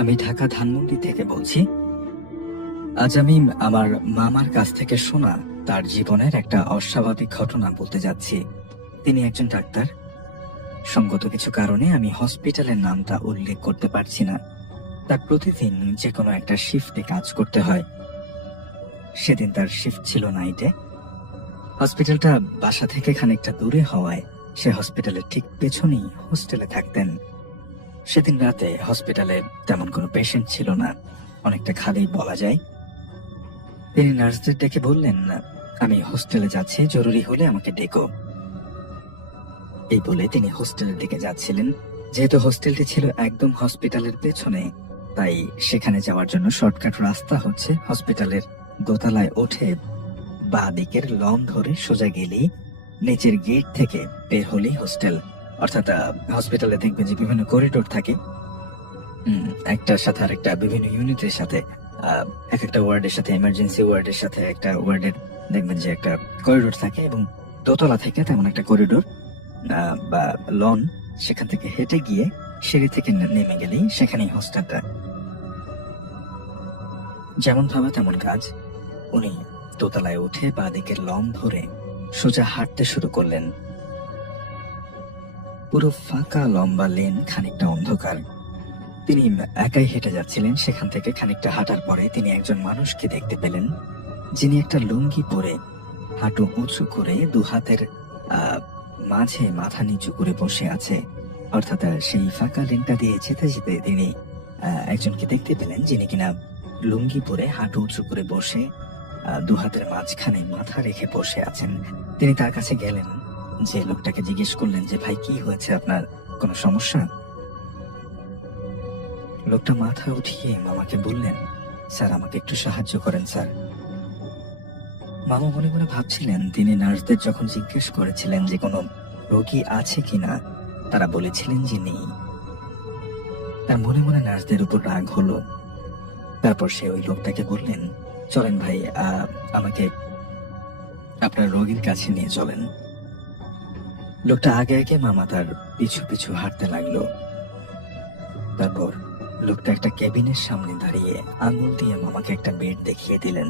আমি ঢাকা ধানমন্ডি থেকে বলছি। আজ আমি আমার মামার কাছ থেকে শোনা তার জীবনের একটা অস্বাভাবিক ঘটনা বলতে যাচ্ছি। তিনি একজন ডাক্তার। সঙ্গত কিছু কারণে আমি হসপিটালের নামটা উল্লেখ করতে পারছি না। তার প্রতিদিন যে কোনো একটা শিফটে কাজ করতে হয়। সেদিন তার শিফট ছিল নাইটে। হসপিটালটা বাসা থেকে খানিকটা দূরে হওয়ায় সে হসপিটালের ঠিক পেছনেই হোস্টেলে থাকতেন। সেদিন রাতে হসপিটালে তেমন কোনো পেশেন্ট ছিল না, অনেকটা খালি বলা যায়। তিনি নার্সদের ডেকে বললেন, আমি হোস্টেলে যাচ্ছি, জরুরি হলে আমাকে ডেকো। এই বলে তিনি হোস্টেলের দিকে যাচ্ছিলেন। যেহেতু হোস্টেলটি ছিল একদম হসপিটালের পেছনে, তাই সেখানে যাওয়ার জন্য শর্টকাট রাস্তা হচ্ছে হসপিটালের দোতলায় উঠে বাঁ দিকের লন ধরে সোজা গেলেই নিচের গেট থেকে বের হলেই হোস্টেল। অর্থাৎ হসপিটালে দেখবেন যে বিভিন্ন করিডোর থাকে, একটার সাথে আর একটা বিভিন্ন ইউনিটের সাথে, এক একটা ওয়ার্ডের সাথে, এমার্জেন্সি ওয়ার্ডের সাথে একটা ওয়ার্ডের দেখবেন যে একটা করিডোর থাকে, এবং দোতলা থেকে তেমন একটা করিডোর বা লন, সেখান থেকে হেঁটে গিয়ে সিঁড়ি থেকে নেমে গেলেই সেখানেই হোস্টেলটা। যেমন ভাবা তেমন কাজ। উনি দোতলায় উঠে বাঁ দিকের লন ধরে সোজা হাঁটতে শুরু করলেন। পুরো ফাঁকা লম্বা লেন, খানিকটা অন্ধকার। তিনি একাই হেঁটে যাচ্ছিলেন। সেখান থেকে খানিকটা হাঁটার পরে তিনি একজন মানুষকে দেখতে পেলেন, যিনি একটা লুঙ্গি পরে হাঁটু উঁচু করে দু হাতের মাঝে মাথা নিচু করে বসে আছে। অর্থাৎ সেই ফাঁকা লেনটা দিয়ে যেতে যেতে তিনি একজনকে দেখতে পেলেন, যিনি কিনা লুঙ্গি পরে হাঁটু উঁচু করে বসে দু হাতের মাঝখানে মাথা রেখে বসে আছেন। তিনি তার কাছে গেলেন, যে লোকটাকে জিজ্ঞেস করলেন যে, ভাই কি হয়েছে, আপনার কোনো সমস্যা? লোকটা মাথা উঠিয়ে মামাকে বললেন, স্যার আমাকে একটু সাহায্য করেন স্যার। মামা মনে মনে ভাবছিলেন, তিনি নার্সদের যখন জিজ্ঞেস করেছিলেন যে কোনো রোগী আছে কিনা, তারা বলেছিলেন যে নেই। তার মনে মনে নার্সদের উপর রাগ হলো। তারপর সে ওই লোকটাকে বললেন, চলেন ভাই, আমাকে আপনার রোগীর কাছে নিয়ে চলেন। লোকটা আগে আগে, মামা তার পিছু পিছু হাঁটতে লাগলো। তারপর লোকটা একটা কেবিনের সামনে দাঁড়িয়ে আঙুল দিয়ে মামাকে একটা বেড দেখিয়ে দিলেন।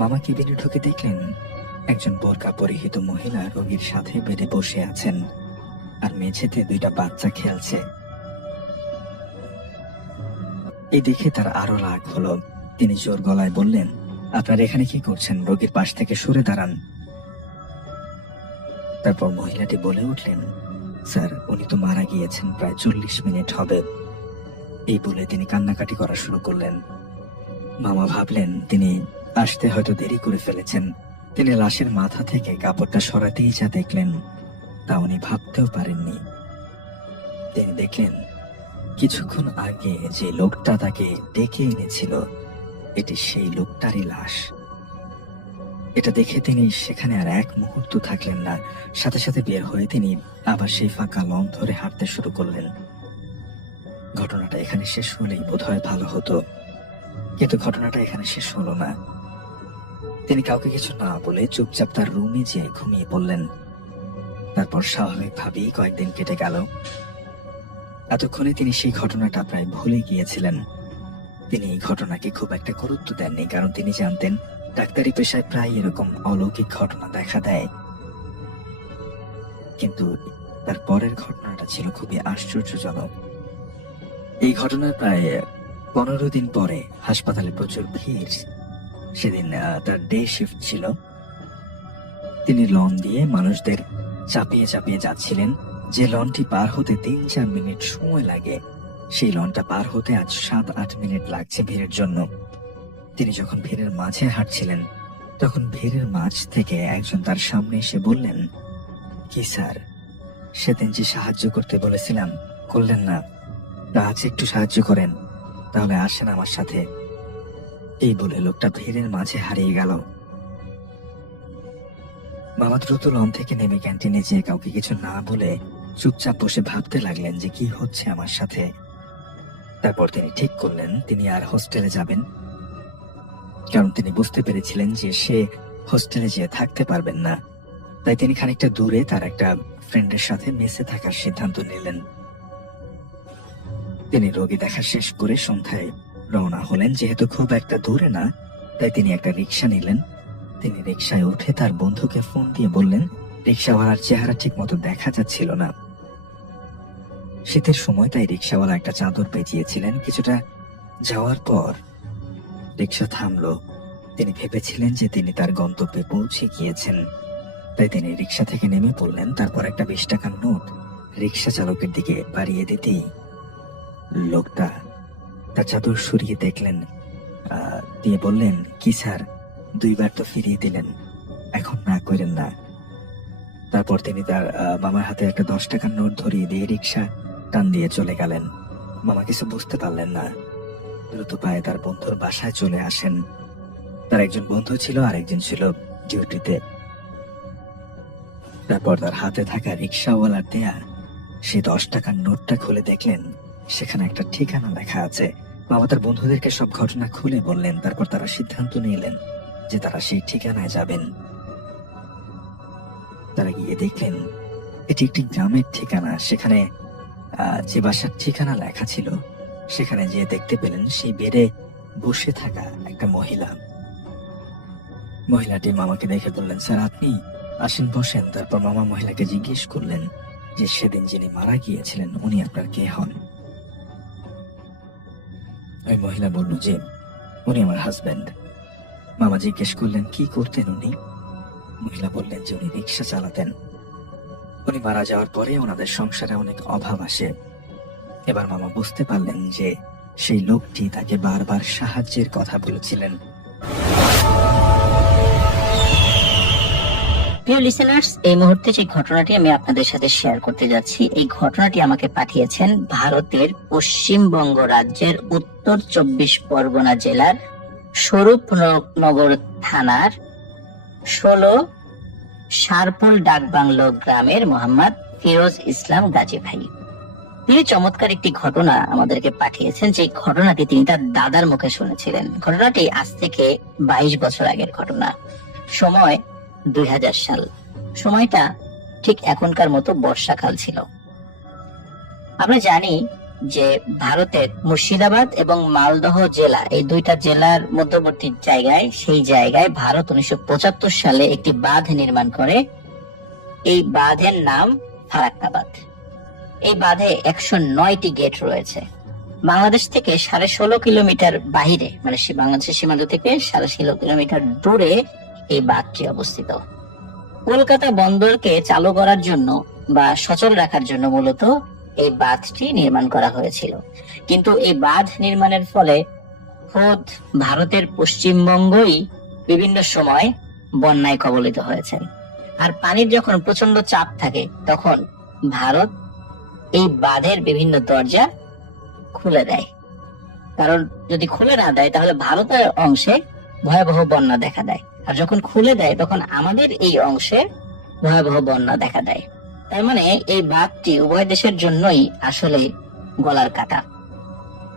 মামা কেবিনে ঢুকে দেখলেন একজন বোরকা পরিহিত মহিলা রোগীর সাথে বেডে বসে আছেন, আর মেঝেতে দুইটা বাচ্চা খেলছে। এই দেখে তার আরো রাগ হলো। তিনি জোর গলায় বললেন, আপনারা এখানে কি করছেন? রোগীর পাশ থেকে সরে দাঁড়ান। তারপর মহিলাটি বলে উঠলেন, স্যার উনি তো মারা গিয়েছেন, প্রায় 40 মিনিট হবে। এই বলে তিনি কান্নাকাটি করা শুরু করলেন। মামা ভাবলেন তিনি আসতে হয়তো দেরি করে ফেলেছেন। তিনি লাশের মাথা থেকে কাপড়টা সরাতেই যা দেখলেন, তা উনি ভাবতেও পারেননি। তিনি দেখলেন কিছুক্ষণ আগে যে লোকটা তাকে ডেকে এনেছিল, এটি সেই লোকটারই লাশ। এটা দেখে তিনি সেখানে আর এক মুহূর্ত থাকলেন না। সাথে সাথে বের হয়ে তিনি আবার সেই ফাঁকা লন ধরে হাঁটতে শুরু করলেন। ঘটনাটা এখানে শেষ হলেই বোধহয় ভালো হতো, কিন্তু ঘটনাটা এখানে শেষ হলো না। তিনি কাউকে কিছু না বলে চুপচাপ তার রুমে যেয়ে ঘুমিয়ে পড়লেন। তারপর স্বাভাবিকভাবেই কয়েকদিন কেটে গেল। এতক্ষণে তিনি সেই ঘটনাটা প্রায় ভুলে গিয়েছিলেন। তিনি এই ঘটনাকে খুব একটা গুরুত্ব দেননি, কারণ তিনি জানতেন ডাক্তারি পেশায় প্রায় এরকম অলৌকিক ঘটনা দেখা দেয়। কিন্তু তার পরের ঘটনাটা ছিল খুবই আশ্চর্যজনক। এই ঘটনার প্রায় 15 দিন পরে হাসপাতালে প্রচুর ভিড়। সেদিন তার ডে শিফট ছিল। তিনি লন দিয়ে মানুষদের চাপিয়ে চাপিয়ে যাচ্ছিলেন। যে লনটি পার হতে 3-4 মিনিট সময় লাগে, সেই লনটা পার হতে আজ 7-8 মিনিট লাগছে ভিড়ের জন্য। তিনি যখন ভিড়ের মাঝে হাঁটছিলেন, তখন ভিড়ের মাঝ থেকে একজন তার সামনে এসে বললেন, কি স্যার, সেদিন যে সাহায্য করতে বলেছিলাম করলেন না, আজ একটু সাহায্য করেন, তাহলে আসেন আমার সাথে। এই বলে লোকটা ভিড়ের মাঝে হারিয়ে গেল। মামা দ্রুত লন থেকে নেমে ক্যান্টিনে যেয়ে কাউকে কিছু না বলে চুপচাপ বসে ভাবতে লাগলেন যে কি হচ্ছে আমার সাথে। তারপর তিনি ঠিক করলেন তিনি আর হোস্টেলে যাবেন, কারণ তিনি বুঝতে পেরেছিলেন যে সে হোস্টেলে যেয়ে থাকতে পারবেন না। তাই তিনি খানিকটা দূরে তার একটা ফ্রেন্ডের সাথে মেসে থাকার সিদ্ধান্ত নিলেন। তিনি রোগী দেখা শেষ করে সন্ধ্যায় রওনা হলেন। যেহেতু খুব একটা দূরে না, তাই তিনি একটা রিক্সা নিলেন। তিনি রিক্সায় উঠে তার বন্ধুকে ফোন দিয়ে বললেন, রিক্সাওয়ালার চেহারা ঠিক মতো দেখা যাচ্ছিল না। শীতের সময় তাই রিক্সাওয়ালা একটা চাদর পেঁচিয়েছিলেন। কিছুটা যাওয়ার পর রিক্সা থামলো। তিনি ভেবেছিলেন যে তিনি তার গন্তব্যে পৌঁছে গিয়েছেন, তাই তিনি রিক্সা থেকে নেমে পড়লেন। তারপর একটা 20 টাকার নোট রিক্সা চালকের দিকে বাড়িয়ে দিতেই লোকটা তার চাদর সরিয়ে দেখলেন, দিয়ে বললেন, কি স্যার, 2 বার তো ফিরিয়ে দিলেন, এখন না করেন না। তারপর তিনি তার মামার হাতে একটা 10 টাকার নোট ধরিয়ে দিয়ে রিক্সা টান দিয়ে চলে গেলেন। মামা কিছু বুঝতে পারলেন না। দ্রুত পায়ে তার বন্ধুর বাসায় চলে আসেন। তার একজন বন্ধু ছিল আর একজন ছিল ডিউটিতে। তারপর তার হাতে থাকা রিক্সাওয়ালার দেয়া সেই 10 টাকার নোটটা খুলে দেখলেন সেখানে একটা ঠিকানা লেখা আছে। মামা তার বন্ধুদেরকে সব ঘটনা খুলে বললেন। তারপর তারা সিদ্ধান্ত নিলেন যে তারা সেই ঠিকানায় যাবেন। তারা গিয়ে দেখলেন এটি একটি গ্রামের ঠিকানা। সেখানে যে বাসার ঠিকানা লেখা ছিল সেখানে যেয়ে দেখতে পেলেন সেই বেডে বসে থাকা একটা মহিলা। মহিলাটি মামাকে দেখে বললেন, স্যার আপনি আসেন, বসেন। তারপর মামা মহিলাকে জিজ্ঞেস করলেন যে সেদিন যিনি মারা গিয়েছিলেন উনি আপনার কে হন? ওই মহিলা বলল যে উনি আমার হাজবেন্ড। মামা জিজ্ঞেস করলেন কি করতেন উনি? মহিলা বললেন যে উনি রিক্সা চালাতেন। উনি মারা যাওয়ার পরে ওনাদের সংসারে অনেক অভাব আসে। এবার মামা বুঝতে পারলেন যে সেই লোকটি তাকে বারবার সাহায্যের কথা বলেছিলেন। প্রিয় লিসেনার্স, এই মুহূর্তে যে ঘটনাটি আমি আপনাদের সাথে শেয়ার করতে যাচ্ছি, এই ঘটনাটি আমাকে পাঠিয়েছেন ভারতের পশ্চিমবঙ্গ রাজ্যের উত্তর 24 পরগনা জেলার স্বরূপনগর থানার 16 সারপুল ডাকবাংলো গ্রামের মোহাম্মদ ফিরোজ ইসলাম গাজী ভাই। তিনি চমৎকার একটি ঘটনা আমাদেরকে পাঠিয়েছেন, যে ঘটনাটি তিনি তার দাদার মুখে শুনেছিলেন। ঘটনাটি আজ থেকে 22 বছর আগের ঘটনা। সময় 2000 সাল। সময়টা ঠিক এখনকার মতো বর্ষাকাল ছিল। আমরা জানি যে ভারতের মুর্শিদাবাদ এবং মালদহ জেলা, এই দুইটা জেলার মধ্যবর্তী জায়গায়, সেই জায়গায় ভারত 1975 সালে একটি বাঁধ নির্মাণ করে। এই বাঁধের নাম ফারাক্কাবাদ। এই বাঁধে 109টি গেট রয়েছে। বাংলাদেশ থেকে 16.5 কিলোমিটার বাহিরে, মানে বাংলাদেশের সীমান্ত থেকে 16.5 কিলোমিটার দূরে এই বাঁধটি অবস্থিত। কলকাতা বন্দরকে চালু করার জন্য বা সচল রাখার জন্য মূলত এই বাঁধটি নির্মাণ করা হয়েছিল। কিন্তু এই বাঁধ নির্মাণের ফলে খোদ ভারতের পশ্চিমবঙ্গই বিভিন্ন সময় বন্যায় কবলিত হয়েছে। আর পানির যখন প্রচন্ড চাপ থাকে তখন ভারত এই বাঁধের বিভিন্ন দরজা খুলে দেয়। কারণ যদি খুলে না দেয় তাহলে ভারতের অংশে ভয়াবহ বন্যা দেখা দেয়, আর যখন খুলে দেয় তখন আমাদের এই অংশে ভয়াবহ বন্যা দেখা দেয়। তার মানে এই বাঁধটি উভয় দেশের জন্যই আসলে গলার কাটা।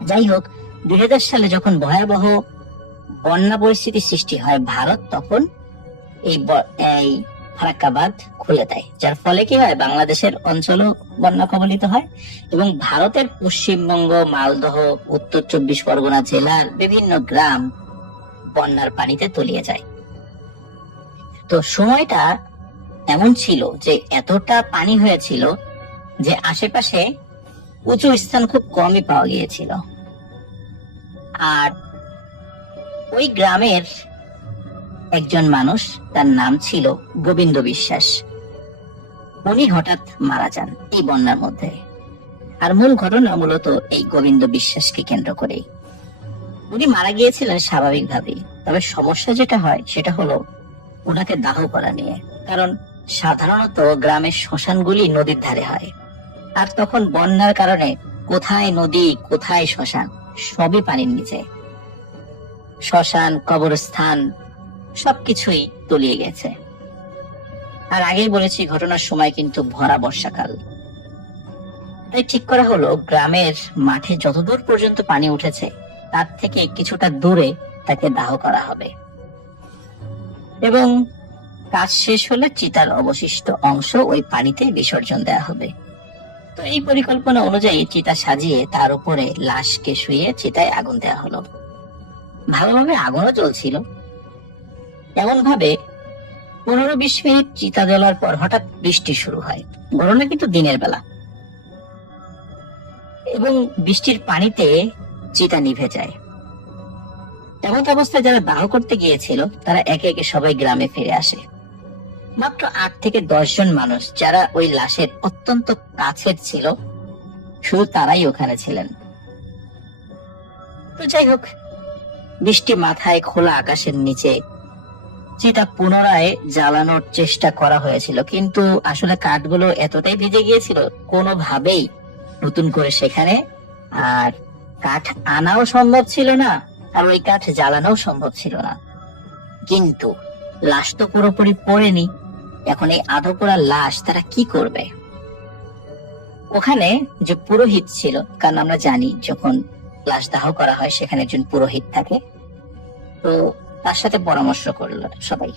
যাই হোক, 2000 সালে যখন ভয়াবহ বন্যা পরিস্থিতি সৃষ্টি হয়, ভারত তখন এই ফারাক্কা বাঁধ খুলে দেয়, যার ফলে কি হয়, বাংলাদেশের অঞ্চলও বন্যা কবলিত হয় এবং ভারতের পশ্চিমবঙ্গ, মালদহ, উত্তর 24 পরগনা জেলার বিভিন্ন গ্রাম বন্যার পানিতে তলিয়ে যায়। তো সময়টা এমন ছিল যে এতটা পানি হয়েছিল যে আশেপাশে উঁচু স্থান খুব কমই পাওয়া গিয়েছিল। আর ওই গ্রামের একজন মানুষ, তার নাম ছিল গোবিন্দ বিশ্বাস, উনি হঠাৎ মারা যান এই বন্যার মধ্যে। আর মূল ঘটনা মূলত এই গোবিন্দ বিশ্বাসকে কেন্দ্র করেই। উনি মারা গিয়েছিলেন স্বাভাবিকভাবেই, তবে সমস্যা যেটা হয় সেটা হলো ওনাকে দাহ করা নিয়ে। কারণ সাধারণত গ্রামের শ্মশানগুলি নদীর ধারে হয়, আর তখন বন্যার কারণে কোথায় নদী কোথায় শ্মশান সবই পানির নিচে। শ্মশান, কবরস্থান সবকিছুই তলিয়ে গেছে। আর আগেই বলেছি ঘটনার সময় কিন্তু ভরা বর্ষাকাল। তাই ঠিক করা হলো গ্রামের মাঠে যতদূর পর্যন্ত পানি উঠেছে তার থেকে কিছুটা দূরে তাকে দাহ করা হবে এবং কাজ শেষ হলে চিতার অবশিষ্ট অংশ ওই পানিতে বিসর্জন দেওয়া হবে। তো এই পরিকল্পনা অনুযায়ী চিতা সাজিয়ে তার উপরে লাশকে শুয়ে চিতায় আগুন দেওয়া হলো। ভালোভাবে আগুনও জ্বলছিল। এমন ভাবে 15-20 মিনিট চিতা জ্বলার পর হঠাৎ বৃষ্টি শুরু হয়। ঘটনা কিন্তু দিনের বেলা, এবং বৃষ্টির পানিতে চিতা নিভে যায়। এমন অবস্থায় যারা দাহ করতে গিয়েছিল তারা একে একে সবাই গ্রামে ফিরে আসে। মাত্র 8 থেকে 10 জন মানুষ যারা ওই লাশের অত্যন্ত কাছের ছিল, শুধু তারাই ওখানে ছিলেন। তো যাই হোক, বৃষ্টি মাথায়, খোলা আকাশের নিচে চিতা পুনরায় জ্বালানোর চেষ্টা করা হয়েছিল, কিন্তু আসলে কাঠগুলো এতটাই ভিজে গিয়েছিল কোনোভাবেই নতুন করে সেখানে আর কাঠ আনাও সম্ভব ছিল না, আর ওই কাঠ জ্বালানোও সম্ভব ছিল না। কিন্তু লাশ তো পুরোপুরি পড়েনি। এখন এই আধো পোড়া লাশ তারা কি করবে? ওখানে যে পুরোহিত ছিল, কারণ আমরা জানি যখন লাশ দাহ করা হয় সেখানে একজন পুরোহিত থাকে, তো তার সাথে পরামর্শ করলো সবাই।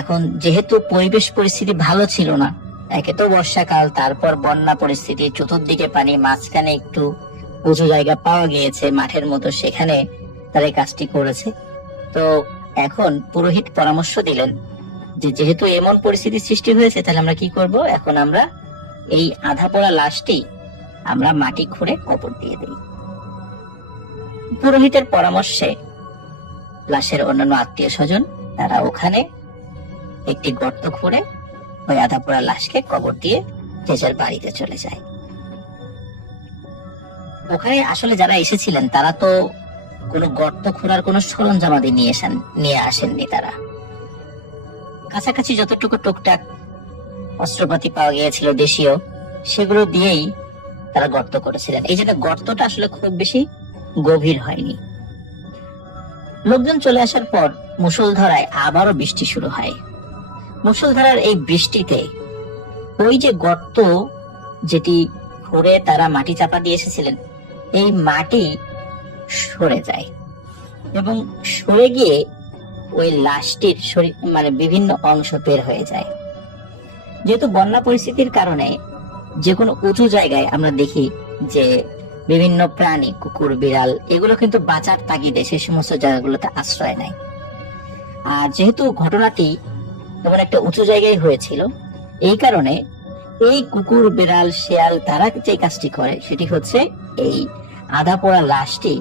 এখন যেহেতু পরিবেশ পরিস্থিতি ভালো ছিল না, একে তো বর্ষাকাল, তারপর বন্যা পরিস্থিতি, চতুর্দিকে পানি, মাঝখানে একটু উঁচু জায়গা পাওয়া গিয়েছে মাঠের মতো, সেখানে তারা এই কাজটি করেছে। তো এখন পুরোহিত পরামর্শ দিলেন যে যেহেতু এমন পরিস্থিতি সৃষ্টি হয়েছে, তাহলে আমরা কি করব, এখন আমরা এই আধা পোড়া লাশটি আমরা মাটি খুঁড়ে কবর দিয়ে দিই। পুরোহিতের পরামর্শে লাশের অন্যান্য আত্মীয় স্বজন তারা ওখানে একটি গর্ত খুঁড়ে ওই আধা পোড়া লাশকে কবর দিয়ে যে যার বাড়িতে চলে যায়। ওখানে আসলে যারা এসেছিলেন তারা তো কোনো গর্ত খোঁড়ার কোনো সরঞ্জামাদি নিয়ে আসেননি। তারা কাছাকাছি যতটুকু টুকটাক অস্ত্রপাতি পাওয়া গিয়েছিল দেশীয়, সেগুলো দিয়েই তারা গর্ত করেছিলেন। এই জন্য গর্তটা আসলে খুব বেশি গভীর হয়নি। লোকজন চলে আসার পর মুষলধারায় আবারও বৃষ্টি শুরু হয়। মুষলধারার এই বৃষ্টিতে ওই যে গর্ত যেটি খুঁড়ে তারা মাটি চাপা দিয়ে এসেছিলেন, এই মাটি সরে যায় এবং সরে গিয়ে ওই লাশটির শরীর মানে বিভিন্ন অংশ বের হয়ে যায়। যেহেতু বন্যা পরিস্থিতির কারণে যে কোনো উঁচু জায়গায় আমরা দেখি যে বিভিন্ন প্রাণী, কুকুর, বিড়াল, এগুলো কিন্তু বাঁচার তাগিদে সেই সমস্ত জায়গাগুলোতে আশ্রয় নেয়। আর যেহেতু ঘটনাটি এমন একটা উঁচু জায়গায় হয়েছিল, এই কারণে এই কুকুর, বিড়াল, শেয়াল তারা যে কাজটি করে সেটি হচ্ছে এই আধা পোড়া লাশটি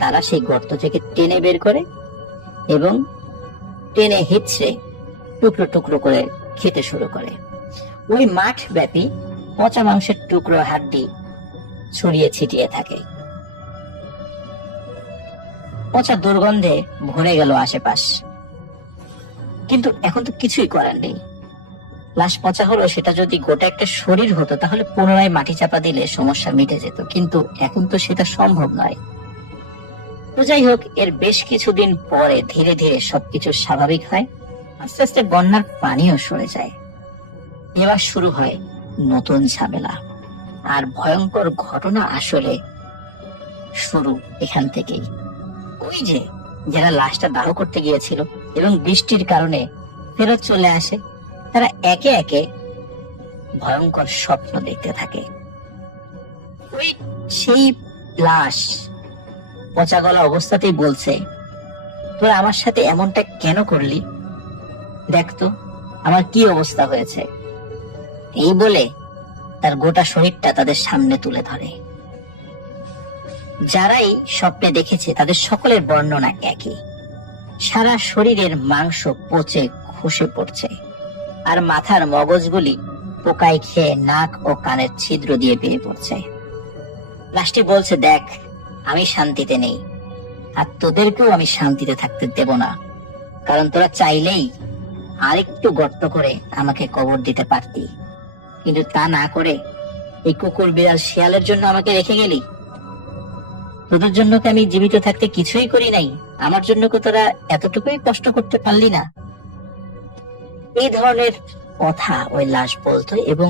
তারা সেই গর্ত থেকে টেনে বের করে এবং টেনে হিচড়ে টুকরো টুকরো করে খেতে শুরু করে। ওই মাঠ ব্যাপী পচা মাংসের টুকরো, হাড্ডি ছড়িয়ে ছিটিয়ে থাকে। পচা দুর্গন্ধে ভরে গেল আশেপাশ। কিন্তু এখন তো কিছুই করার নেই। লাশ পচা হলো, সেটা যদি গোটা একটা শরীর হতো তাহলে পুনরায় মাটি চাপা দিলে সমস্যা মিটে যেত, কিন্তু এখন তো সেটা সম্ভব নয়। তো যাই হোক, এর বেশ কিছুদিন পরে ধীরে ধীরে সবকিছু স্বাভাবিক হয়। আস্তে আস্তে বন্যার পানিও সরে যায়। এবার শুরু হয় নতুন ঝামেলা। আর ভয়ঙ্কর ঘটনা আসলে শুরু এখান থেকেই। ওই যে যারা লাশটা দাহ করতে গিয়েছিল এবং বৃষ্টির কারণে ফেরত চলে আসে, তারা একে একে ভয়ঙ্কর স্বপ্ন দেখতে থাকে। ওই সেই লাশ পচা গলা অবস্থাতেই বলছে, তোরা আমার সাথে এমনটা কেন করলি? দেখতো আমার কি অবস্থা হয়েছে। এই বলে তার গোটা শরীরটা তাদের সামনে তুলে ধরে। যারাই স্বপ্নে দেখেছে তাদের সকলের বর্ণনা একই। সারা শরীরের মাংস পচে খসে পড়ছে, আর মাথার মগজগুলি পোকায় খেয়ে নাক ও কানের ছিদ্র দিয়ে বেরিয়ে পড়ছে। লাশটি বলছে, দেখ আমি শান্তিতে নেই, আর তোদেরকেও আমি শান্তিতে থাকতে দেব না, কারণ তোরা চাইলেই আরেকটু গর্ত করে আমাকে কবর দিতে পারতি, কিন্তু তা না করে এই কুকুর, বিড়াল, শিয়ালের জন্য আমাকে রেখে গেলি। তোদের জন্য কি আমি জীবিত থাকতে কিছুই করি নাই? আমার জন্য কি তোরা এতটুকুই কষ্ট করতে পারলি না? এই ধরনের কথা ওই লাশ বলতো, এবং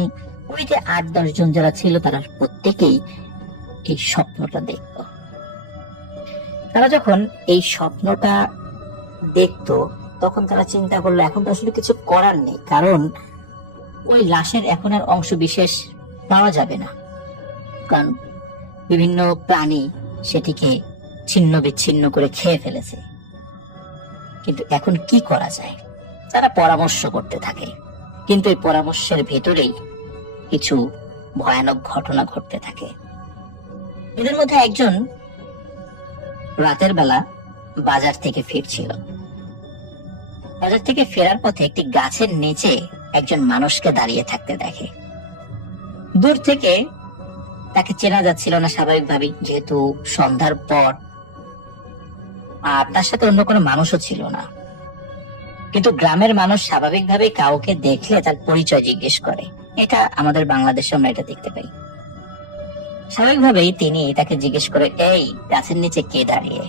ওই যে 8-10 জন যারা ছিল তারা প্রত্যেকেই এই স্বপ্নটা দেখতো। তারা যখন এই স্বপ্নটা দেখতো তখন তারা চিন্তা করলো এখন তো আসলে কিছু করার নেই, কারণ ওই লাশের এখন আর অংশ বিশেষ পাওয়া যাবে না, কারণ বিভিন্ন প্রাণী সেটিকে ছিন্ন বিচ্ছিন্ন করে খেয়ে ফেলেছে। কিন্তু এখন কি করা যায়? তারা পরামর্শ করতে থাকে, কিন্তু এই পরামর্শের ভেতরেই কিছু ভয়ানক ঘটনা ঘটতে থাকে। এদের মধ্যে একজন রাতের বেলা বাজার থেকে ফিরছিল। বাজার থেকে ফেরার পথে একটি গাছের নিচে একজন মানুষকে দাঁড়িয়ে থাকতে দেখে। দূর থেকে তাকে চেনা যাচ্ছিল না স্বাভাবিকভাবেই, যেহেতু সন্ধ্যার পর, আর তার সাথে অন্য কোনো মানুষও ছিল না। কিন্তু গ্রামের মানুষ স্বাভাবিকভাবে কাউকে দেখলে তার পরিচয় জিজ্ঞেস করে। এটা আমাদের বাংলাদেশে আমরা এটা দেখতে পাই। স্বাভাবিকভাবেই তিনি তাকে জিজ্ঞেস করে, এই গাছের নিচে কে দাঁড়িয়ে?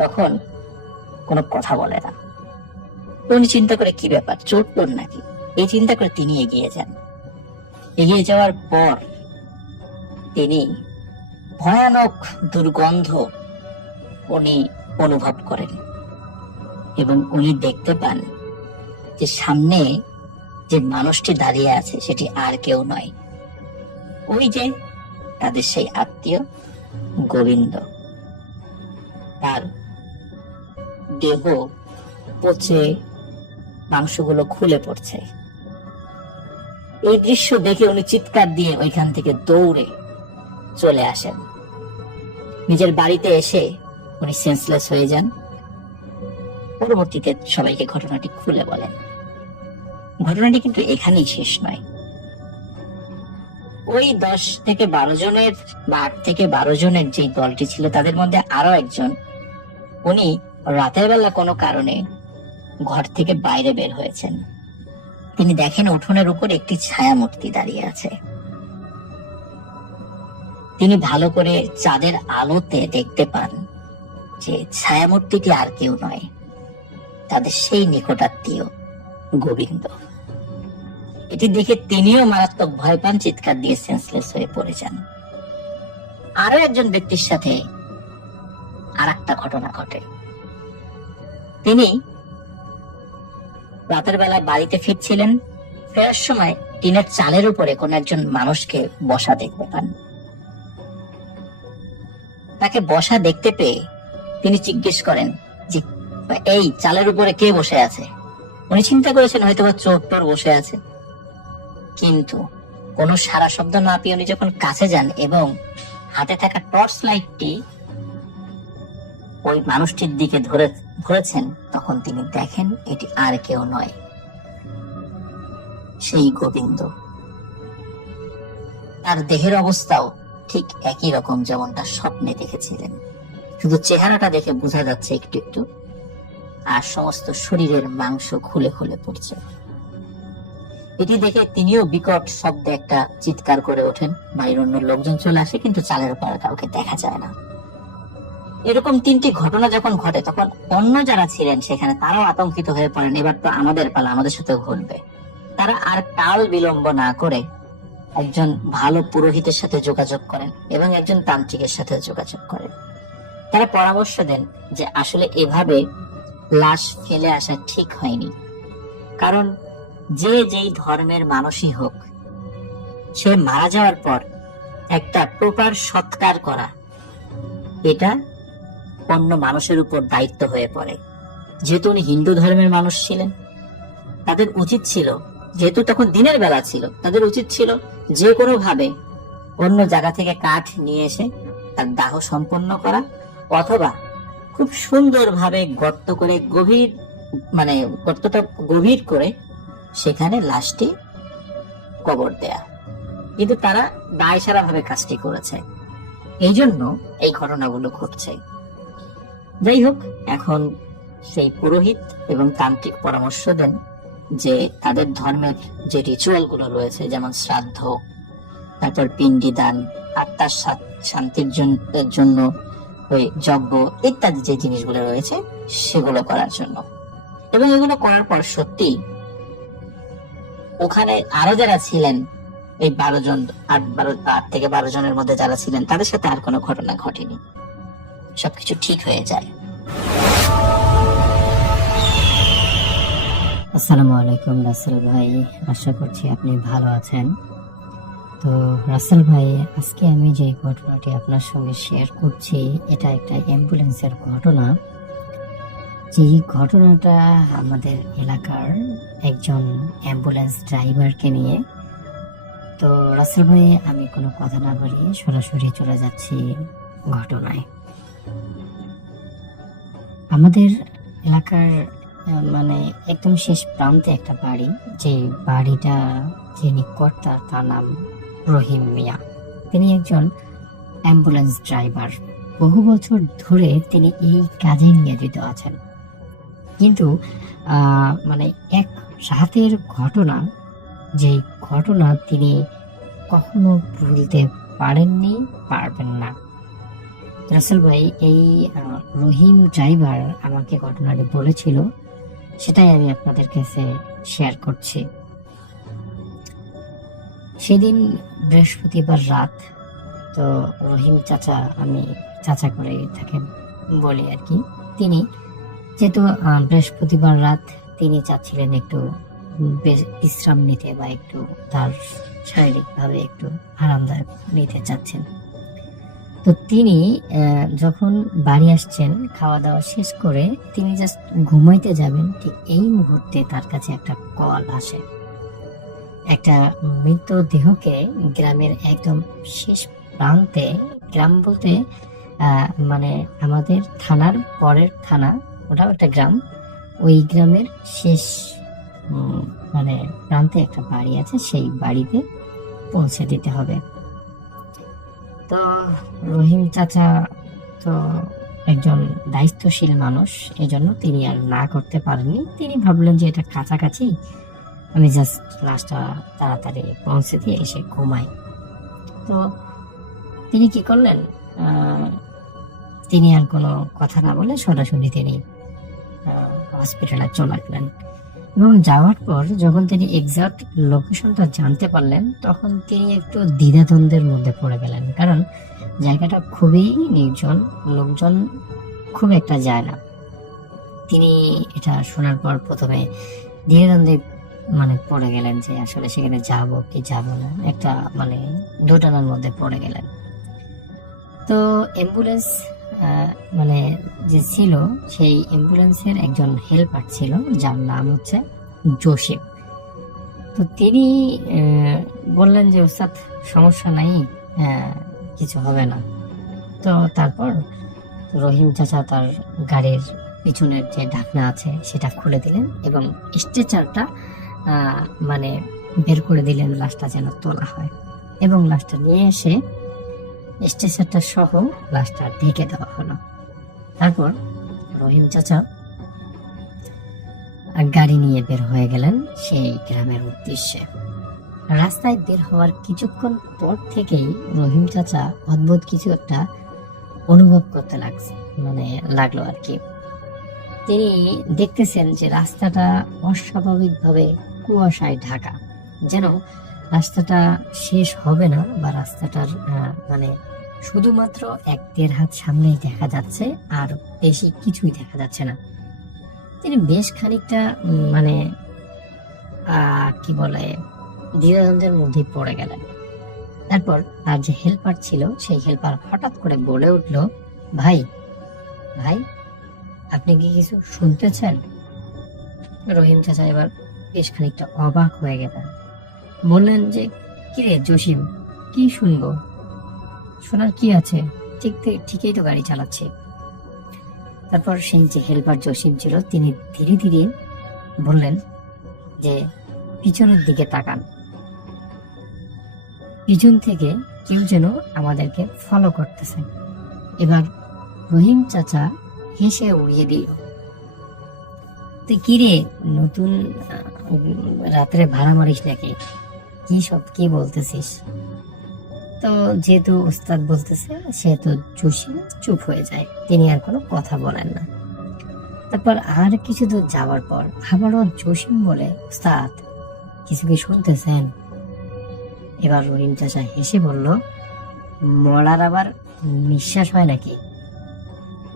তখন কোনো কথা বলে না। উনি চিন্তা করে কি ব্যাপার, চোট তোর নাকি, এই চিন্তা করে তিনি এগিয়ে যান। এগিয়ে যাওয়ার পর তিনি ভয়ানক দুর্গন্ধ উনি অনুভব করেন এবং উনি দেখতে পান যে সামনে যে মানুষটি দাঁড়িয়ে আছে সেটি আর কেউ নয়, ওই যে তাদের সেই আত্মীয় গোবিন্দ। তার দেহ পচে মাংসগুলো খুলে পড়ছে। এই দৃশ্য দেখে উনি চিৎকার দিয়ে ওইখান থেকে দৌড়ে চলে আসেন। নিজের বাড়িতে এসে উনি সেন্সলেস হয়ে যান। পরবর্তীতে সবাইকে ঘটনাটি খুলে বলেন। ঘটনাটি কিন্তু এখানেই শেষ নয়। ওই 10 থেকে 12 জনের বা 8 থেকে 12 জনের যে দলটি ছিল তাদের মধ্যে আরো একজন, উনি রাতের বেলা কোনো কারণে ঘর থেকে বাইরে বের হয়েছেন। তিনি দেখেন উঠোনের উপর একটি ছায়া মূর্তি দাঁড়িয়ে আছে। তিনি ভালো করে চাঁদের আলোতে দেখতে পান যে ছায়া মূর্তিটি আর কেউ নয়, তাদের সেই নিকটাত্মীয় গোবিন্দ। এটি দেখে তিনিও মারাত্মক ভয় পান, চিৎকার দিয়ে সেন্সলেস হয়ে পড়ে যান। আরো একজন ব্যক্তির সাথে আর একটা ঘটনা ঘটে। তিনি রাতের বেলা বাড়িতে ফিরছিলেন। ফেরার সময় টিনের চালের উপরে কোন একজন মানুষকে বসা দেখতে পান। তাকে বসা দেখতে পেয়ে তিনি জিজ্ঞেস করেন যে এই চালের উপরে কে বসে আছে? উনি চিন্তা করেছেন হয়তো বা চোর টোর বসে আছে, কিন্তু কোনো সারা শব্দ না পেয়ে উনি যখন কাছে যান এবং হাতে থাকা টর্চ লাইটটি ওই মানুষটির দিকে ধরেছেন, তখন তিনি দেখেন এটি আর কেউ নয়, সেই গোবিন্দ। তার দেহের অবস্থাও ঠিক একই রকম যেমনটা স্বপ্নে দেখেছিলেন, শুধু চেহারাটা দেখে বোঝা যাচ্ছে একটু একটু, আর সমস্ত শরীরের মাংস খুলে খুলে পড়ছে। এটি দেখে তিনিও বিকট শব্দে একটা চিৎকার করে ওঠেন। বাড়ির অন্য লোকজন চলে আসে, কিন্তু চালের উপর কাউকে দেখা যায় না। এরকম 3টি ঘটনা যখন ঘটে তখন অন্য যারা ছিলেন সেখানে তারাও আতঙ্কিত হয়ে পড়েন। এবার তো আমাদের পালা, আমাদের সাথে ঘটবে। তারা আর কাল বিলম্ব না করে একজন ভালো পুরোহিতের সাথে যোগাযোগ করেন এবং একজন তান্ত্রিকের সাথে যোগাযোগ করেন। তারা পরামর্শ দেন যে আসলে এভাবে লাশ ফেলে আসা ঠিক হয়নি, কারণ যে যেই ধর্মের মানুষই হোক, সে মারা যাওয়ার পর একটা প্রপার সৎকার করা, এটা অন্য মানুষের উপর দায়িত্ব হয়ে পড়ে। যেহেতু উনি হিন্দু ধর্মের মানুষ ছিলেন, তাদের উচিত ছিল, যেহেতু তখন দিনের বেলা ছিল, তাদের উচিত ছিল যে কোনো ভাবে অন্য জায়গা থেকে কাঠ নিয়ে এসে তার দাহ সম্পন্ন করা, অথবা খুব সুন্দরভাবে গর্ত করে গর্তটা গভীর করে সেখানে লাশটি কবর দেয়া। কিন্তু তারা দায়সারা ভাবে কাজটি করেছে, এই জন্য এই ঘটনাগুলো ঘটছে। যাই হোক, এখন সেই পুরোহিত এবং তান্ত্রিক পরামর্শ দেন যে তাদের ধর্মের যে রিচুয়াল গুলো রয়েছে, যেমন শ্রাদ্ধ, তারপর পিণ্ডি দান, আত্মার শান্তির জন্য ওই যজ্ঞ ইত্যাদি যে জিনিসগুলো রয়েছে সেগুলো করার জন্য। এবং এগুলো করার পর সত্যি ওখানে আরো যারা ছিলেন, এই 12 জন, 8 থেকে 12 জনের মধ্যে যারা ছিলেন, তাদের সাথে আর কোনো ঘটনা ঘটেনি, সবকিছু ঠিক হয়ে যায়। আসসালামু আলাইকুম রাসেল ভাই, আশা করছি আপনি ভালো আছেন। তো রাসেল ভাই, আজকে আমি যে ঘটনাটি আপনার সঙ্গে শেয়ার করছি এটা একটা অ্যাম্বুলেন্সের ঘটনা। যে ঘটনাটা আমাদের এলাকার একজন অ্যাম্বুলেন্স ড্রাইভারকে নিয়ে। তো রাসেল ভাই, আমি কোনো কথা না বলিয়ে সরাসরি চলে যাচ্ছি ঘটনায়। আমাদের এলাকার মানে একদম শেষ প্রান্তে একটা বাড়ি, যে বাড়িটা যিনি কর্তা তার নাম রহিম মিয়া। তিনি একজন অ্যাম্বুলেন্স ড্রাইভার। বহু বছর ধরে তিনি এই কাজে নিয়োজিত আছেন। কিন্তু মানে এক রাতের ঘটনা, যে ঘটনা তিনি কখনো ভুলতে পারেননি, পারবেন না। রাসেল ভাই, এই রহিম ড্রাইভার আমাকে ঘটনাটি বলেছিল, সেটাই আমি আপনাদের কাছে শেয়ার করছি। সেদিন বৃহস্পতিবার রাত। তো রহিম চাচা, আমি চাচা করে তাকে বলি আর কি, তিনি যেহেতু বৃহস্পতিবার রাত তিনি চাচ্ছিলেন একটু বিশ্রাম নিতে বা একটু তার শারীরিকভাবে একটু আরামদায়ক নিতে চাচ্ছেন। তো তিনি যখন বাড়ি আসছেন খাওয়া দাওয়া শেষ করে তিনি জাস্ট ঘুমাইতে যাবেন, ঠিক এই মুহূর্তে তার কাছে একটা কল আসে। একটা মৃতদেহকে গ্রামের একদম শেষ প্রান্তে, গ্রাম বলতে মানে আমাদের থানার পরের থানা, ওটাও একটা গ্রাম, ওই গ্রামের শেষ মানে প্রান্তে একটা বাড়ি আছে, সেই বাড়িতে পৌঁছে দিতে হবে। তো রহিম চাচা তো একজন দায়িত্বশীল মানুষ, এজন্য তিনি আর না করতে পারেননি। তিনি ভাবলেন যে এটা কাছাকাছি, আমি জাস্ট লাশটা তাড়াতাড়ি পৌঁছে দিয়ে এসে ঘুমাই। তো তিনি কি করলেন, তিনি আর কোনো কথা না বলে সরাসরি তিনি হসপিটালে চলে গেলেন। এবং যাওয়ার পর যখন তিনি এক্সাক্ট লোকেশনটা জানতে পারলেন, তখন তিনি একটু দ্বিধাদ্বন্দ্বের মধ্যে পড়ে গেলেন, কারণ জায়গাটা খুবই নির্জন, লোকজন খুব একটা যায় না। তিনি এটা শোনার পর প্রথমে দ্বিধাদ্বন্দ্বে মানে পড়ে গেলেন যে আসলে সেখানে যাব কি যাব না, একটা মানে দোটানার মধ্যে পড়ে গেলেন। তো অ্যাম্বুলেন্স মানে যে ছিল, সেই অ্যাম্বুলেন্সের একজন হেল্পার ছিল যার নাম হচ্ছে জসিম। তো তিনি বললেন যে ওস্তাদ সমস্যা নাই, কিছু হবে না। তো তারপর রহিম চাচা তার গাড়ির পিছনের যে ঢাকনা আছে সেটা খুলে দিলেন এবং স্ট্রেচারটা মানে বের করে দিলেন, লাশটা যেন তোলা হয়, এবং লাশটা নিয়ে এসে স্ট্রেচারটা সহ লাশটা ঢেকে দেওয়া হলো। তারপর রহিম চাচা গাড়ি নিয়ে বের হয়ে গেলেন সেই গ্রামের উদ্দেশ্যে। রাস্তায় বের হওয়ার কিছুক্ষণ পর থেকেই রহিম চাচা অদ্ভুত কিছু একটা অনুভব করতে লাগলো আর কি। তিনি দেখতেছেন যে রাস্তাটা অস্বাভাবিকভাবে কুয়াশায় ঢাকা, যেন রাস্তাটা শেষ হবে না, বা রাস্তাটার মানে শুধুমাত্র 1-1.5 হাত সামনেই দেখা যাচ্ছে, আর বেশি কিছুই দেখা যাচ্ছে না। তিনি বেশ খানিকটা মানে কি বলে দ্বিধাদ্বন্দ্বের মধ্যে পড়ে গেলেন। তারপর তার যে হেল্পার ছিল, সেই হেল্পার হঠাৎ করে বলে উঠল, ভাই ভাই, আপনি কি কিছু শুনতেছেন? রহিম চাচা এবার বেশ খানিকটা অবাক হয়ে গেলেন, বললেন যে কিরে জসিম, কি শুনবো, শোনার কি আছে, ঠিকই তো গাড়ি চালাচ্ছে। তারপর সেই যে হেল্পার জসিম ছিল, তিনি ধীরে ধীরে বললেন যে পিছনের দিকে তাকান, পিছন থেকে কেউ যেন আমাদেরকে ফলো করতেছে। এবার রহিম চাচা হেসে উড়িয়ে দিল, তুই কিরে নতুন রাত্রে ভাড়া মারিস নাকি, কি বলতেছিস? তো যেহেতু উস্তাদ বলতেছে, সেহেতু জসিম চুপ হয়ে যায়, তিনি আর কোনো কথা বলেন না। তারপর আর কিছু দূর যাওয়ার পর আবারও জসিম বলে, উস্তাদ কিছু কি শুনতেছেন? এবার রহিম চাচা হেসে বলল, মরার আবার নিঃশ্বাস হয় নাকি?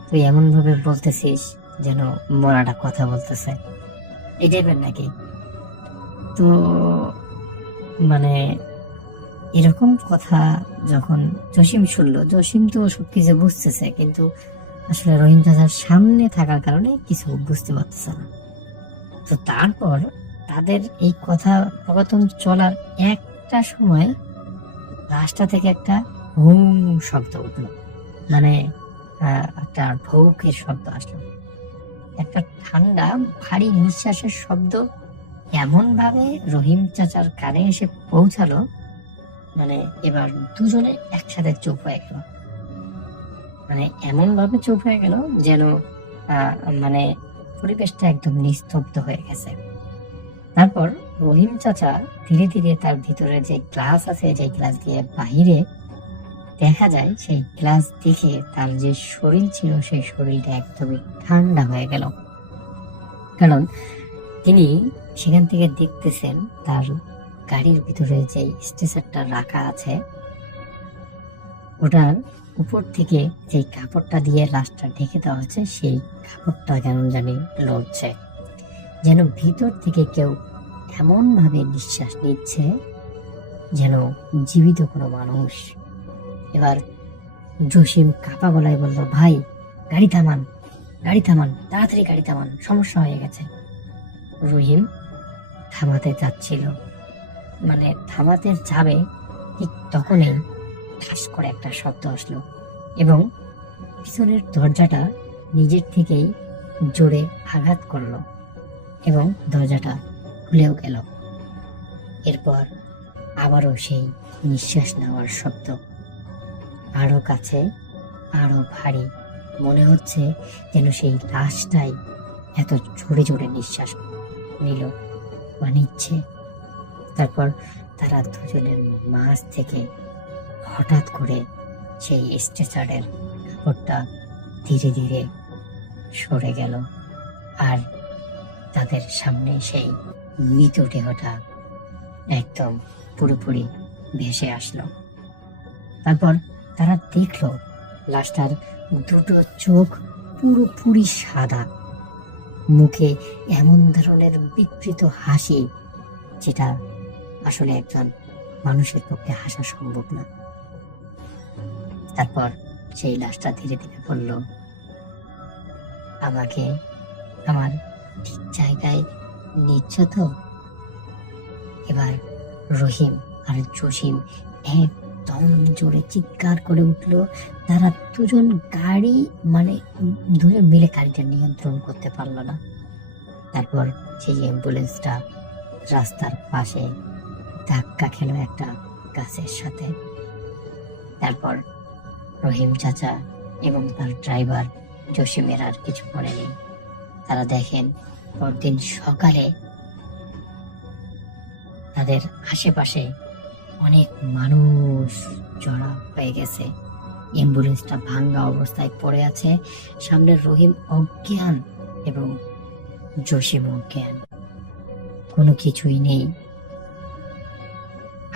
তুই এমন ভাবে বলতেছিস যেন মরাটা কথা বলতেছে, এই টাইপের নাকি? তো মানে এরকম কথা যখন জসিম শুনলো, জসিম তো সবকিছু বুঝতেছে, কিন্তু আসলে রহিম চাচার সামনে থাকার কারণে কিছু বুঝতে পারতেছে না। তো তারপর তাদের এই কথোপকথন চলার একটা সময় রাস্তা থেকে একটা হুম শব্দ উঠলো, মানে একটা ঢৌকের শব্দ আসলো, একটা ঠান্ডা ভারী নিঃশ্বাসের শব্দ এমন ভাবে রহিম চাচার কানে এসে পৌঁছালো, মানে এবার দুজনে একসাথে চুপ হয়ে গেল। মানে এমন ভাবে চুপ হয়ে গেল যেন মানে পরিবেশটা একদম নিস্তব্ধ হয়ে গেছে। তারপর রহিম চাচা ধীরে ধীরে তার ভিতরে যে গ্লাস আছে, যে গ্লাস দিয়ে বাহিরে দেখা যায়, সেই গ্লাস দেখে তার যে শরীর ছিল সেই শরীরটা একদমই ঠান্ডা হয়ে গেল। কারণ তিনি সেখান থেকে দেখতেছেন তার গাড়ির ভিতরে যে স্ট্রেচারটা রাখা আছে, ওটার উপর থেকে যে কাপড়টা দিয়ে লাশটা ঢেকে দেওয়া হচ্ছে, সেই কাপড়টা কেমন জানি লড়ছে, যেন ভিতর থেকে কেউ এমন ভাবে নিঃশ্বাস নিচ্ছে যেন জীবিত কোনো মানুষ। এবার জসিম কাপা গলায় বলল, ভাই গাড়ি থামান, গাড়ি থামান, তাড়াতাড়ি গাড়ি থামান, সমস্যা হয়ে গেছে। রহিম থামাতে যাচ্ছিল, মানে থামাতে যাবে, ঠিক তখনই ঠাস করে একটা শব্দ আসলো এবং পিছনের দরজাটা নিজের থেকেই জোরে আঘাত করলো এবং দরজাটা খুলেও গেল। এরপর আবারও সেই নিঃশ্বাস নেওয়ার শব্দ, আরো কাছে, আরো ভারী, মনে হচ্ছে যেন সেই লাশটাই এত জোরে জোরে নিঃশ্বাস নিল বা নিচ্ছে। তারপর তারা দুজনের মাঝ থেকে হঠাৎ করে সেই স্ট্রেচারের কাপড়টা ধীরে ধীরে সরে গেল আর তাদের সামনে সেই মৃতদেহটা একদম পুরোপুরি ভেসে আসলো। তারপর তারা দেখলো লাশটার দুটো চোখ পুরোপুরি সাদা, মুখে এমন ধরনের বিকৃত হাসি যেটা আসলে একজন মানুষের পক্ষে হাসা সম্ভব না। তারপর সেই লাশটা ধীরে ধীরে বলল, আমাকে আমার ঠিক জায়গায় নিচ্ছ তো? এবার রহিম আর জসিম একদম জোরে চিৎকার করে উঠলো। তারা দুজন গাড়ি মানে দুজন মিলে গাড়িটা নিয়ন্ত্রণ করতে পারলো না। তারপর সেই অ্যাম্বুলেন্সটা রাস্তার পাশে ধাক্কা খেলো একটা গাছের সাথে। তারপর রহিম চাচা এবং তার ড্রাইভার জসিমের আর কিছু মনে নেই। তারা দেখেন পরদিন সকালে তাদের আশেপাশে অনেক মানুষ জড়া হয়ে গেছে। অ্যাম্বুলেন্সটা ভাঙ্গা অবস্থায় পড়ে আছে, সামনে রহিম অজ্ঞান এবং জসিম অজ্ঞান, কোনো কিছুই নেই।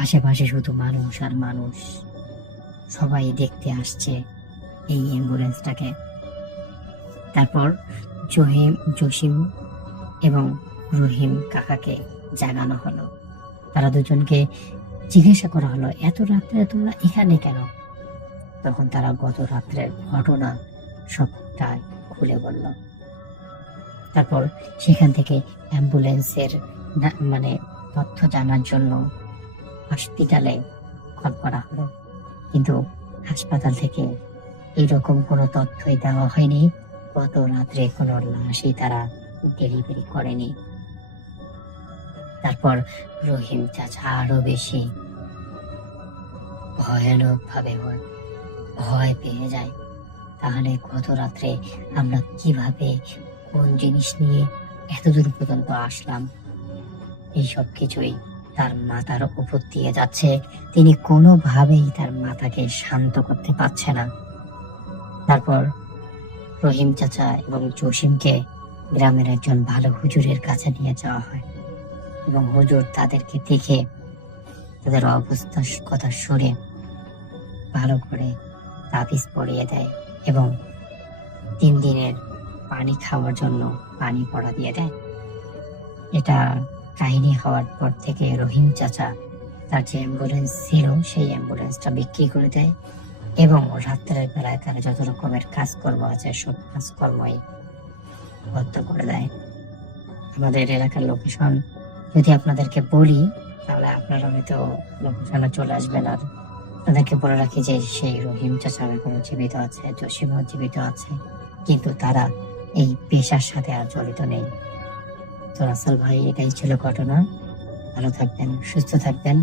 আশেপাশে শুধু মানুষ আর মানুষ, সবাই দেখতে আসছে এই অ্যাম্বুলেন্সটাকে। তারপর জসিম এবং রহিম কাকাকে জাগানো হলো। তারা দুজনকে জিজ্ঞাসা করা হলো, এত রাত্রে তোমরা এখানে কেন? তখন তারা গত রাত্রের ঘটনা সবটা খুলে বলল। তারপর সেখান থেকে অ্যাম্বুলেন্সের মানে তথ্য জানার জন্য হসপিটালে কল করা হলো, কিন্তু হাসপাতাল থেকে এরকম কোনো তথ্যই দেওয়া হয়নি। গত রাত্রে কোনো লাশই তারা ডেলিভারি করেনি। তারপর রহিম চাচা আরো বেশি ভয়ানক ভাবে ভয় পেয়ে যায়। তাহলে গত রাত্রে আমরা কিভাবে, কোন জিনিস নিয়ে এতদূর পর্যন্ত আসলাম, এই সব কিছুই তার মাথার উপর দিয়ে যাচ্ছে। তিনি কোনোভাবেই তার মাথাকে শান্ত করতে পারছে না। তারপর রহিম চাচা এবং জসিমকে গ্রামের একজন ভালো হুজুরের কাছে নিয়ে যাওয়া হয় এবং হুজুর তাদেরকে দেখে তাদের অবস্থার কথা শুনে ভালো করে তাবিজ পরিয়ে দেয় এবং 3 দিনের পানি খাওয়ার জন্য পানি পড়া দিয়ে দেয়। এটা কাহিনী হওয়ার পর থেকে রহিম চাচা তার যে অ্যাম্বুলেন্স ছিল সেই অ্যাম্বুলেন্সটা বিক্রি করে দেয় এবং রাত্রের বেলায় তার যত রকমের কাজকর্ম আছে সব কাজকর্মই বন্ধ করে দেয়। আমাদের এলাকার লোকেশন যদি আপনাদেরকে বলি তাহলে আপনারা হয়তো লোকেশনে চলে আসবেন। আর আপনাদেরকে বলে রাখি যে সেই রহিম চাচা এখনো জীবিত আছে, জসিমও জীবিত আছে, কিন্তু তারা এই পেশার সাথে আর জড়িত নেই। তো রাসেল ভাই, এটাই ছিল ঘটনা। ভালো থাকবেন, সুস্থ থাকবেন,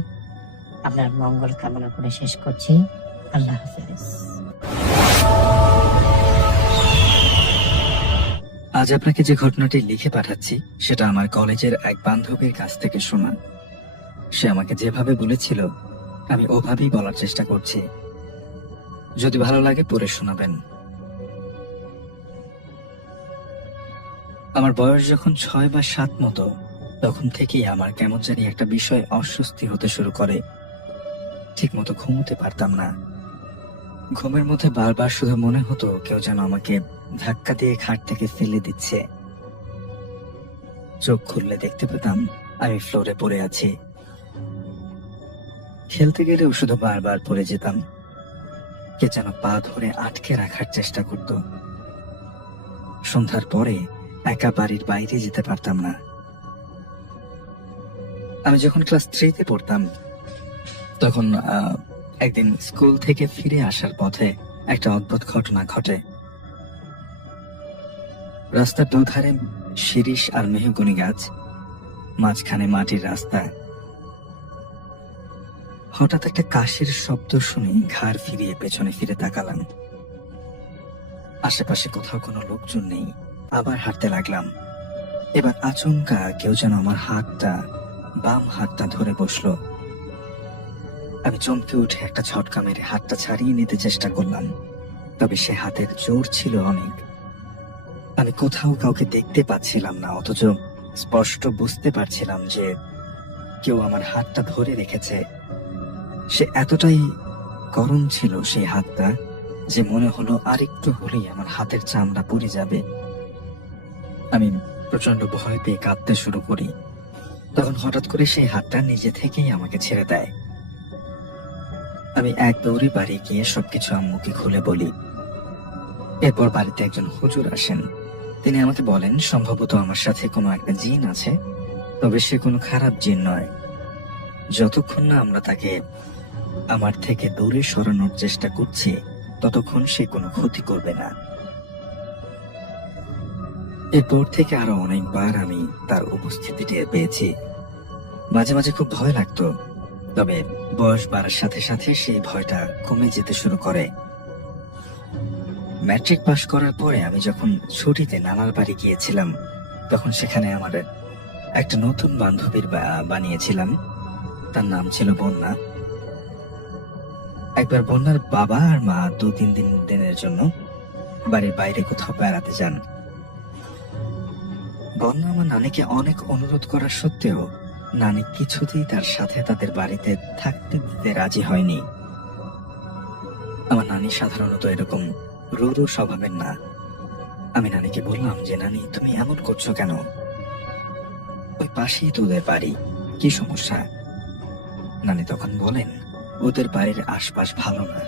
আপনার মঙ্গল কামনা করে শেষ করছি। আল্লাহ হাফেজ। আজ আপনাকে যে ঘটনাটি লিখে পাঠাচ্ছি সেটা আমার কলেজের এক বান্ধবীর কাছ থেকে শোনা। সে আমাকে যেভাবে বলেছিল আমি ওভাবেই বলার চেষ্টা করছি। যদি ভালো লাগে পড়ে শোনাবেন। আমার বয়স যখন 6 বা 7 মতো, তখন থেকেই আমার কেমন জানি একটা বিষয় অস্বস্তি হতে শুরু করে। ঠিক মতো ঘুমোতে পারতাম না। ঘুমের মধ্যে বারবার শুধু মনে হতো কেউ যেন আমাকে ধাক্কা দিয়ে খাট থেকে ফেলে দিচ্ছে। চোখ খুললে দেখতে পেতাম আমি ফ্লোরে পড়ে আছি। খেলতে গেলেও শুধু বারবার পড়ে যেতাম। কে যেন পা ধরে আটকে রাখার চেষ্টা করত। সন্ধ্যার পরে একা বাড়ির বাইরে যেতে পারতাম না। আমি যখন ক্লাস 3-তে পড়তাম তখন একদিন স্কুল থেকে ফিরে আসার পথে একটা অদ্ভুত ঘটনা ঘটে। রাস্তার দুধারে শিরীষ আর মেহগনি গাছ, মাঝখানে মাটির রাস্তা। হঠাৎ একটা কাশির শব্দ শুনে ঘাড় ফিরিয়ে পেছনে ফিরে তাকালাম। আশেপাশে কোথাও কোনো লোকজন নেই। আবার হাঁটতে লাগলাম। এবার আচমকা কেউ যেন আমার বাম হাতটা ধরে বসলো। আমি চমকে উঠে একটা ঝটকা মেরে হাতটা ছাড়িয়ে নিতে চেষ্টা করলাম, তবে সে হাতের জোর ছিল অনেক। আমি কোথাও কাউকে দেখতে পাচ্ছিলাম না, অথচ স্পষ্ট বুঝতে পারছিলাম যে কেউ আমার হাতটা ধরে রেখেছে। সে এতটাই গরম ছিল সেই হাতটা যে মনে হলো আরেকটু হলেই আমার হাতের চামড়া পুড়ে যাবে। আমি প্রচন্ড ভয় পেয়ে কাঁদতে শুরু করি। তখন হঠাৎ করে সেই হাতটা নিজে থেকেই আমাকে ছেড়ে দেয়। আমি এক দৌড়ে বাড়ি গিয়ে সবকিছু আম্মুকে খুলে বলি। এরপর বাড়িতে একজন হুজুর আসেন। তিনি আমাকে বলেন সম্ভবত আমার সাথে কোনো একটা জিন আছে, তবে সে কোনো খারাপ জিন নয়। যতক্ষণ না আমরা তাকে আমার থেকে দূরে সরানোর চেষ্টা করছি ততক্ষণ সে কোনো ক্ষতি করবে না। এরপর থেকে আরো অনেকবার আমি তার উপস্থিতি টের পেয়েছি। মাঝে মাঝে খুব ভয় লাগতো, তবে বয়স বাড়ার সাথে সাথে সেই ভয়টা কমে যেতে শুরু করে। ম্যাট্রিক পাশ করার পরে আমি যখন ছুটিতে নানার বাড়ি গিয়েছিলাম তখন সেখানে আমার একটা নতুন বান্ধবীর বানিয়েছিলাম। তার নাম ছিল বন্যা। একবার বন্যার বাবা আর মা 2-3 দিনের জন্য বাড়ির বাইরে কোথাও বেড়াতে যান। বন্যা আমার নানিকে অনেক অনুরোধ করার সত্ত্বেও নানি কিছুতেই তার সাথে তাদের বাড়িতে থাকতে দিতে রাজি হয়নি। আমার নানি সাধারণত এরকম রুরু স্বভাবের না। আমি নানিকে বললাম যে নানি তুমি এমন করছো কেন? ওই পাশেই তো ওদের বাড়ি, কি সমস্যা? নানি তখন বলেন ওদের বাড়ির আশপাশ ভালো না,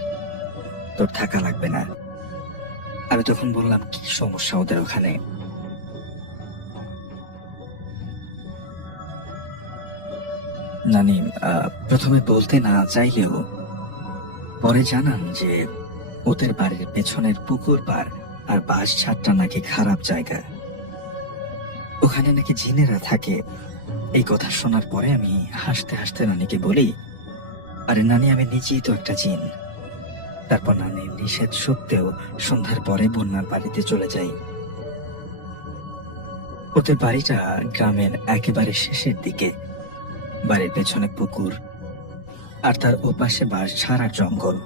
তোর থাকা লাগবে না। আমি তখন বললাম কি সমস্যা ওদের ওখানে? নানি প্রথমে বলতে না চাইলেও পরে জানান যে ওদের বাড়ির পেছনের পুকুর পাড় আর বাঁশ ছাদটা নাকি খারাপ জায়গা, ওখানে নাকি জিনেরা থাকে। এই কথা শোনার পরে আমি হাসতে হাসতে নানিকে বলি, আরে নানি আমি নিজেই তো একটা জিন। তারপর নানির নিষেধ সত্ত্বেও সন্ধ্যার পরে বন্যার বাড়িতে চলে যাই। ওদের বাড়িটা গ্রামের একেবারে শেষের দিকে। বাড়ির পেছনে পুকুর আর তার ওপাশে বাঁশ ছাড়া জঙ্গল।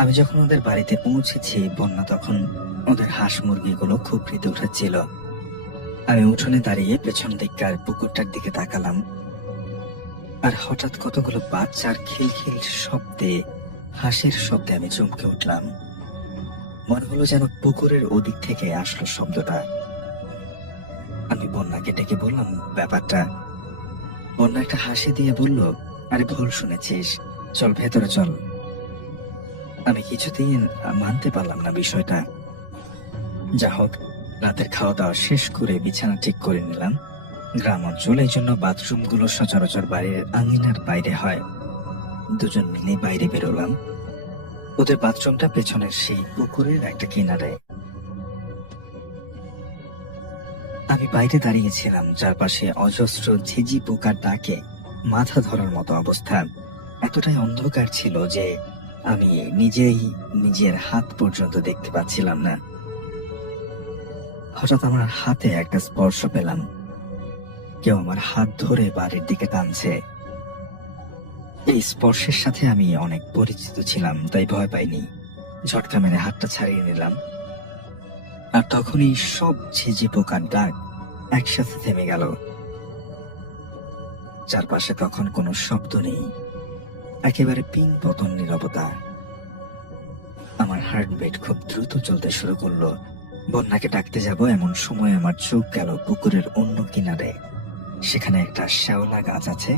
আমি যখন ওদের বাড়িতে পৌঁছেছি বন্যা তখন ওদের হাঁস মুরগিগুলো খুব ফ্রিতে উঠেছিল। আমি উঠোনে দাঁড়িয়ে পেছন দিককার পুকুরটার দিকে তাকালাম, আর হঠাৎ কতগুলো বাচ্চার খিলখিল শব্দে, হাসির শব্দে আমি চমকে উঠলাম। মনে হলো যেন পুকুরের ওদিক থেকে আসলো শব্দটা। আমি বন্যাকে ডেকে বললাম ব্যাপারটা। বন্যা একটা হাসি দিয়ে বলল, আরে ভুল শুনেছিস, চল ভেতরে চল। আমি কিছুতেই মানতে পারলাম না বিষয়টা। যা হোক, রাতের খাওয়া দাওয়া শেষ করে বিছানা ঠিক করে নিলাম। গ্রাম অঞ্চল, এই জন্য বাথরুমগুলো সচরাচর বাড়ির আঙিনার বাইরে হয়। দুজন মিলে বাইরে বেরোলাম। ওদের বাথরুমটা পেছনের সেই পুকুরের একটা কিনারে। আমি বাইরে দাঁড়িয়েছিলাম, চারপাশে অজস্র ঝিঝি পোকার ডাকে মাথা ধরার মতো অবস্থা। এতটাই অন্ধকার ছিল যে আমি নিজেই নিজের হাত পর্যন্ত দেখতে পাচ্ছিলাম না। হঠাৎ আমার হাতে একটা স্পর্শ পেলাম। কেউ আমার হাত ধরে বাড়ির দিকে টানছে। এই স্পর্শের সাথে আমি অনেক পরিচিত ছিলাম, তাই ভয় পাইনি। ঝটকা মেরে হাতটা ছাড়িয়ে নিলাম। আর তখনই সব ঝিঝি পোকার ডাক একসাথে থেমে গেল। চারপাশে তখন কোনো শব্দ নেই, একেবারে পিন পতন নীরবতা। আমার হার্টবিট খুব দ্রুত চলতে শুরু করলো। বন্যাকে ডাকতে যাব এমন সময় আমার চোখ গেল পুকুরের অন্য কিনারে। সেখানে একটা শ্যাওলা গাছ আছে।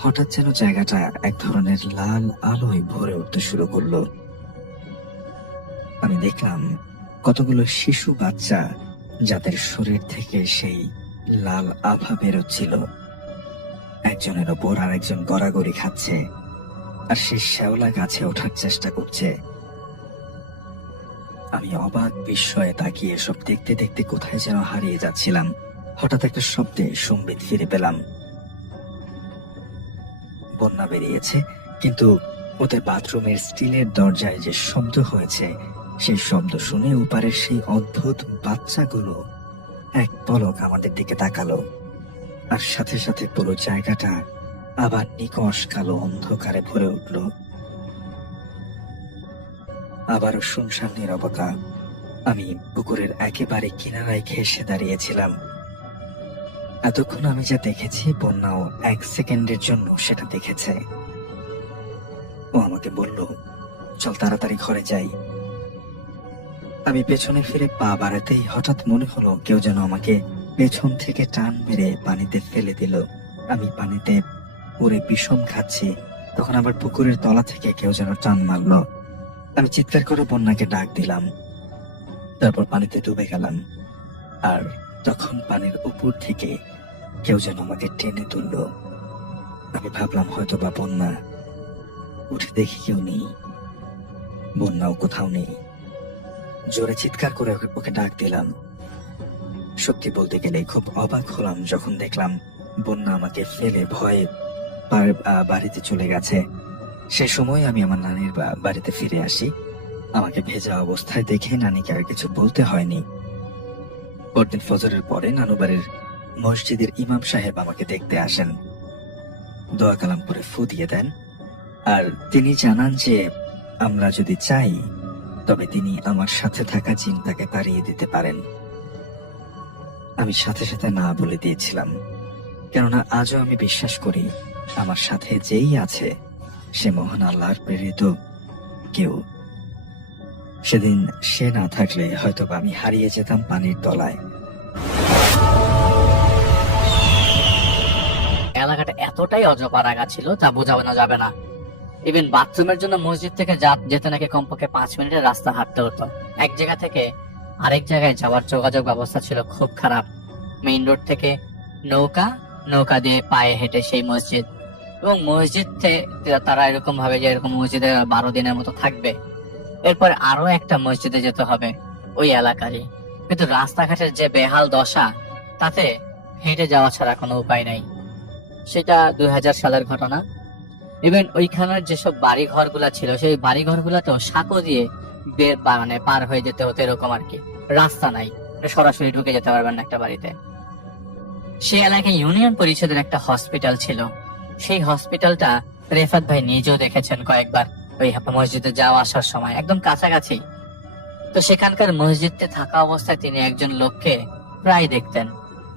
হঠাৎ যেন জায়গাটা এক ধরনের লাল আলোয় ভরে উঠতে শুরু করলো। আমি দেখলাম কতগুলো শিশু বাচ্চা, যাদের শরীর থেকে সেই লাল আভা বেরোচ্ছিল। একজনের ওপর আর একজন গড়াগড়ি খাচ্ছে, আর সেই শ্যাওলা গাছে ওঠার চেষ্টা করছে। আমি অবাক বিস্ময়ে তাকিয়ে সব দেখতে দেখতে কোথায় যেন হারিয়ে যাচ্ছিলাম। হঠাৎ একটা শব্দে সম্বিত ফিরে পেলাম। বন্যা বেরিয়েছে, কিন্তু ওদের বাথরুমের স্টিলের দরজায় যে শব্দ হয়েছে, সেই শব্দ শুনে ওপারের সেই অদ্ভুত বাচ্চাগুলো এক পলক আমাদের দিকে তাকালো। আর সাথে সাথে পুরো জায়গাটা আবার নিকষ কালো অন্ধকারে ভরে উঠল। আবারও শুনশান নীরবতা। আমি পুকুরের একেবারে কিনারায় ঘেঁষে দাঁড়িয়েছিলাম। এতক্ষণ আমি যা দেখেছি, বন্যাও 1 সেকেন্ডের জন্য সেটা দেখেছে। ও আমাকে বলল, চল তাড়াতাড়ি ঘরে যাই। আমি পেছনে ফিরে পা বাড়াতেই হঠাৎ মনে হলো কেউ যেন আমাকে পেছন থেকে টান মেরে পানিতে ফেলে দিল। আমি পানিতে পড়ে বিষম খাচ্ছি, তখন আবার পুকুরের তলা থেকে কেউ যেন টান মারলো। আমি চিৎকার করে বন্যাকে ডাক দিলাম, তারপর পানিতে ডুবে গেলাম। আর তখন পানির উপর থেকে কেউ যেন আমাকে টেনে তুলল। আমি ভাবলাম হয়তো বা বন্যা। উঠে দেখি কেউ নেই, বন্যাও কোথাও নেই। জোরে চিৎকার করে ওকে ডাক দিলাম। সত্যি বলতে গেলে খুব অবাক হলাম যখন দেখলাম বন্যা আমাকে ফেলে ভয়ে বাড়িতে চলে গেছে। সে সময় আমি আমার নানির বাড়িতে ফিরে আসি। আমাকে ভেজা অবস্থায় দেখে নানিকে আর কিছু বলতে হয়নি। পরদিন ফজরের পরে নানু বাড়ির মসজিদের ইমাম সাহেব আমাকে দেখতে আসেন। দোয়া কালাম করে ফু দিয়ে দেন, আর তিনি জানান যে আমরা যদি চাই তবে তিনি আমার সাথে থাকা জিনটাকে তাড়িয়ে দিতে পারেন। আমি সাথে সাথে না বলে দিয়েছিলাম, কেননা আজও আমি বিশ্বাস করি আমার সাথে যেই আছে সে মহান আল্লাহর প্রেরিত কেউ। সেদিন সে না থাকলে হয়তো আমি হারিয়ে যেতাম পানির তলায়। এলাকাটা এতটাই অজপাড়াগা ছিল তা বোঝানো যাবে না। ইভেন বাথরুমের জন্য মসজিদ থেকে যেতে নাকি কমপক্ষে 5 মিনিটের রাস্তা হাঁটতে হতো। এক জায়গা থেকে আরেক জায়গায় যাওয়ার যোগাযোগ ব্যবস্থা ছিল খুব খারাপ। মেইন রোড থেকে নৌকা দিয়ে পায়ে হেঁটে সেই মসজিদ, এবং মসজিদ থেকে তারা এরকম ভাবে যে এরকম মসজিদে 12 দিনের মতো থাকবে। এরপর আরো একটা মসজিদে যেতে হবে ওই এলাকারই। কিন্তু রাস্তাঘাটের যে বেহাল দশা, তাতে হেঁটে যাওয়া ছাড়া কোনো উপায় নাই। সেটা 2000 সালের ঘটনা। ইভেন ওইখানের যেসব বাড়ি ঘরগুলা ছিল, সেই বাড়ি ঘরগুলাতেও সাঁকো দিয়ে পার হয়ে যেতে হতো এরকম আর কি। রাস্তা নাই, সরাসরি ঢুকে যেতে পারবেন না একটা বাড়িতে। সেই এলাকায় ইউনিয়ন পরিষদের একটা হসপিটাল ছিল। সেই হসপিটালটা রেফাত ভাই নিজেও দেখেছেন কয়েকবার ওই মসজিদে যাওয়া আসার সময়, একদম কাছাকাছি। তো সেখানকার মসজিদে থাকা অবস্থায় তিনি একজন লোককে প্রায় দেখতেন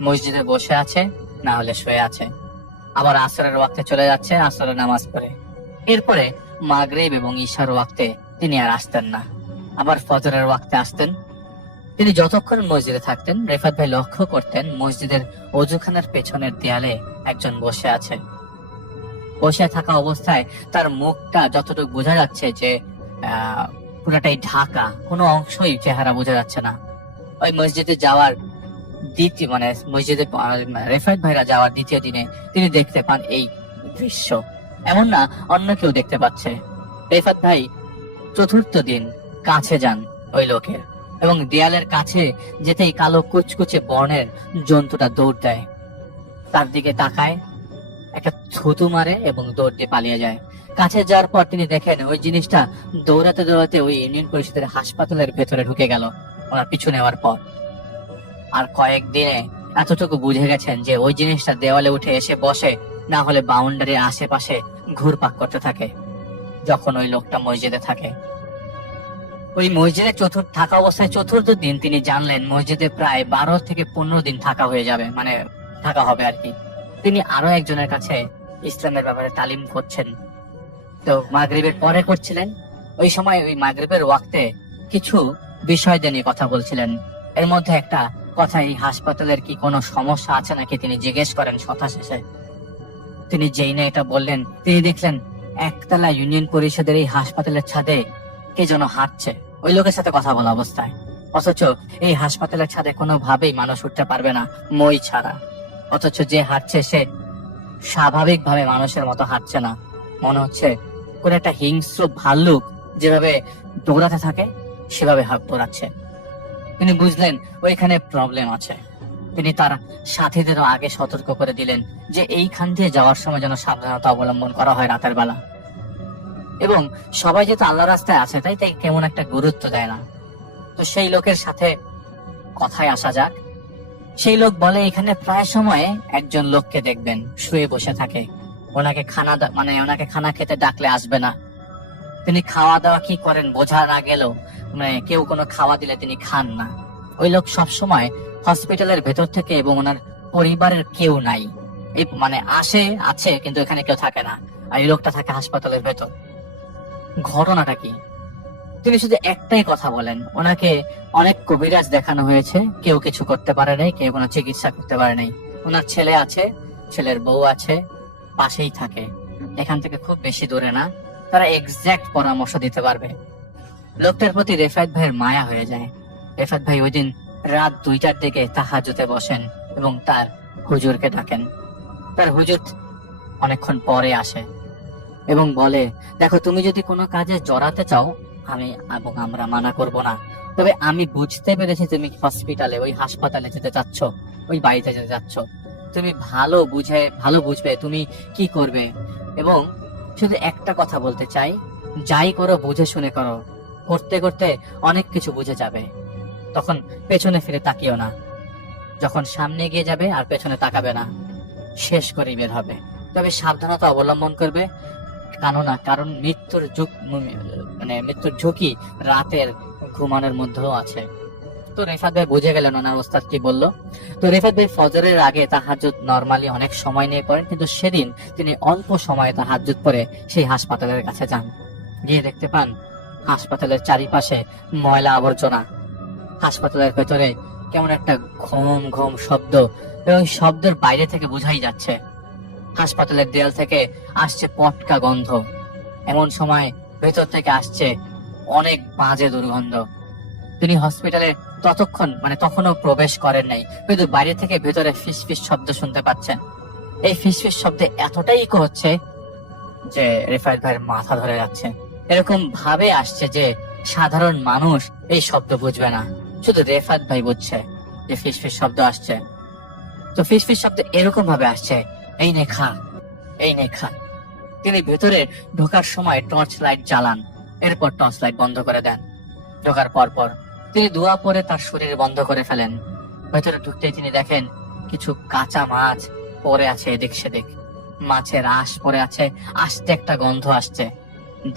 মসজিদে বসে আছে, না হলে শুয়ে আছে। আবার আসরের ওয়াক্তে চলে যাচ্ছে, আসরের নামাজ পড়ে। এরপরে মাগরিব এবং ঈশার ওয়াক্তে তিনি আর আসতেন না। আবার ফজরের ওয়াক্তে আসতেন। তিনি যতক্ষণ মসজিদে থাকতেন রেফাত ভাই লক্ষ্য করতেন মসজিদের অজুখানার পেছনের দেয়ালে একজন বসে আছে। বসে থাকা অবস্থায় তার মুখটা যতটুকু বোঝা যাচ্ছে যে পুরাটাই ঢাকা, কোনো অংশই চেহারা বোঝা যাচ্ছে না। ওই মসজিদে যাওয়ার মসজিদে রেফাত ভাইরা যাওয়ার দ্বিতীয় দিনে তিনি দেখতে পান এই দৃশ্য। এমন না অন্য কেউ দেখতে পাচ্ছে। রেফাত ভাই চতুর্থ দিন কাছে যান ওই লোকের, এবং দেয়ালের কাছে যেতেই কালো কুচকুচে বর্ণের জন্তুটা দৌড় দেয়, তার দিকে তাকায়, একটা থুতু মারে এবং দৌড় দিয়ে পালিয়ে যায়। কাছে যাওয়ার পর তিনি দেখেন ওই জিনিসটা দৌড়াতে দৌড়াতে ওই ইউনিয়ন পরিষদের হাসপাতালের ভেতরে ঢুকে গেল ওনার পিছু নেওয়ার পর। আর কয়েকদিনে এতটুকু বুঝে গেছেন যে ওই জিনিসটা দেওয়ালে উঠে এসে বসে, না হলে বাউন্ডারির আশেপাশে ঘুরপাক করতে থাকে যখন ওই লোকটা মসজিদে থাকে। ওই মসজিদে থাকা অবস্থায় চতুর্থ দিন তিনি জানলেন মসজিদে প্রায় 12 থেকে 15 দিন থাকা হয়ে যাবে, মানে থাকা হবে আর কি। তিনি আরো একজনের কাছে ইসলামের ব্যাপারে তালিম করছেন, তো মাগরিবের পরে করছিলেন। ওই সময় ওই মাগরিবের ওয়াক্তে কিছু বিষয় নিয়ে কথা বলছিলেন। এর মধ্যে একটা কথা, এই হাসপাতালের কি কোনো সমস্যা আছে নাকি তিনি জিজ্ঞেস করেন কথা শেষে। তিনি যেই না এটা বললেন, তিনি দেখলেন একতলা ইউনিয়ন পরিষদের এই হাসপাতালের ছাদে কে যেন হাঁটছে ওই লোকের সাথে কথা বলা অবস্থায়। অথচ এই হাসপাতালের ছাদে কোনোভাবেই মানুষ উঠতে পারবে না মই ছাড়া। অথচ যে হাঁটছে সে স্বাভাবিকভাবে মানুষের মতো হাঁটছে না, মনে হচ্ছে কোন একটা হিংস্র ভাল্লুক যেভাবে দৌড়াতে থাকে সেভাবে হাত দৌড়াচ্ছে। তিনি বুঝলেন ওইখানে প্রবলেম আছে। তিনি তার সাথীদেরও আগে সতর্ক করে দিলেন যে এইখান দিয়ে যাওয়ার সময় যেন সাবধানতা অবলম্বন করা হয় রাতের বেলা। এবং সবাই যেহেতু আল্লাহ রাস্তায় আছে তাই কেমন একটা গুরুত্ব দেয় না। তো সেই লোকের সাথে কথায় আসা যাক। সেই লোক বলে এখানে প্রায় সময় একজন লোককে দেখবেন শুয়ে বসে থাকে, ওনাকে খানা খেতে ডাকলে আসবে না। তিনি খাওয়া দাওয়া কি করেন বোঝা না গেলেও কেউ কোনো খাওয়া দিলে তিনি খান না। ওই লোক সব সময় হসপিটালের ভেতর থেকে, এবং ওনার পরিবারের কেউ নাই, এই আছে কিন্তু এখানে কেউ থাকে না, আর এই লোকটা থাকে হাসপাতালের ভেতর। ঘটনাটা কি? তিনি শুধু একটাই কথা বলেন, ওনাকে অনেক কবিরাজ দেখানো হয়েছে, কেউ কিছু করতে পারে নাই, কেউ কোনো চিকিৎসা করতে পারে নাই। ওনার ছেলে আছে, ছেলের বউ আছে, পাশেই থাকে, এখান থেকে খুব বেশি দূরে না, তারা এক্সাক্ট পরামর্শ দিতে পারবে। লোকটার প্রতি রেফাত ভাইয়ের মায়া হয়ে যায়। রেফাত ভাই ওই দিন রাত 2টার দিকে তাহাজ্জুদে বসেন এবং তার হুজুরকে ডাকেন। তার হুজুর অনেকক্ষণ পরে আসে এবং বলে, দেখো তুমি যদি কোনো কাজে জড়াতে চাও আমরা মানা করব না, তবে আমি বুঝতে পেরেছি তুমি হসপিটালে ওই হাসপাতালে যেতে চাচ্ছ, ওই বাড়িতে যেতে চাচ্ছ, তুমি ভালো বুঝবে তুমি কি করবে। এবং শুধু একটা কথা বলতে চাই, যাই করো বুঝে শুনে করো, করতে করতে অনেক কিছু বুঝে যাবে, তখন পেছনে ফিরে তাকিও না, যখন সামনে গিয়ে যাবে আর পেছনে তাকাবে না, শেষ করে বের হবে। তবে সাবধানতা অবলম্বন করবে, কারণ মৃত্যুর ঝুঁকি রাতের ঘুমানোর মধ্যেও আছে। তো রেফাত ভাই বুঝে গেলেন ওনার ওস্তাদ কি বললো। তো রেফাত ভাই ফজরের আগে তাহাজ্জুদ নরমালি অনেক সময় নিয়ে পড়েন, কিন্তু সেদিন তিনি অল্প সময়ে তাহাজ্জুদ পড়ে সেই হাসপাতালের কাছে যান। গিয়ে দেখতে পান হাসপাতালের চারিপাশে ময়লা আবর্জনা, হাসপাতালের ভেতরে কেমন একটা ঘুম ঘুম শব্দ, এবং শব্দের বাইরে থেকে বোঝাই যাচ্ছে হাসপাতালের দেয়াল থেকে আসছে পটকা গন্ধ। এমন সময় ভেতর থেকে আসছে অনেক বাজে দুর্গন্ধ। তিনি হসপিটালে তখনও প্রবেশ করেন নাই, কিন্তু বাইরে থেকে ভেতরে ফিসফিস শব্দ শুনতে পাচ্ছেন। এই ফিসফিস শব্দে এতটাই ইকো হচ্ছে যে রেফাত ভাইয়ের মাথা ধরে যাচ্ছে। এরকম ভাবে আসছে যে সাধারণ মানুষ এই শব্দ বুঝবে না, শুধু রেফাত ভাই বুঝছে যে ফিসফিস শব্দ আসছে। তো ফিসফিস শব্দ এরকম ভাবে আসছে, এই নে খা। তিনি ভেতরে ঢোকার সময় টর্চ লাইট জ্বালান, এরপর টর্চ লাইট বন্ধ করে দেন। ঢোকার পর তিনি দোয়া পরে তার শরীর বন্ধ করে ফেলেন। ভেতরে ঢুকতেই তিনি দেখেন কিছু কাঁচা মাছ পড়ে আছে এদিক সেদিক, মাছের আঁশ পড়ে আছে, আস্তে একটা গন্ধ আসছে।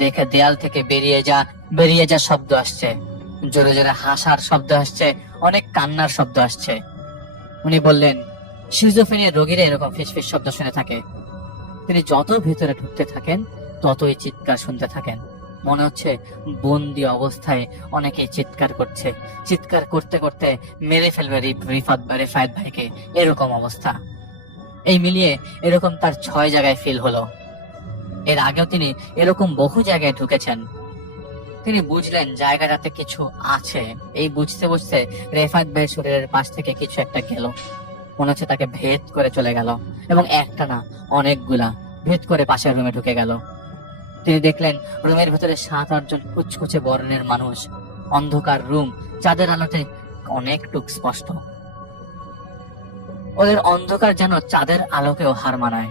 দেখে দেয়াল থেকে বেরিয়ে যা শব্দ আসছে, জোরে জোরে হাসার শব্দ আসছে, অনেক কান্নার শব্দ আসছে। উনি বললেন সিজোফ্রেনিয়া রোগীরা এরকম ফিসফিস শব্দ শুনে থাকে। তিনি যত ভেতরে ঢুকতে থাকেন ততই চিৎকার শুনতে থাকেন, মনে হচ্ছে বন্দি অবস্থায় অনেকেই চিৎকার করছে, চিৎকার করতে করতে মেরে ফেলবে রিফাত ভাইকে, এরকম অবস্থা। এই মিলিয়ে এরকম তার 6 জায়গায় ফিল হলো। এর আগেও তিনি এরকম বহু জায়গায় ঢুকেছেন। তিনি বুঝলেন জায়গাটাতে কিছু আছে। এই বুঝতে বুঝতে রেফাত ভাইয়ের শরীরের পাশ থেকে কিছু একটা গেল, মনে হচ্ছে তাকে ভেদ করে চলে গেল, এবং একটা না অনেকগুলা ভেদ করে পাশের রুমে ঢুকে গেল। তিনি দেখলেন রুমের ভেতরে 7-8 জন কুচকুচে বর্ণের মানুষ, অন্ধকার রুম, চাঁদের আলোতে অনেকটুক স্পষ্ট। ওদের অন্ধকার যেন চাঁদের আলোকেও হার মানায়।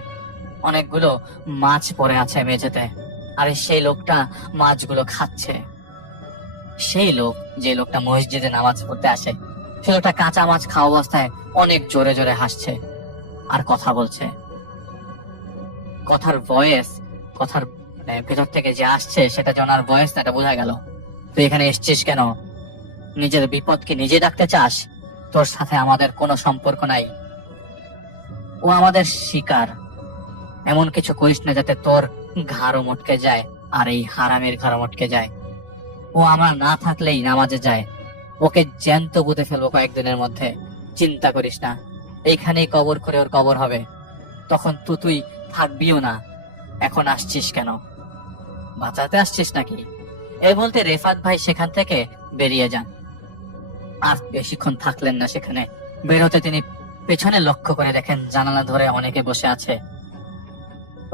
অনেকগুলো মাছ পড়ে আছে মেঝেতে, আর সেই লোকটা মাছগুলো খাচ্ছে। সেই লোক, যে লোকটা মসজিদে নামাজ পড়তে আসে, সে লোকটা কাঁচা মাছ খাওয়া অবস্থায় অনেক জোরে জোরে হাসছে আর কথা বলছে। কথার ভয়েস, কথার ভেতর থেকে যে আসছে সেটা যে ওনার ভয়েস, এটা বোঝা গেল। তুই এখানে এসছিস কেন? নিজের বিপদকে নিজে ডাকতে চাস? তোর সাথে আমাদের কোনো সম্পর্ক নাই। ও আমাদের শিকার। এমন কিছু করিস না যাতে তোর ঘাড়ও মটকে যায় আর এই হারামের ঘাড়ও মটকে যায়। ও আমরা না থাকলেই নামাজে যায়। ওকে জ্যান্ত পুঁতে ফেলবো কয়েকদিনের মধ্যে। চিন্তা করিস না, এইখানেই কবর করে ওর কবর হবে। তখন তো তুই থাকবিও না। এখন আসছিস কেন? বাঁচাতে আসছিস নাকি? এই বলতে রেফাত ভাই সেখান থেকে বেরিয়ে যান। আর বেশিক্ষণ থাকলেন না সেখানে। বের হতে তিনি পেছনে লক্ষ্য করে দেখেন জানালা ধরে অনেকে বসে আছে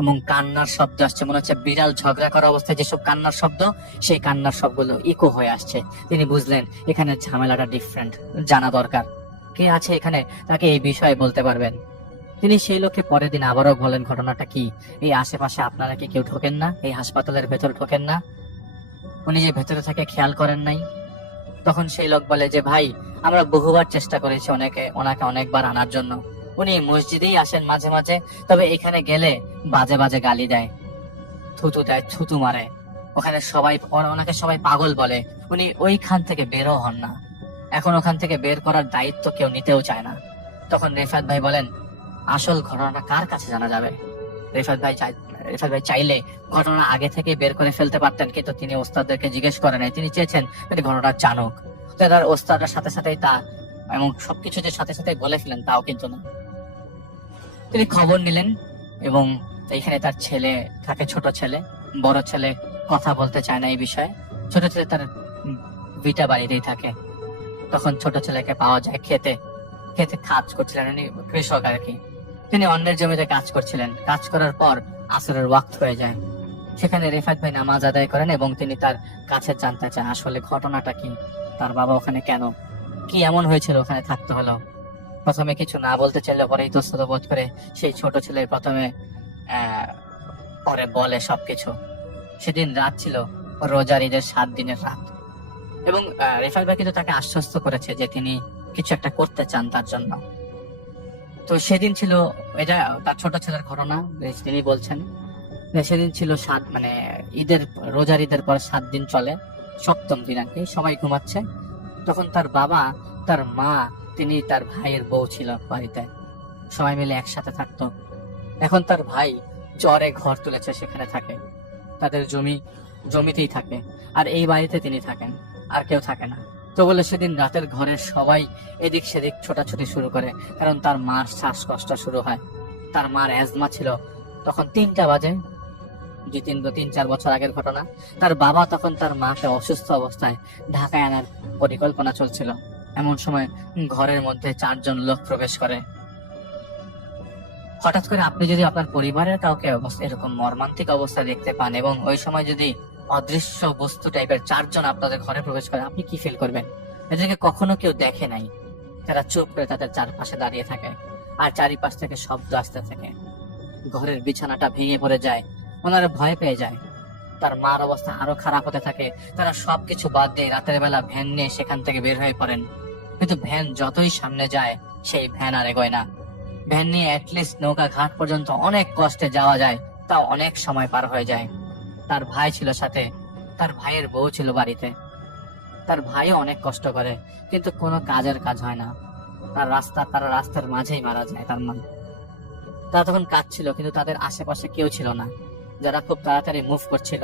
এবং কান্নার শব্দ আসছে। মনে হচ্ছে বিড়াল ঝগড়া করা অবস্থায় যেসব কান্নার শব্দ, সেই কান্নার শব্দগুলো ইকো হয়ে আসছে। তিনি বুঝলেন এখানে ঝামেলাটা ডিফারেন্ট, জানা দরকার। কে আছে এখানে, তাকে এই বিষয়ে বলতে পারবেন। তিনি সেই লোককে পরের দিন আবারও বলেন ঘটনাটা কি। এই আশেপাশে আপনারা কি কেউ ঢোকেন না? এই হাসপাতালের ভেতরে ঢোকেন না? উনি যে ভেতরে থাকে খেয়াল করেন নাই? তখন সেই লোক বলে যে ভাই, আমরা বহুবার চেষ্টা করেছি ওনাকে অনেকবার আনার জন্য। উনি মসজিদেই আসেন মাঝে মাঝে, তবে এখানে গেলে বাজে বাজে গালি দেয়, থুতু দেয়, থুতু মারে। ওখানে ওনাকে সবাই পাগল বলে। উনি ওইখান থেকে বেরও হন না। এখন ওখান থেকে বের করার দায়িত্ব কেউ নিতেও চায় না। তখন রেফাত ভাই বলেন, আসল ঘটনাটা কার কাছে জানা যাবে? রেফাত ভাই চাইলে ঘটনা আগে থেকে বের করে ফেলতে পারতেন, কিন্তু তিনি ওস্তাদদেরকে জিজ্ঞেস করেন নাই। তিনি চেয়েছেন তিনি ঘটনাটা জানুক। তার ওস্তাদের সাথে সাথেই তা, এবং সবকিছু যে সাথে সাথে বলে ফেলেন তাও কিন্তু না। তিনি খবর নিলেন এবং এইখানে তার ছেলে থাকে, ছোট ছেলে। বড় ছেলে কথা বলতে চায় না এই বিষয়ে। ছোট ছেলে তার ভিটা বাড়িতেই থাকে। তখন ছোট ছেলেকে পাওয়া যায় খেতে কাজ করছিলেন। উনি কৃষক আর কি। তিনি অন্যের জমিতে কাজ করছিলেন। কাজ করার পর আসরের ওয়াক্ত হয়ে যায়। সেখানে রেফাত ভাই নামাজ আদায় করেন এবং তিনি তার কাছে জানতে চান আসলে ঘটনাটা কি, তার বাবা ওখানে কেন, কি এমন হয়েছিল ওখানে থাকতে হলো। প্রথমে কিছু না বলতে চাইলে পরে ইতস্তত বোধ করে সেই ছোট ছেলে প্রথমে পরে বলে সবকিছু। সেদিন রাত ছিল রোজার ঈদের 7 দিনের রাত, এবং রেফাত ভাই কিন্তু তাকে আশ্বস্ত করেছে যে তিনি কিছু একটা করতে চান তার জন্য। তো সেদিন ছিল, এটা তার ছোট ছেলের ঘটনা। তিনি বলছেন সেদিন ছিল রোজার ঈদের পর 7 দিন চলে, 7ম দিন আর কি। সবাই ঘুমাচ্ছে। তখন তার বাবা, তার মা, তিনি তার ভাইয়ের বউ ছিল বাড়িতে, সবাই মিলে একসাথে থাকতো। এখন তার ভাই জ্বরে ঘর তুলেছে, সেখানে থাকে, তাদের জমিতেই থাকে, আর এই বাড়িতে তিনি থাকেন, আর কেউ থাকে না। তো বলে সেদিন রাতের ঘরের সবাই এদিক সেদিক ছোটাছুটি শুরু করে, কারণ তার মার শ্বাসকষ্ট শুরু হয়। তার মার অ্যাজমা ছিল। তখন 3টা বাজে, 3-4 বছর আগের ঘটনা। তার বাবা তখন তার মাকে অসুস্থ অবস্থায় ঢাকায় আনার পরিকল্পনা চলছিল। এমন সময় ঘরের মধ্যে 4 জন লোক প্রবেশ করে। হঠাৎ করে আপনি যদি আপনার পরিবারের কাউকে এরকম মর্মান্তিক অবস্থা দেখতে পান, এবং ওই সময় যদি অদৃশ্য বস্তু টাইপের 4 জন আপনাদের ঘরে প্রবেশ করে, আপনি কি ফিল করবেন? এদেরকে কখনো কেউ দেখে নাই। তারা চুপ করে তাদের চারপাশে দাঁড়িয়ে থাকে, আর চারিপাশ থেকে শব্দ আসতে থাকে। ঘরের বিছানাটা ভেঙে পড়ে যায়, ওনারা ভয় পেয়ে যায়। তার মার অবস্থা আরো খারাপ হতে থাকে। তারা সবকিছু বাদ দিয়ে রাতের বেলা ভ্যান নিয়ে সেখান থেকে বের হয়ে পড়েন, কিন্তু ভ্যান যতই সামনে যায় সেই ভ্যান আর এগোয় না। ভ্যান নিয়ে অ্যাটলিস্ট নৌকা ঘাট পর্যন্ত অনেক কষ্টে যাওয়া যায়, তাও অনেক সময় পার হয়ে যায়। তার ভাই ছিল সাথে, তার ভাইয়ের বউ ছিল বাড়িতে। তার ভাইও অনেক কষ্ট করে, কিন্তু কোনো কাজের কাজ হয় না। তারা রাস্তার মাঝেই মারা যায় তার মা। তারা তখন কাঁদছিল, কিন্তু তাদের আশেপাশে কেউ ছিল না যারা খুব তাড়াতাড়ি মুভ করছিল।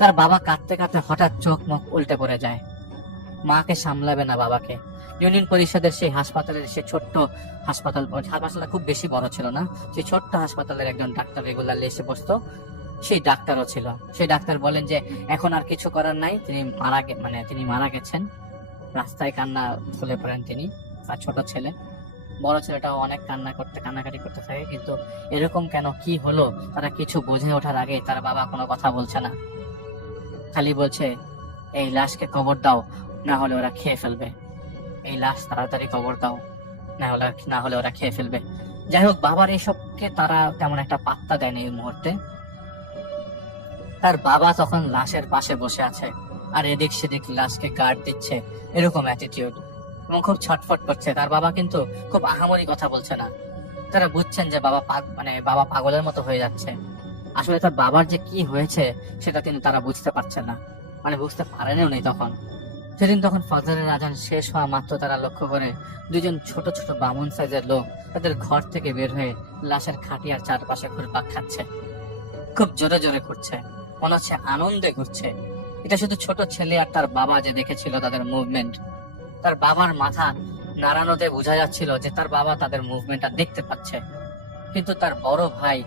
তার বাবা কাঁদতে কাঁদতে হঠাৎ চোখ মুখ উল্টে পড়ে যায়। মাকে সামলাবে না বাবাকে। ইউনিয়ন পরিষদের সেই হাসপাতালের সেই ছোট্ট হাসপাতালটা খুব বেশি বড় ছিল না, সেই ছোট্ট হাসপাতালের একজন ডাক্তার রেগুলারলি এসে বসতো, সেই ডাক্তারও ছিল। সেই ডাক্তার বলেন যে এখন আর কিছু করার নাই, তিনি মারা গেছেন। রাস্তায় খুলে পড়েন তিনি, তার ছোট ছেলে। বড় ছেলেটাও অনেক কান্নাকাটি করতে থাকে, কিন্তু এরকম কেন, কি হলো, তারা কিছু বুঝে ওঠার আগে তার বাবা কোনো কথা বলছে না, খালি বলছে এই লাশকে কবর দাও, না হলে ওরা খেয়ে ফেলবে। এই লাশ তাড়াতাড়ি কবর দাও, না হলে ওরা খেয়ে ফেলবে। যাই হোক, বাবার এইসবকে তারা তেমন একটা পাত্তা দেয়নি এই মুহূর্তে। তার বাবা তখন লাশের পাশে বসে আছে, আর এদিক সেদিক লাশকে গার্ড দিচ্ছে, এরকম অ্যাটিটিউড, এবং খুব ছটফট করছে। তার বাবা কিন্তু খুব আহামরি কথা বলছে না। তারা বুঝছেন যে বাবা পাগলের মতো হয়ে যাচ্ছে। আসলে তার বাবার যে কি হয়েছে সেটা তারা বুঝতে পারছেন না, বুঝতে পারেনও নেই তখন। সেদিন তখন ফজরের আজান শেষ হওয়া মাত্র তারা লক্ষ্য করে দুজন ছোট ছোট বামুন সাইজের লোক তাদের ঘর থেকে বের হয়ে লাশের খাটিয়ার চারপাশে ঘুরপাক খাচ্ছে, খুব জোরে জোরে ঘুরছে, মনে হচ্ছে আনন্দে ঘুরছে। এটা শুধু ছোট ছেলে আর তার বাবা যে দেখেছিল তাদের মুভমেন্ট। তার বাবার মাথা নাড়ানোতে বোঝা যাচ্ছিল যে তার বাবা তাদের মুভমেন্টটা দেখতে পাচ্ছে, কিন্তু তার বড় ভাই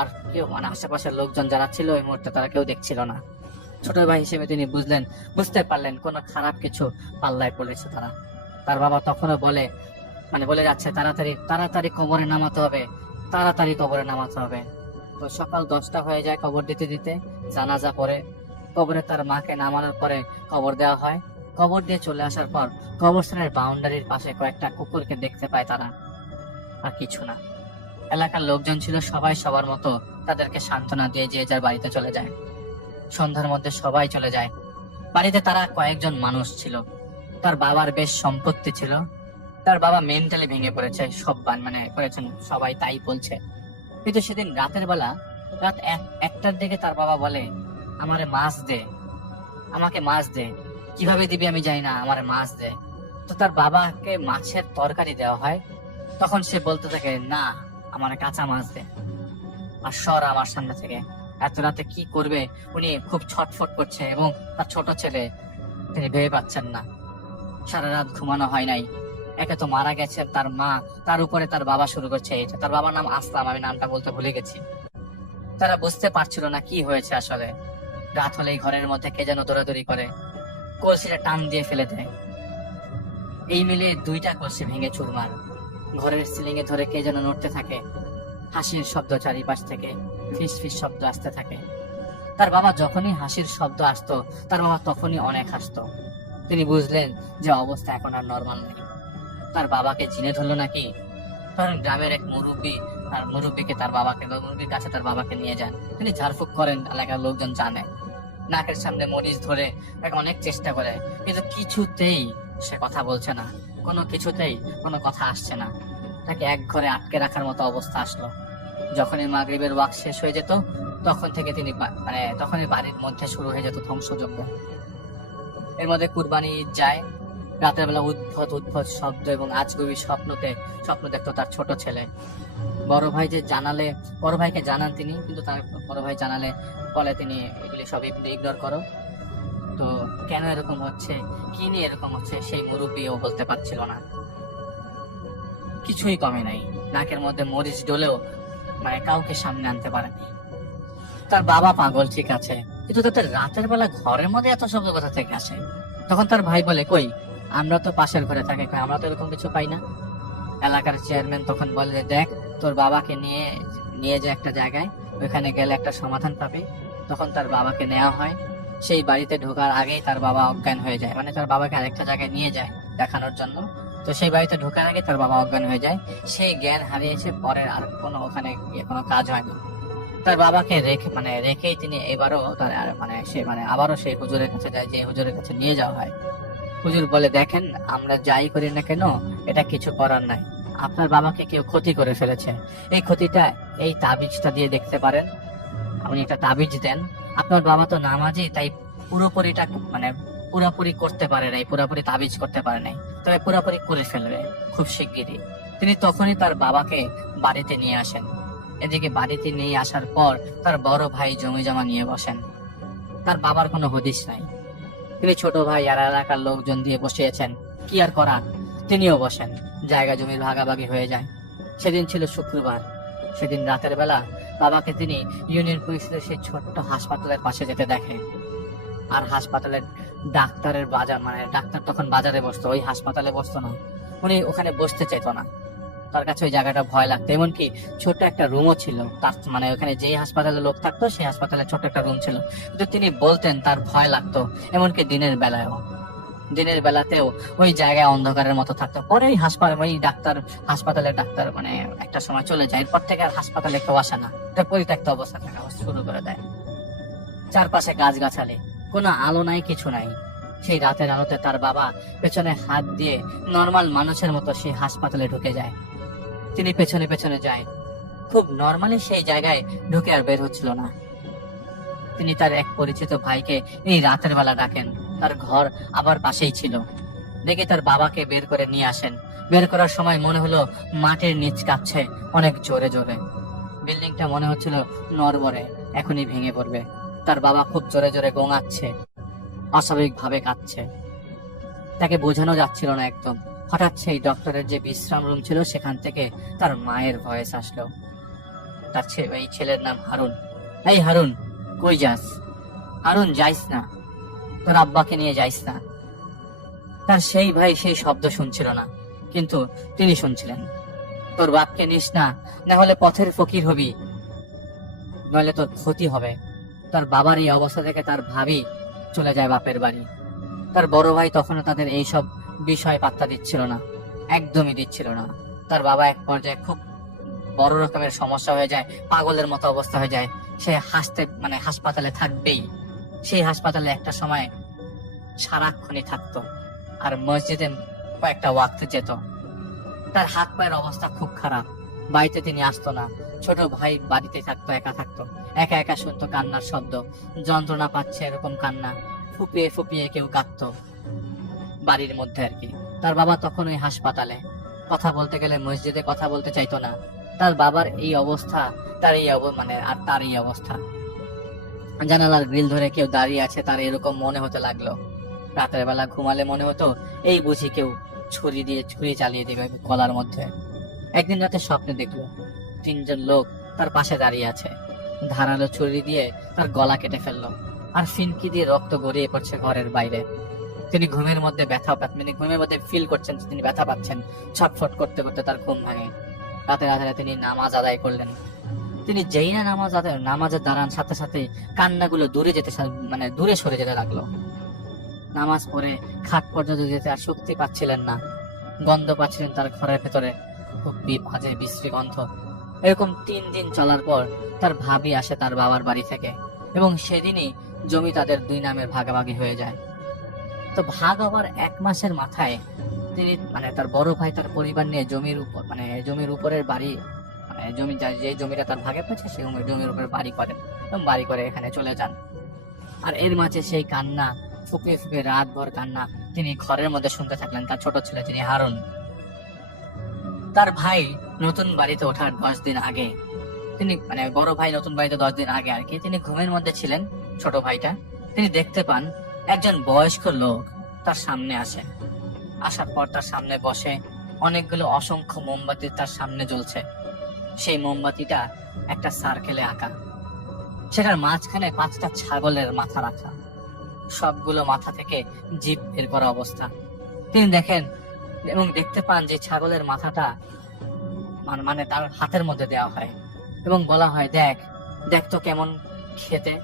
আর কেউ আশেপাশের লোকজন যারা ছিল ওই মুহূর্তে তারা কেউ দেখছিল না। ছোট ভাই হিসেবে তিনি বুঝতে পারলেন কোন খারাপ কিছু পাল্লায় পড়েছে তারা। তার বাবা তখনও বলে যাচ্ছে তাড়াতাড়ি কবরে নামাতে হবে। তো সকাল 10টা হয়ে যায় কবর দিতে দিতে, জানাজা পড়ে। কবরে তার মাকে নামানোর পরে কবর দেওয়া হয়। কবর দিয়ে চলে আসার পর কবরস্থানের বাউন্ডারির পাশে কয়েকটা কুকুরকে দেখতে পায় তারা, আর কিছু না। এলাকার লোকজন ছিল সবাই সবার মতো তাদেরকে সান্ত্বনা দিয়ে যে যার বাড়িতে চলে যায়। সন্ধ্যার মধ্যে সবাই চলে যায়। বাড়িতে তারা কয়েকজন মানুষ ছিল। তার বাবার বেশ সম্পত্তি ছিল। তার বাবা মেন্টালি ভেঙে পড়েছে, করেছেন, সবাই তাই বলছে। কিন্তু সেদিন রাতের বেলা, রাত 1টার দিকে তার বাবা বলে, আমাকে মাছ দে। কিভাবে দিবি আমি জানি না, আমারে মাছ দে। তো তার বাবাকে মাছের তরকারি দেওয়া হয়। তখন সে বলতে থাকে, না, আমার কাঁচা মাছ দে, আর সর আমার সামনে থেকে। এত রাতে কি করবে? উনি খুব ছটফট করছে, এবং তার ছোট ছেলে, তিনি ভেবে পাচ্ছেন না। সারা রাত ঘুমানো হয় নাই। একে তো মারা গেছে তার মা, তার উপরে তার বাবা শুরু করছে এটা। তার বাবার নাম আসলাম, আমি নামটা বলতে ভুলে গেছি। তারা বুঝতে পারছিল না কি হয়েছে আসলে। রাত হলেই ঘরের মধ্যে কে যেন দৌড়াদৌড়ি করে, কলসিটা টান দিয়ে ফেলে দেয়। এই মিলে 2টা কলসি ভেঙে চুরমার। ঘরের সিলিং এ ধরে কে যেন নড়তে থাকে। হাসির শব্দ চারিপাশ থেকে, ফিস ফিস শব্দ আসতে থাকে। তার বাবা যখনই হাসির শব্দ আসতো, তার বাবা তখনই অনেক হাসতো। তিনি বুঝলেন যে অবস্থা এখন আর নর্মাল নেই। তার বাবাকে চিনে ধরলো নাকি। তখন গ্রামের এক মুরব্বীর কাছে তার বাবাকে নিয়ে যান। তিনি ঝাড়ফুঁক করেন, এলাকার লোকজন জানে। নাকের সামনে মরিচ ধরে অনেক চেষ্টা করে, কিন্তু কিছুতেই সে কথা বলছে না, কিছুতেই কোনো কথা আসছে না। তাকে এক ঘরে আটকে রাখার মতো অবস্থা আসলো। যখনই মাগরিবের ওয়াক্ত শেষ হয়ে যেত, তখন থেকে তখনই বাড়ির মধ্যে শুরু হয়ে যেত ধ্বংসযজ্ঞ। এর মধ্যে কুরবানি ঈদ যায়। রাতের বেলা উদ্ভট শব্দ এবং আজগুবি স্বপ্ন দেখতো তার ছোট ছেলে। বড় ভাইকে জানান তিনি, কিন্তু তার বড় ভাই জানালে বলে তিনি এগুলি সব ইগনোর করো। তো কেন এরকম হচ্ছে, কি নিয়ে এরকম হচ্ছে, সেই মুরব্বীও বলতে পারছিল না। কিছুই কমে নাই। নাকের মধ্যে মরিচ ডলেও কাউকে সামনে আনতে পারেনি। তার বাবা পাগল, ঠিক আছে, কিন্তু তাদের রাতের বেলা ঘরের মধ্যে এত শব্দ কোথা থেকে আসে? তখন তার ভাই বলে, কই, আমরা তো পাশের ঘরে থাকি, আমরা তো এরকম কিছু পাই না। এলাকার চেয়ারম্যান তখন বলে, দেখ, তোর বাবাকে নিয়ে যে একটা জায়গায়, ওইখানে গেলে একটা সমাধান পাবে। তখন তার বাবাকে নেওয়া হয়। সেই বাড়িতে ঢোকার আগেই তার বাবা অজ্ঞান হয়ে যায়, তার বাবাকে আরেকটা জায়গায় নিয়ে যায় দেখানোর জন্য। তো সেই বাড়িতে ঢোকার আগে তার বাবা অজ্ঞান হয়ে যায়। সেই জ্ঞান হারিয়েছে, পরে আর ওখানে কোনো কাজ হয়নি। তার বাবাকে রেখেই তিনি আবারও সেই হুজুরের কাছে যায়, যে হুজুরের কাছে নিয়ে যাওয়া হয়। হুজুর বলে, দেখেন, আমরা যাই করি না কেন, এটা কিছু করার নাই। আপনার বাবাকে কেউ ক্ষতি করে ফেলেছে। এই ক্ষতিটা এই তাবিজটা দিয়ে দেখতে পারেন। আপনি একটা তাবিজ দেন। আপনার বাবা তো নামাজি, তাই পুরোপুরি করতে পারে নাই, পুরোপুরি তাবিজ করতে পারে নাই, তবে পুরোপুরি করে ফেলবে খুব শিগগিরই। তিনি তখনই তার বাবাকে বাড়িতে নিয়ে আসেন। এদিকে বাড়িতে নিয়ে আসার পর তার বড় ভাই জমি জমা নিয়ে বসেন। তার বাবার কোনো হদিশ নাই। তিনি ছোট ভাই আর এলাকার লোকজন দিয়ে বসিয়েছেন, কি আর করার, তিনিও বসেন। জায়গা জমির ভাগাভাগি হয়ে যায়। সেদিন ছিল শুক্রবার। সেদিন রাতের বেলা বাবাকে তিনি ইউনিয়ন পরিষদের সেই ছোট্ট হাসপাতালের পাশে যেতে দেখে। আর হাসপাতালের ডাক্তারের বাজার, মানে ডাক্তার তখন বাজারে বসতো, ওই হাসপাতালে বসতো না। উনি ওখানে বসতে চাইতো না, তার কাছে ওই জায়গাটা ভয় লাগতো। এমনকি ছোট একটা রুমও ছিল তার, মানে ওখানে যেই হাসপাতালে লোক থাকতো সেই হাসপাতালে ছোট একটা রুম ছিল, কিন্তু তিনি বলতেন তার ভয় লাগতো। এমনকি দিনের বেলাতেও ওই জায়গায় অন্ধকারের মতো থাকতো। পরে ওই হাসপাতালের ডাক্তার মানে একটা সময় চলে যায়। এরপর থেকে আর হাসপাতালে কেউ আসে না, এটা পরিত্যক্ত অবস্থা থাকা শুরু করে দেয়। চারপাশে গাছগাছালি, কোনো আলো নাই, কিছু নাই। সেই রাতের আলোতে তার বাবা পেছনে হাত দিয়ে নর্মাল মানুষের মতো সেই হাসপাতালে ঢুকে যায়। তিনি পেছনে পেছনে যায়, খুব নর্মালি সেই জায়গায় ঢুকে আর বের হচ্ছিল না। তিনি তার এক পরিচিত ভাইকে এই রাতের বেলা ডাকেন। তার ঘর আবার পাশেই ছিল। দেখে তার বাবাকে বের করে নিয়ে আসেন। বের করার সময় মনে হলো মাটির নিচ কাঁপছে অনেক জোরে জোরে। বিল্ডিংটা মনে হচ্ছিল নড়বড়ে, এখনই ভেঙে পড়বে। তার বাবা খুব জোরে জোরে গোঙাচ্ছে, অস্বাভাবিক ভাবে কাঁদছে। তাকে বোঝানো যাচ্ছিল না একদম। হঠাৎ সেই ডক্টরের যে বিশ্রাম রুম ছিল সেখান থেকে তার মায়ের ভয়েস আসলো। তার এই ছেলের নাম হারুন। এই হারুন, কই যাস? হারুন, যাইস না, তোর আব্বাকে নিয়ে যাইস না। তার সেই ভাই সেই শব্দ শুনছিল না, কিন্তু তিনি শুনছিলেন। তোর বাপকে নিস না, না হলে পথের ফকির হবি, নইলে তোর ক্ষতি হবে। তার বাবার এই অবস্থা থেকে তার ভাবি চলে যায় বাপের বাড়ি। তার বড় ভাই তখনও তাদের এইসব বিষয় পাত্তা দিচ্ছিল না, একদমই দিচ্ছিল না। তার বাবা এক পর্যায়ে খুব বড় রকমের সমস্যা হয়ে যায়, পাগলের মতো অবস্থা হয়ে যায়। সে হাসপাতালে থাকবেই। সেই হাসপাতালে একটা সময় সারাক্ষণই থাকতো, আর মসজিদে কয়েকটা ওয়াক্ত যেত। তার হাত পায়ের অবস্থা খুব খারাপ, বাড়িতে তিনি আসতো না। ছোট ভাই বাড়িতে থাকতো, একা থাকতো, একা একা শুনতো কান্নার শব্দ, যন্ত্রণা পাচ্ছে এরকম কান্না, ফুপিয়ে ফুপিয়ে কেউ কাঁদতো বাড়ির মধ্যে আর কি। তার বাবা তখন ওই হাসপাতালে, কথা বলতে গেলে মসজিদে কথা বলতে চাইতো না। তার বাবার এই অবস্থা, তার এই অবস্থা। জানালার গ্রিল ধরে কেউ দাঁড়িয়ে আছে, তার এরকম মনে হতে লাগলো। রাতের বেলা ঘুমালে মনে হতো এই বুঝি কেউ ছুরি চালিয়ে দিবে গলার মধ্যে। একদিন রাতে স্বপ্নে দেখলো 3 জন লোক তার পাশে দাঁড়িয়ে আছে, ধারালো ছুরি দিয়ে তার গলা কেটে ফেললো, আর ফিনকি দিয়ে রক্ত গড়িয়ে পড়ছে ঘরের বাইরে। তিনি ঘুমের মধ্যে ফিল করছেন, তিনি ব্যথা পাচ্ছেন। ছটফট করতে করতে তার ঘুম ভাঙে। রাতের আধারে তিনি নামাজ আদায় করলেন। তিনি যেই না নামাজে দাঁড়ান, সাথে সাথে কান্নাগুলো দূরে সরে যেতে লাগলো। নামাজ পড়ে খাট পর্যন্ত যেতে আর শক্তি পাচ্ছিলেন না। গন্ধ পাচ্ছিলেন তার ঘরের ভেতরে, খুব বাজে বিশ্রী গন্ধ। এরকম 3 দিন চলার পর তার ভাবি আসে তার বাবার বাড়ি থেকে, এবং সেদিনই জমি তাদের 2 নামের ভাগাভাগি হয়ে যায়। তো ভাগ হবার 1 মাসের মাথায় তিনি তার বড় ভাই তার পরিবার নিয়ে জমির উপরের বাড়ি, যে জমিটা তার ভাগে পেয়েছে সেই জমির উপরে বাড়ি করেন, এবং বাড়ি করে এখানে চলে যান। আর এর মাঝে সেই কান্না, ফুপিয়ে ফুপিয়ে রাতভর কান্না তিনি ঘরের মধ্যে শুনতে থাকলেন। তার ছোট ছেলে যিনি হারুন, তার ভাই নতুন বাড়িতে ওঠার 10 দিন আগে, তিনি বড় ভাই নতুন বাড়িতে 10 দিন আগে আর কি, তিনি ঘুমের মধ্যে ছিলেন। ছোট ভাইটা তিনি দেখতে পান একজন বয়স্ক লোক তার সামনে আসে। আসার পর তার সামনে বসে, অনেকগুলো অসংখ্য মোমবাতি তার সামনে জ্বলছে। সেই মোমবাতিটা একটা সার্কেলে আঁকা, সেটার মাঝখানে 5টা ছাগলের মাথা রাখা, সবগুলো মাথা থেকে জিভ বের করা অবস্থা। তিনি দেখেন এবং দেখতে পান যে ছাগলের মাথাটা তার হাতের মধ্যে দেওয়া হয় এবং বলা হয়, দেখ তো কেমন খেতে।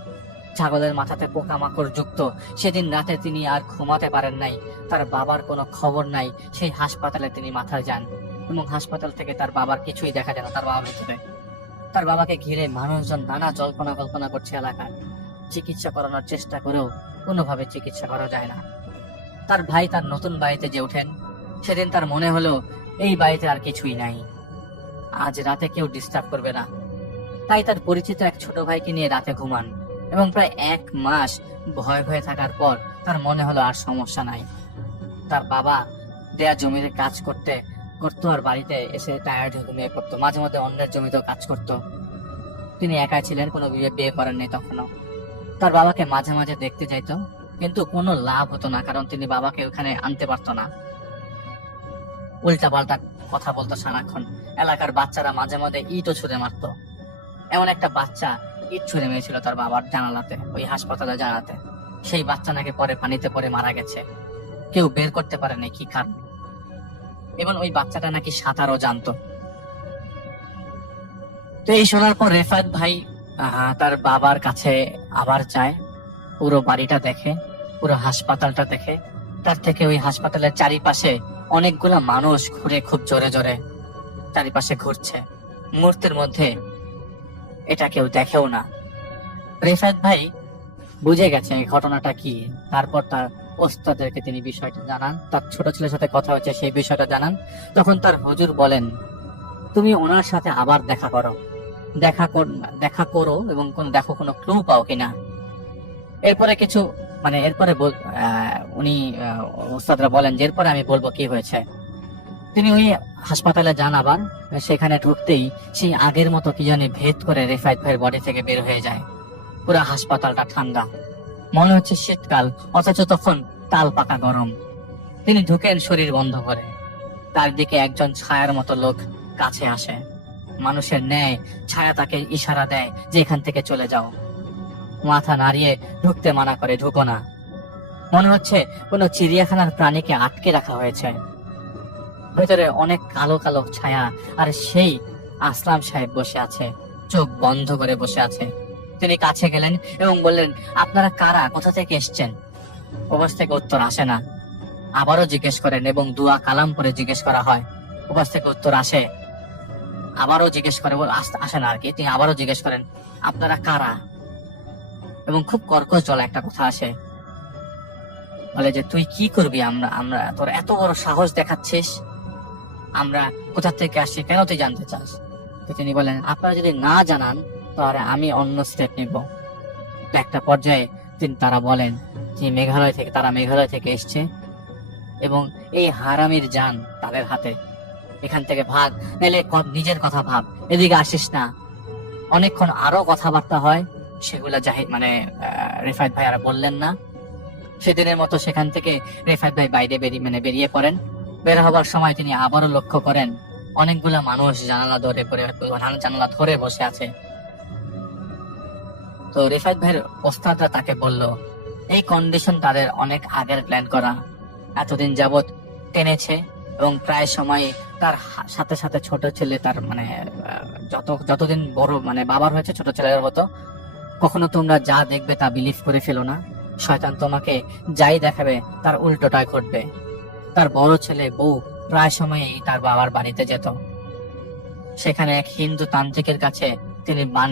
ছাগলের মাথাতে পোকামাকড় যুক্ত। সেদিন রাতে তিনি আর ঘুমাতে পারেন নাই। তার বাবার কোনো খবর নাই। সেই হাসপাতালে তিনি মাথা যান, এবং হাসপাতাল থেকে তার বাবার কিছুই দেখা যায় না। তার বাবার ভিতরে তার বাবাকে ঘিরে মানুষজন নানা জল্পনা কল্পনা করছে এলাকার। চিকিৎসা করানোর চেষ্টা করেও কোনোভাবে চিকিৎসা করা যায় না। তার ভাই তার নতুন বাড়িতে যে ওঠেন, সেদিন তার মনে হলো এই বাড়িতে আর কিছুই নাই, আজ রাতে কেউ ডিস্টার্ব করবে না। তাই তার পরিচিত এক ছোট ভাইকে নিয়ে রাতে ঘুমান, এবং প্রায় 1 মাস ভয়ে থাকার পর তার মনে হলো আর সমস্যা নাই। তার বাবা দেয়া জমিতে কাজ করতো আর বাড়িতে এসে টায়ার্ড হয়ে ঘুমিয়ে পড়তো। মাঝে মধ্যে অন্যের জমিতেও কাজ করতো। তিনি একা ছিলেন, কোনো বিয়ে করেননি তখনও। তার বাবাকে মাঝে মাঝে দেখতে যাইতো, কিন্তু কোনো লাভ হতো না, কারণ তিনি বাবাকে ওখানে আনতে পারতো না। উল্টা পাল্টা কথা বলতো সারাক্ষণ। এলাকার বাচ্চারা মাঝে মাঝে ইটও ছুঁড়ে মারতো। এমন একটা বাচ্চা ইট ছুঁড়ে মেরেছিল তার বাবার জানালাতে, ওই হাসপাতালে জানালাতে। সেই বাচ্চা নাকি পরে পানিতে পড়ে মারা গেছে, কেউ বের করতে পারেনি কি কারণ। এবং ওই বাচ্চাটা নাকি সাঁতারও জানতো। তো এই শোনার পর রেফাত ভাই তার বাবার কাছে আবার যায়, পুরো বাড়িটা দেখে, পুরো হাসপাতালটা দেখে। তার থেকে ওই হাসপাতালের চারিপাশে অনেকগুলা মানুষ ঘুরে, খুব জোরে জোরে চারিপাশে ঘুরছে। মুহূর্তের মধ্যে এটা কেউ দেখেও না। রেফাত ভাই বুঝে গেছে এই ঘটনাটা কি। তারপর তার ওস্তাদেরকে তিনি বিষয়টা জানান, তার ছোট ছেলের সাথে কথা হচ্ছে সেই বিষয়টা জানান। তখন তার হুজুর বলেন, তুমি ওনার সাথে আবার দেখা করো এবং দেখো কোনো ক্লু পাও কিনা। এরপরে কিছু এরপরে উনি ওস্তাদরা বলেন যে এরপরে আমি বলবো কি হয়েছে। তিনি ওই হাসপাতালে যান, আবার সেখানে ঢুকতেই সেই আগের মতো কি জানি ভেদ করে রেফাত ভাইয়ের বডি থেকে বের হয়ে যায়। পুরো হাসপাতালটা ঠান্ডা, মনে হচ্ছে শীতকাল, অথচ তখন তাল পাকা গরম। তিনি ঢুকেন শরীর বন্ধ করে। তার দিকে একজন ছায়ার মতো লোক কাছে আসে, মানুষের ন্যায় ছায়া তাকে ইশারা দেয় যে এখান থেকে চলে যাও। মাথা নাড়িয়ে ঢুকতে মানা করে, ঢুকো না। মনে হচ্ছে কোনো চিড়িয়াখানার প্রাণীকে আটকে রাখা হয়েছে। ভেতরে অনেক কালো কালো ছায়া, আর সেই আসলাম সাহেব বসে আছে, চোখ বন্ধ করে বসে আছে। তিনি কাছে গেলেন এবং বললেন, আপনারা কারা, কোথা থেকে এসছেন? ওপাশ থেকে উত্তর আসে না। আবারও জিজ্ঞেস করেন এবং দুয়া কালাম করে জিজ্ঞেস করা হয়। ওপাশ থেকে উত্তর আসে। আবারও জিজ্ঞেস করে, আসে না আর কি। তিনি আবারও জিজ্ঞেস করেন, আপনারা কারা? এবং খুব কর্কশ জলে একটা কথা আসে, বলে যে তুই কি করবি, আমরা তোর এত বড় সাহস দেখাচ্ছিস, আমরা কোথা থেকে আসছি কেন তুই জানতে চাস? তো তিনি বলেন, আপনারা যদি না জানান তাহলে আমি অন্য স্টেপ নিব। একটা পর্যায়ে তারা বলেন যে তারা মেঘালয় থেকে এসছে এবং এই হারামির জান তাদের হাতে, এখান থেকে ভাগ, নাহলে নিজের কথা ভাব, এদিকে আসিস না। অনেকক্ষণ আরো কথাবার্তা হয়, সেগুলা রেফাত ভাই আর বললেন না। সেদিনের মতো সেখান থেকে রেফাত ভাই বাইরে বেরিয়ে পড়েন। বের হবার সময় তিনি আবারও লক্ষ্য করেন অনেকগুলা মানুষ জানালা ধরে বসে আছে। তো রেফাত ভাইয়ের ওস্তাদরা তাকে বলল, এই কন্ডিশন তাদের অনেক আগের প্ল্যান করা, এতদিন যাবত টেনেছে এবং প্রায় সময় তার সাথে সাথে ছোট ছেলে, তার যতদিন বড় বাবার হয়েছে ছোট ছেলের মতো। কখনো তোমরা যা দেখবে তা বিলিভ করে ফেলো না, শয়তান তোমাকে যাই দেখাবে তার উল্টোটাই ঘটবে। তার বড় ছেলে বউ প্রায় সময়ই তার বাবার বাড়িতে যেত। সেখানে এক হিন্দু তান্ত্রিকের কাছে তিনি বান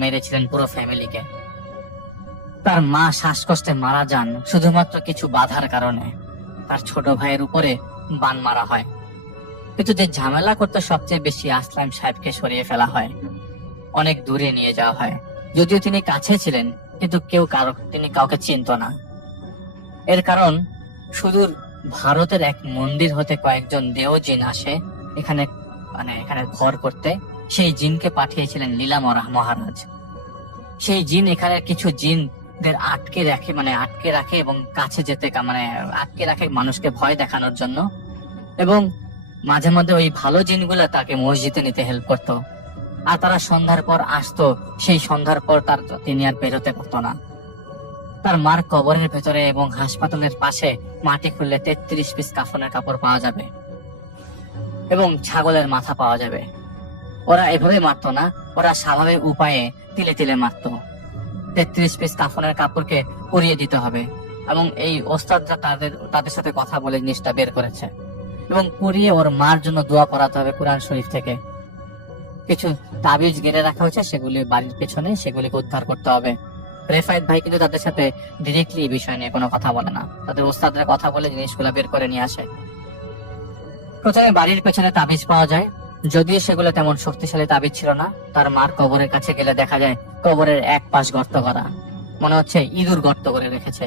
মেরেছিলেন পুরো ফ্যামিলিকে। তার মা শ্বাসকষ্টে মারা যান শুধুমাত্র কিছু বাধার কারণে। তার ছোট ভাইয়ের উপরে বান মারা হয়। কিন্তু যে ঝামেলা করতে সবচেয়ে বেশি আসলাম সাহেবকে সরিয়ে ফেলা হয়, অনেক দূরে নিয়ে যাওয়া হয়। যদিও তিনি কাছে ছিলেন, কিন্তু তিনি কাউকে চিনত না। এর কারণ সুদূর ভারতের এক মন্দির হতে কয়েকজন দেও জিন আসে এখানে ঘর করতে। সেই জিনকে পাঠিয়েছিলেন লীলা মহারাজ। সেই জিন এখানে কিছু জিনদের আটকে রাখে এবং কাছে যেতে আটকে রাখে মানুষকে ভয় দেখানোর জন্য। এবং মাঝে মধ্যে ওই ভালো জিনগুলো তাকে মসজিদে নিতে হেল্প করতো। আর তারা সন্ধ্যার পর আসতো, সেই সন্ধ্যার পর তিনি আর বেরোতে পারতো না। তার মার কবরের ভেতরে এবং হাসপাতালের পাশে মাটি খুললে 33 পিস কাফনের কাপড় পাওয়া যাবে এবং ছাগলের মাথা পাওয়া যাবে। ওরা এভাবে মারতো না, ওরা স্বাভাবিক উপায়ে তিলে তিলে মারতো। 33 পিস কাফনের কাপড়কে পরিয়ে দিতে হবে এবং এই ওস্তাদরা তাদের সাথে কথা বলে জিনিসটা বের করেছে। এবং পরিয়ে ওর মার জন্য দোয়া পড়াতে হবে কোরআন শরীফ থেকে। কিছু তাবিজ গেড়ে রাখা হয়েছে, সেগুলি বাড়ির পেছনে, সেগুলিকে উদ্ধার করতে হবে। রেফাত ভাই কিন্তু তাদের সাথে ডিরেক্টলি এই বিষয় নিয়ে কোনো কথা বলে না, তাদের ওস্তাদরা কথা বলে জিনিসগুলো বের করে নিয়ে আসে। প্রথমে বাড়ির পেছনে তাবিজ পাওয়া যায়, যদিও সেগুলো তেমন শক্তিশালী তাবিজ ছিল না। তার মার কবরের কাছে গেলে দেখা যায় কবরের এক পাশ গর্ত করা, মনে হচ্ছে ইঁদুর গর্ত করে রেখেছে।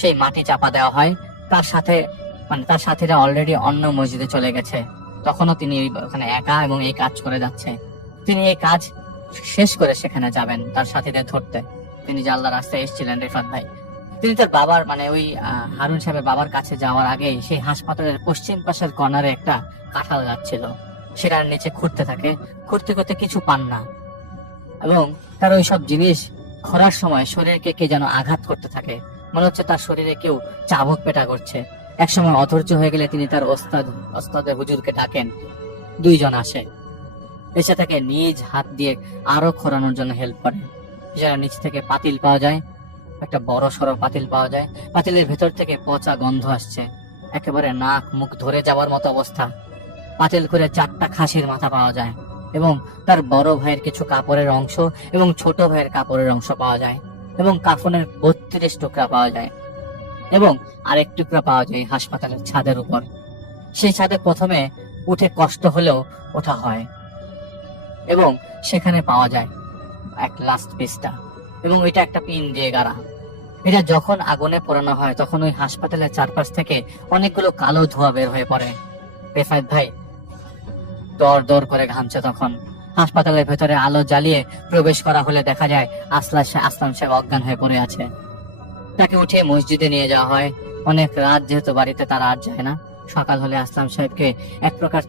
সেই মাটি চাপা দেওয়া হয়। তার সাথীরা অলরেডি অন্য মসজিদে চলে গেছে, তখনও তিনি ওখানে একা এবং এই কাজ করে যাচ্ছে। তিনি এই কাজ শেষ করে সেখানে যাবেন তার সাথীদের ধরতে। তিনি যে আল্লাহ রাস্তায় এসেছিলেন রিফাত ভাই, তিনি তার বাবার মানে ওই হারুন সাহেবের বাবার কাছে যাওয়ার আগে সেই হাসপাতালের পশ্চিম পাশের কর্নারে একটা কাঁঠাল গাছ ছিল, সেটার নিচে খুঁড়তে থাকে। খুঁড়তে করতে কিছু পান না, এবং তার ওই সব জিনিস খরার সময় শরীরকে কে যেন আঘাত করতে থাকে, মনে হচ্ছে তার শরীরে কেউ চাবুক পেটা করছে। একসময় অধৈর্য হয়ে গেলে তিনি তার ওস্তাদে হুজুরকে ডাকেন। দুইজন আসে, এসে তাকে নিজ হাত দিয়ে আরো খরানোর জন্য হেল্প করে। যারা নিচ থেকে পাতিল পাওয়া যায়, একটা বড় সড়ো পাতিল পাওয়া যায়, পাতিলের ভেতর থেকে পচা গন্ধ আসছে, একেবারে নাক মুখ ধরে যাওয়ার মতো অবস্থা। পাতিল করে 4টা খাসির মাথা পাওয়া যায়, এবং তার বড় ভাইয়ের কিছু কাপড়ের অংশ এবং ছোট ভাইয়ের কাপড়ের অংশ পাওয়া যায়, এবং কাফনের 32 টুকরা পাওয়া যায়, এবং আরেক টুকরা পাওয়া যায় হাসপাতালের ছাদের উপর। সেই ছাদে প্রথমে উঠে কষ্ট হলেও ওঠা হয়, এবং সেখানে পাওয়া যায় এক লাস্ট পিসটা, এবং এটা একটা পিন দিয়ে গাড়া। এটা যখন আগুনে পোড়ানো হয় তখন ওই হাসপাতালের চারপাশ থেকে অনেকগুলো কালো ধোঁয়া বের হয়ে পড়ে। রিফাত ভাই দর দর করে ঘামছে। তখন হাসপাতালের ভেতরে আলো জ্বালিয়ে প্রবেশ করা হলে দেখা যায় আসলাম সাহেব অজ্ঞান হয়ে পড়ে আছে। তাকে উঠে মসজিদে নিয়ে যাওয়া হয়। অনেক রাত, যেহেতু বাড়িতে তারা আর যায় না। সকাল হলে আসলাম সাহেবকে এক প্রকার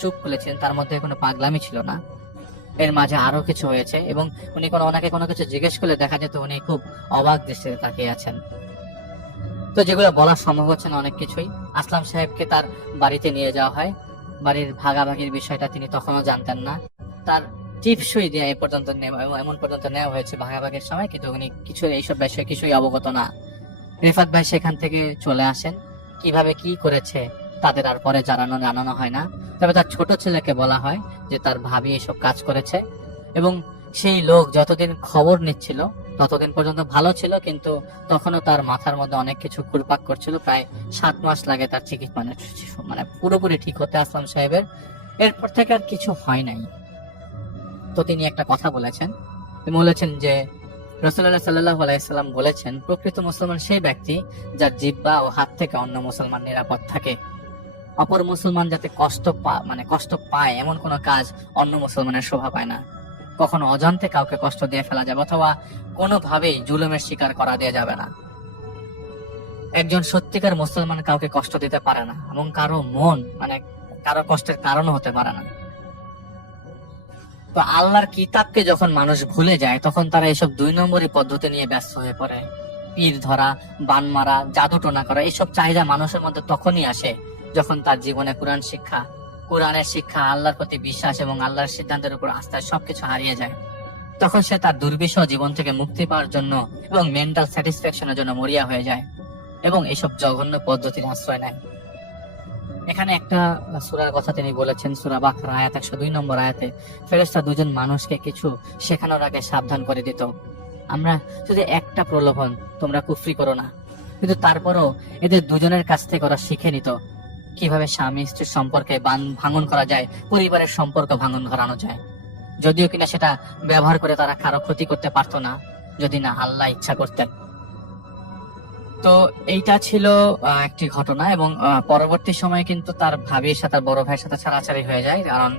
চুপ করেছেন, তার মধ্যে কোনো পাগলামি ছিল না। এর মাঝে আরো কিছু হয়েছে, এবং উনি ওনাকে কোনো কিছু জিজ্ঞেস করলে দেখা যেত উনি খুব অবাক দৃষ্টিতে তাকিয়ে আছেন। তো যেগুলো বলা সম্ভব হচ্ছে না অনেক কিছুই। আসলাম সাহেবকে তার বাড়িতে নিয়ে যাওয়া হয়। বাড়ির ভাগাভাগির বিষয়টা তিনি তখনও জানতেন না। তার টিপসই দিয়ে এমন পর্যন্ত নেওয়া হয়েছে ভাগাভাগির সময়, কিন্তু উনি কিছু এইসব বিষয়ে কিছুই অবগত না। রিফাত ভাই সেখান থেকে চলে আসেন। কিভাবে কি করেছে তাদের আর পরে জানানো হয় না। তবে তার ছোট ছেলেকে বলা হয় যে তার ভাবি এসব কাজ করেছে, এবং সেই লোক যতদিন খবর নিচ্ছিল ততদিন পর্যন্ত ভালো ছিল, কিন্তু তখনও তার মাথার মধ্যে অনেক কিছু ঘুরপাক করছিল। প্রায় 7 মাস লাগে তার চিকিৎসা মানে পুরোপুরি ঠিক হতে আসলাম সাহেবের। এরপর থেকে আর কিছু হয় নাই। তো তিনি একটা কথা বলেছেন যে রাসূলুল্লাহ সাল্লাল্লাহু আলাইহি সাল্লাম বলেছেন, প্রকৃত মুসলমান সেই ব্যক্তি যার জিহ্বা ও হাত থেকে অন্য মুসলমান নিরাপদ থাকে। অপর মুসলমান যাতে কষ্ট পায় এমন কোনো কাজ অন্য মুসলমানের শোভা পায় না। কখনো অজান্তে কাউকে কষ্ট দিয়ে ফেলা যাবে, অথবা কোনোভাবেই জুলুমের শিকার করা দেওয়া যাবে না। একজন সত্যিকার মুসলমান কাউকে কষ্ট দিতে পারে না, এবং কারো কষ্টের কারণও হতে পারে না। তো আল্লাহর কিতাবকে যখন মানুষ ভুলে যায় তখন তারা এসব 2 নম্বরী পদ্ধতি নিয়ে ব্যস্ত হয়ে পড়ে। পীর ধরা, বান মারা, জাদু টোনা করা, এইসব চাহিদা মানুষের মধ্যে তখনই আসে যখন তার জীবনে কোরআনের শিক্ষা, আল্লাহর প্রতি বিশ্বাস এবং আল্লাহর সিদ্ধান্তের উপর আস্থা সবকিছু হারিয়ে যায়। তখন সে তার দুর্বিষহ জীবন থেকে মুক্তি পাওয়ার জন্য এবং মেন্টাল স্যাটিসফ্যাকশনের জন্য মরিয়া হয়ে যায়, এবং এইসব জঘন্য পদ্ধতির আশ্রয় নেয়। এখানে একটা সূরার কথা তিনি বলেছেন, সূরা বাকরা আয়াত 102 নম্বর আয়াতে ফেরেশতা 2জন মানুষকে কিছু শেখানোর আগে সাবধান করে দিত। আমরা যদি একটা প্রলোভন, তোমরা কুফরি করো না, কিন্তু তারপরও এদের 2জনের কাছ থেকে ওরা শিখে নিত কিভাবে স্বামী স্ত্রীর সম্পর্কে ভাঙন করা যায়, পরিবারের সম্পর্ক ভাঙন ধরানো যায়। যদিও কিনা সেটা ব্যবহার করে তারা কারো ক্ষতি করতে পারতো না, যদি না আল্লাহ ইচ্ছা করতেন। তো এইটা ছিল একটি ঘটনা, এবং পরবর্তী সময়ে কিন্তু তার ভাবির সাথে, বড় ভাইয়ের সাথে ছাড়াছাড়ি হয়ে যায়, কারণ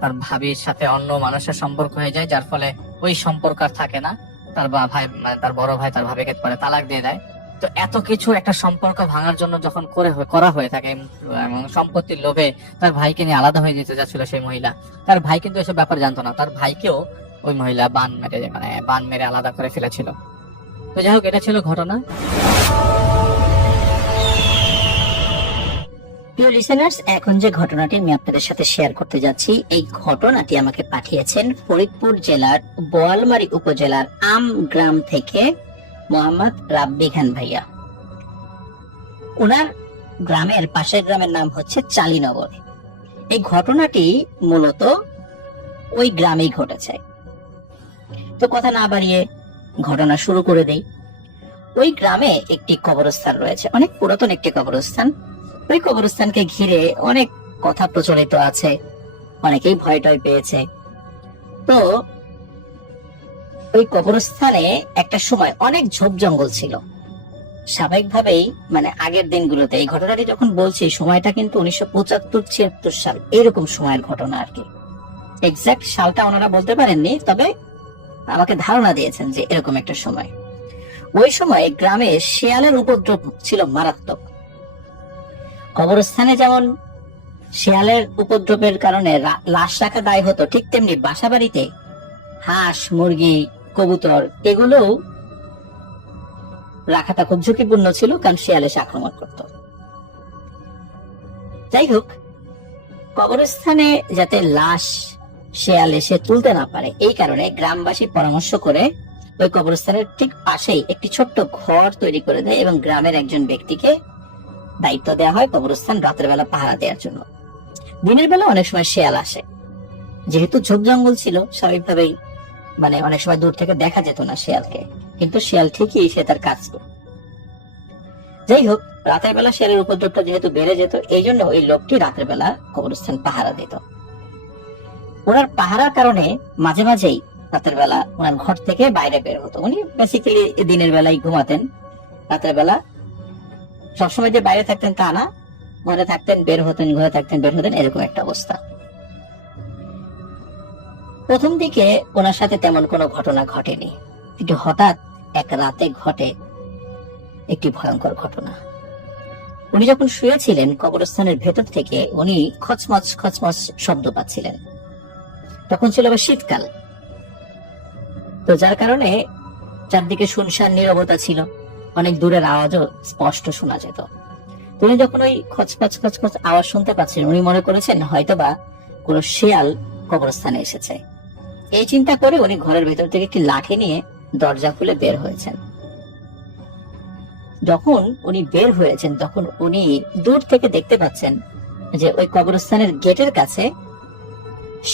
তার ভাবির সাথে অন্য মানুষের সম্পর্ক হয়ে যায়, যার ফলে ওই সম্পর্ক আর থাকে না। তার বড় ভাই তার ভাবিকে পরে তালাক দিয়ে দেয়। তো এত কিছু একটা সম্পর্ক ভাঙার জন্য যখন করা হয়ে থাকে, এবং সম্পত্তির লোভে তার ভাইকে নিয়ে আলাদা হয়ে যেতে যাচ্ছিল সেই মহিলা, তার ভাই কিন্তু এসব ব্যাপার জানতো না। তার ভাইকেও ওই মহিলা বান মেরে আলাদা করে ফেলেছিল। তো যাই হোক, এটা ছিল ঘটনা। প্রিয় লিসেনার্স, এখন যে ঘটনাটি আমি আপনাদের সাথে শেয়ার করতে যাচ্ছি, এই ঘটনাটি আমাকে পাঠিয়েছেন ফরিদপুর জেলার বোয়ালমারী উপজেলার আম গ্রাম থেকে মোহাম্মদ রাব্বি খান ভাইয়া। ওনার পাশের গ্রামের নাম হচ্ছে চালিনগর। এই ঘটনাটি মূলত ওই গ্রামেই ঘটেছে। তো কথা না বাড়িয়ে ঘটনা শুরু করে দেই। ওই গ্রামে একটি কবরস্থান রয়েছে, অনেক পুরাতন একটি কবরস্থান। ওই কবরস্থানকে ঘিরে অনেক কথা প্রচলিত আছে, অনেকেই ভয় টয় পেয়েছে। তো ওই কবরস্থানে একটা সময় অনেক ঝোপ জঙ্গল ছিল। স্বাভাবিকভাবেই আগের দিনগুলোতে, এই ঘটনাটি যখন বলছি সময়টা কিন্তু 1975-76 সাল, এরকম সময়ের ঘটনা আর কি। এক্সাক্ট সালটা ওনারা বলতে পারেননি, তবে আমাকে ধারণা দিয়েছেন যে এরকম একটা সময়। ওই সময় গ্রামে শেয়ালের উপদ্রব ছিল মারাত্মক। কবরস্থানে যেমন শেয়ালের উপদ্রবের কারণে লাশ রাখা দায় হতো, ঠিক তেমনি বাসা বাড়িতে হাঁস, মুরগি, কবুতর এগুলোও রাখাটা খুব ঝুঁকিপূর্ণ ছিল, কারণ শিয়াল এসে আক্রমণ করত। যাই হোক, কবরস্থানে যাতে লাশ শিয়াল এসে তুলতে না পারে, এই কারণে গ্রামবাসী পরামর্শ করে ওই কবরস্থানের ঠিক পাশেই একটি ছোট্ট ঘর তৈরি করে দেয় এবং গ্রামের একজন ব্যক্তিকে দায়িত্ব দেওয়া হয় কবরস্থান রাতের বেলা পাহারা দেওয়ার জন্য। দিনের বেলা অনেক সময় শিয়াল আসে, যেহেতু ঝোপ জঙ্গল ছিল স্বাভাবিকভাবেই মানে অনেক সময় দূর থেকে দেখা যেত না শিয়ালকে, কিন্তু শিয়াল ঠিকই সে তার কাজ করত। যাই হোক, রাতের বেলা শিয়ালের উপদ্রবটা যেহেতু বেড়ে যেত, এই জন্য ওই লোকটি রাতের বেলা কবরস্থান পাহারা দিত। ওনার পাহারার কারণে মাঝে মাঝেই রাতের বেলা ওনার ঘর থেকে বাইরে বের হতো। উনি বেসিক্যালি দিনের বেলায় ঘুমাতেন, রাতের বেলা সবসময় যে বাইরে থাকতেন তা না, ঘরে থাকতেন বের হতেন, ঘরে থাকতেন বের হতেন, এরকম একটা অবস্থা। প্রথম দিকে ওনার সাথে তেমন কোনো ঘটনা ঘটেনি, কিন্তু হঠাৎ এক রাতে ঘটে একটি ভয়ঙ্কর ঘটনা। উনি যখন শুয়েছিলেন, কবরস্থানের ভেতর থেকে উনি খচমচ খচমচ শব্দ পাচ্ছিলেন। তখন ছিল আবার শীতকাল, তো যার কারণে চারদিকে শুনশান নীরবতা ছিল, অনেক দূরের আওয়াজও স্পষ্ট শোনা যেত। উনি যখন ওই খচখচ খচখচ আওয়াজ শুনতে পাচ্ছেন, উনি মনে করেছেন হয়তোবা কোনো শিয়াল কবরস্থানে এসেছে। এই চিন্তা করে উনি ঘরের ভেতর থেকে একটি লাঠি নিয়ে দরজা খুলে বের হয়েছেন। যখন উনি বের হয়েছেন, তখন উনি দূর থেকে দেখতে পাচ্ছেন যে ওই কবরস্থানের গেটের কাছে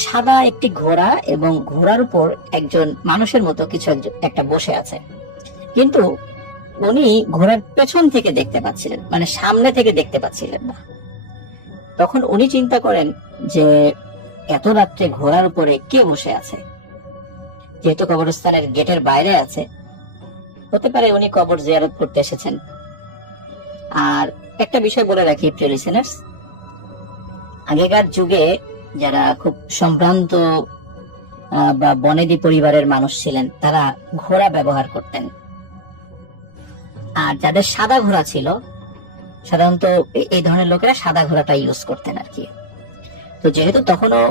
সাদা একটি ঘোড়া এবং ঘোড়ার উপর একজন মানুষের মতো কিছু একটা বসে আছে, কিন্তু উনি ঘোড়ার পেছন থেকে দেখতে পাচ্ছিলেন, মানে সামনে থেকে দেখতে পাচ্ছিলেন না। তখন উনি চিন্তা করেন যে এত রাত্রে ঘোড়ার উপরে কে বসে আছে, যেহেতু কবরস্থানের গেটের বাইরে আছে, হতে পারে উনি কবর জিয়ারত করতে এসেছেন। আর একটা বিষয় বলে রাখি প্রিয় লিসেনার্স, আগেকার যুগে যারা খুব সম্ভ্রান্ত বা বনেদি পরিবারের মানুষ ছিলেন, তারা ঘোড়া ব্যবহার করতেন। আর যাদের সাদা ঘোড়া ছিল, সাধারণত এই ধরনের লোকেরা সাদা ঘোড়াটা ইউজ করতেন আর কি। তো যেহেতু তখনও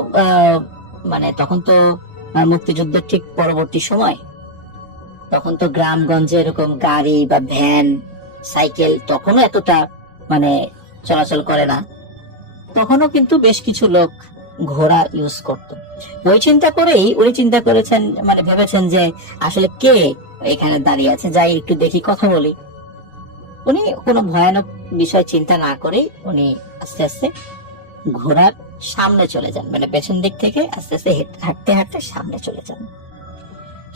তখন তো মুক্তিযুদ্ধের ঠিক পরবর্তী সময়, তখন তো গ্রামগঞ্জে এরকম গাড়ি বা ভ্যান, সাইকেল তখনও এতটা চলাচল করে না। তখনও কিন্তু বেশ কিছু লোক ঘোড়া ইউজ করত। ওই চিন্তা করেই উনি চিন্তা করেছেন, ভেবেছেন যে আসলে কে এখানে দাঁড়িয়ে আছে, যাই একটু দেখি, কথা বলি। উনি কোনো ভয়ানক বিষয় চিন্তা না করে উনি আস্তে আস্তে ঘোড়ার সামনে চলে যান, পেছন দিক থেকে আস্তে আস্তে হাঁটতে হাঁটতে সামনে চলে যান।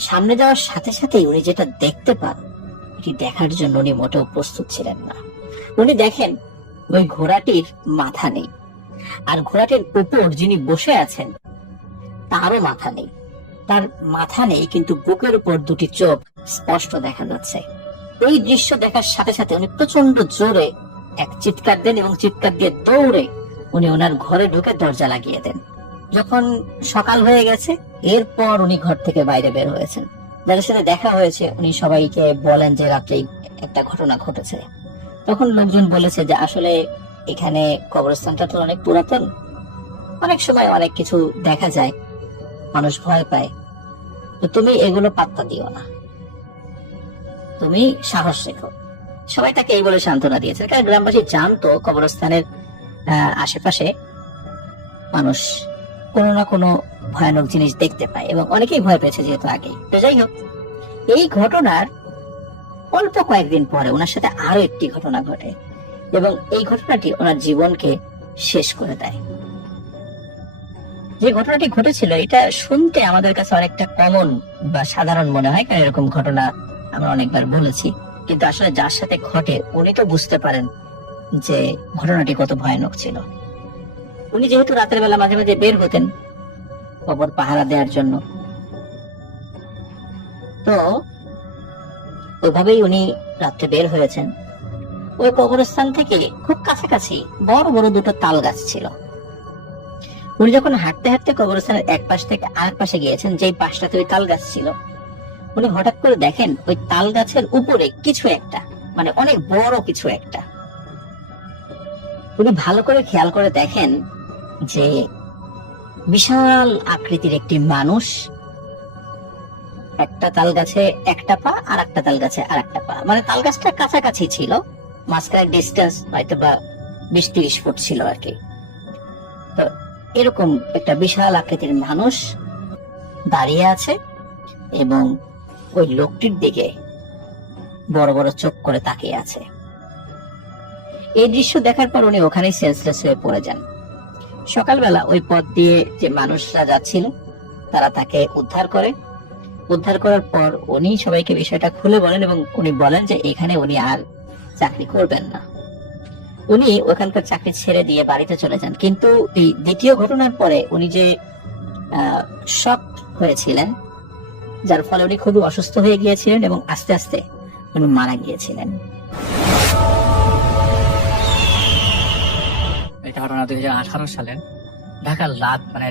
সামনে যাওয়ার সাথে সাথেই উনি যেটা দেখতে পান, এটি দেখার জন্য উনি মোটেও প্রস্তুত ছিলেন না। উনি দেখেন ওই ঘোড়াটির মাথা নেই, আর ঘোড়াটির উপর যিনি বসে আছেন তারও মাথা নেই। তার মাথা নেই, কিন্তু বুকের উপর দুটি চোখ স্পষ্ট দেখা যাচ্ছে। এই দৃশ্য দেখার সাথে সাথে উনি প্রচন্ড জোরে এক চিৎকার দেন এবং চিৎকার দিয়ে দৌড়ে উনি ওনার ঘরে ঢুকে দরজা লাগিয়ে দেন। যখন সকাল হয়ে গেছে, এরপর উনি ঘর থেকে বাইরে বের হয়েছেন। যাদের সাথে দেখা হয়েছে উনি সবাইকে বলেন যে রাত্রেই একটা ঘটনা ঘটেছে। তখন লোকজন বলেছে যে আসলে এখানে কবরস্থানটা তো অনেক পুরাতন, অনেক সময় অনেক কিছু দেখা যায়, মানুষ ভয় পায়, তো তুমি এগুলো পাত্তা দিও না, তুমি সাহস রেখো। সবাই তাকে এই বলে সান্ত্বনা দিয়েছে, কারণ গ্রামবাসী জানতো কবরস্থানের আশেপাশে মানুষ কোনো না কোনো ভয়ানক জিনিস দেখতে পায়, এবং অনেকেই ভয় পেয়েছে যেহেতু আগে। তো যাই হোক, এই ঘটনার অল্প কয়েকদিন পরে ওনার সাথে আরো একটি ঘটনা ঘটে, এবং এই ঘটনাটি ওনার জীবনকে শেষ করে দেয়। যে ঘটনাটি ঘটেছিল, এটা শুনতে আমাদের কাছে অনেকটা কমন বা সাধারণ মনে হয়, কারণ এরকম ঘটনা আমরা অনেকবার বলেছি, কিন্তু আসলে যার সাথে ঘটে উনি তো বুঝতে পারেন যে ঘটনাটি কত ভয়ানক ছিল। উনি যেহেতু রাতের বেলা মাঝে মাঝে বের হতেন কবর পাহারা দেওয়ার জন্য, তো ওইভাবেই উনি রাত্রে বের হয়েছেন। ওই কবরস্থান থেকে খুব কাছাকাছি বড় বড় দুটো তাল গাছ ছিল। উনি যখন হাঁটতে হাঁটতে কবরস্থানের এক পাশ থেকে আরেক পাশে গিয়েছেন, যেই পাশটাতে ওই তাল গাছ ছিল, উনি হঠাৎ করে দেখেন ওই তাল গাছের উপরে কিছু একটা, মানে অনেক বড় কিছু একটা। উনি ভালো করে খেয়াল করে দেখেন যে বিশাল আকৃতির একটি মানুষ একটা তাল গাছে একটা পা, আর একটা তাল গাছে আর একটা পা, মানে তাল গাছটা কাছাকাছি ছিল, মাঝখানে ডিস্টেন্স হয়তো বা 20-30 ফুট ছিল আর কি। তো এরকম একটা বিশাল আকৃতির মানুষ দাঁড়িয়ে আছে এবং ওই লোকটির দিকে বড় বড় চোখ করে তাকিয়ে আছে। এই দৃশ্য দেখার পর উনি ওখানেই সেন্সলেস হয়ে পড়ে যান। সকালবেলা ওই পথ দিয়ে যে মানুষরা যাচ্ছিল তারা তাকে উদ্ধার করে। উদ্ধার করার পর উনি সবাইকে বিষয়টা খুলে বলেন এবং উনি বলেন যে এখানে উনি আর চাকরি করবেন না। উনি ওখানকার চাকরি ছেড়ে দিয়ে বাড়িতে চলে যান। কিন্তু এই দ্বিতীয় ঘটনার পরে উনি যে শক হয়েছিলেন, যার ফলে উনি খুবই অসুস্থ হয়ে গিয়েছিলেন এবং আস্তে আস্তে উনি মারা গিয়েছিলেন। এটা ঘটনা 2018 সালের ঢাকার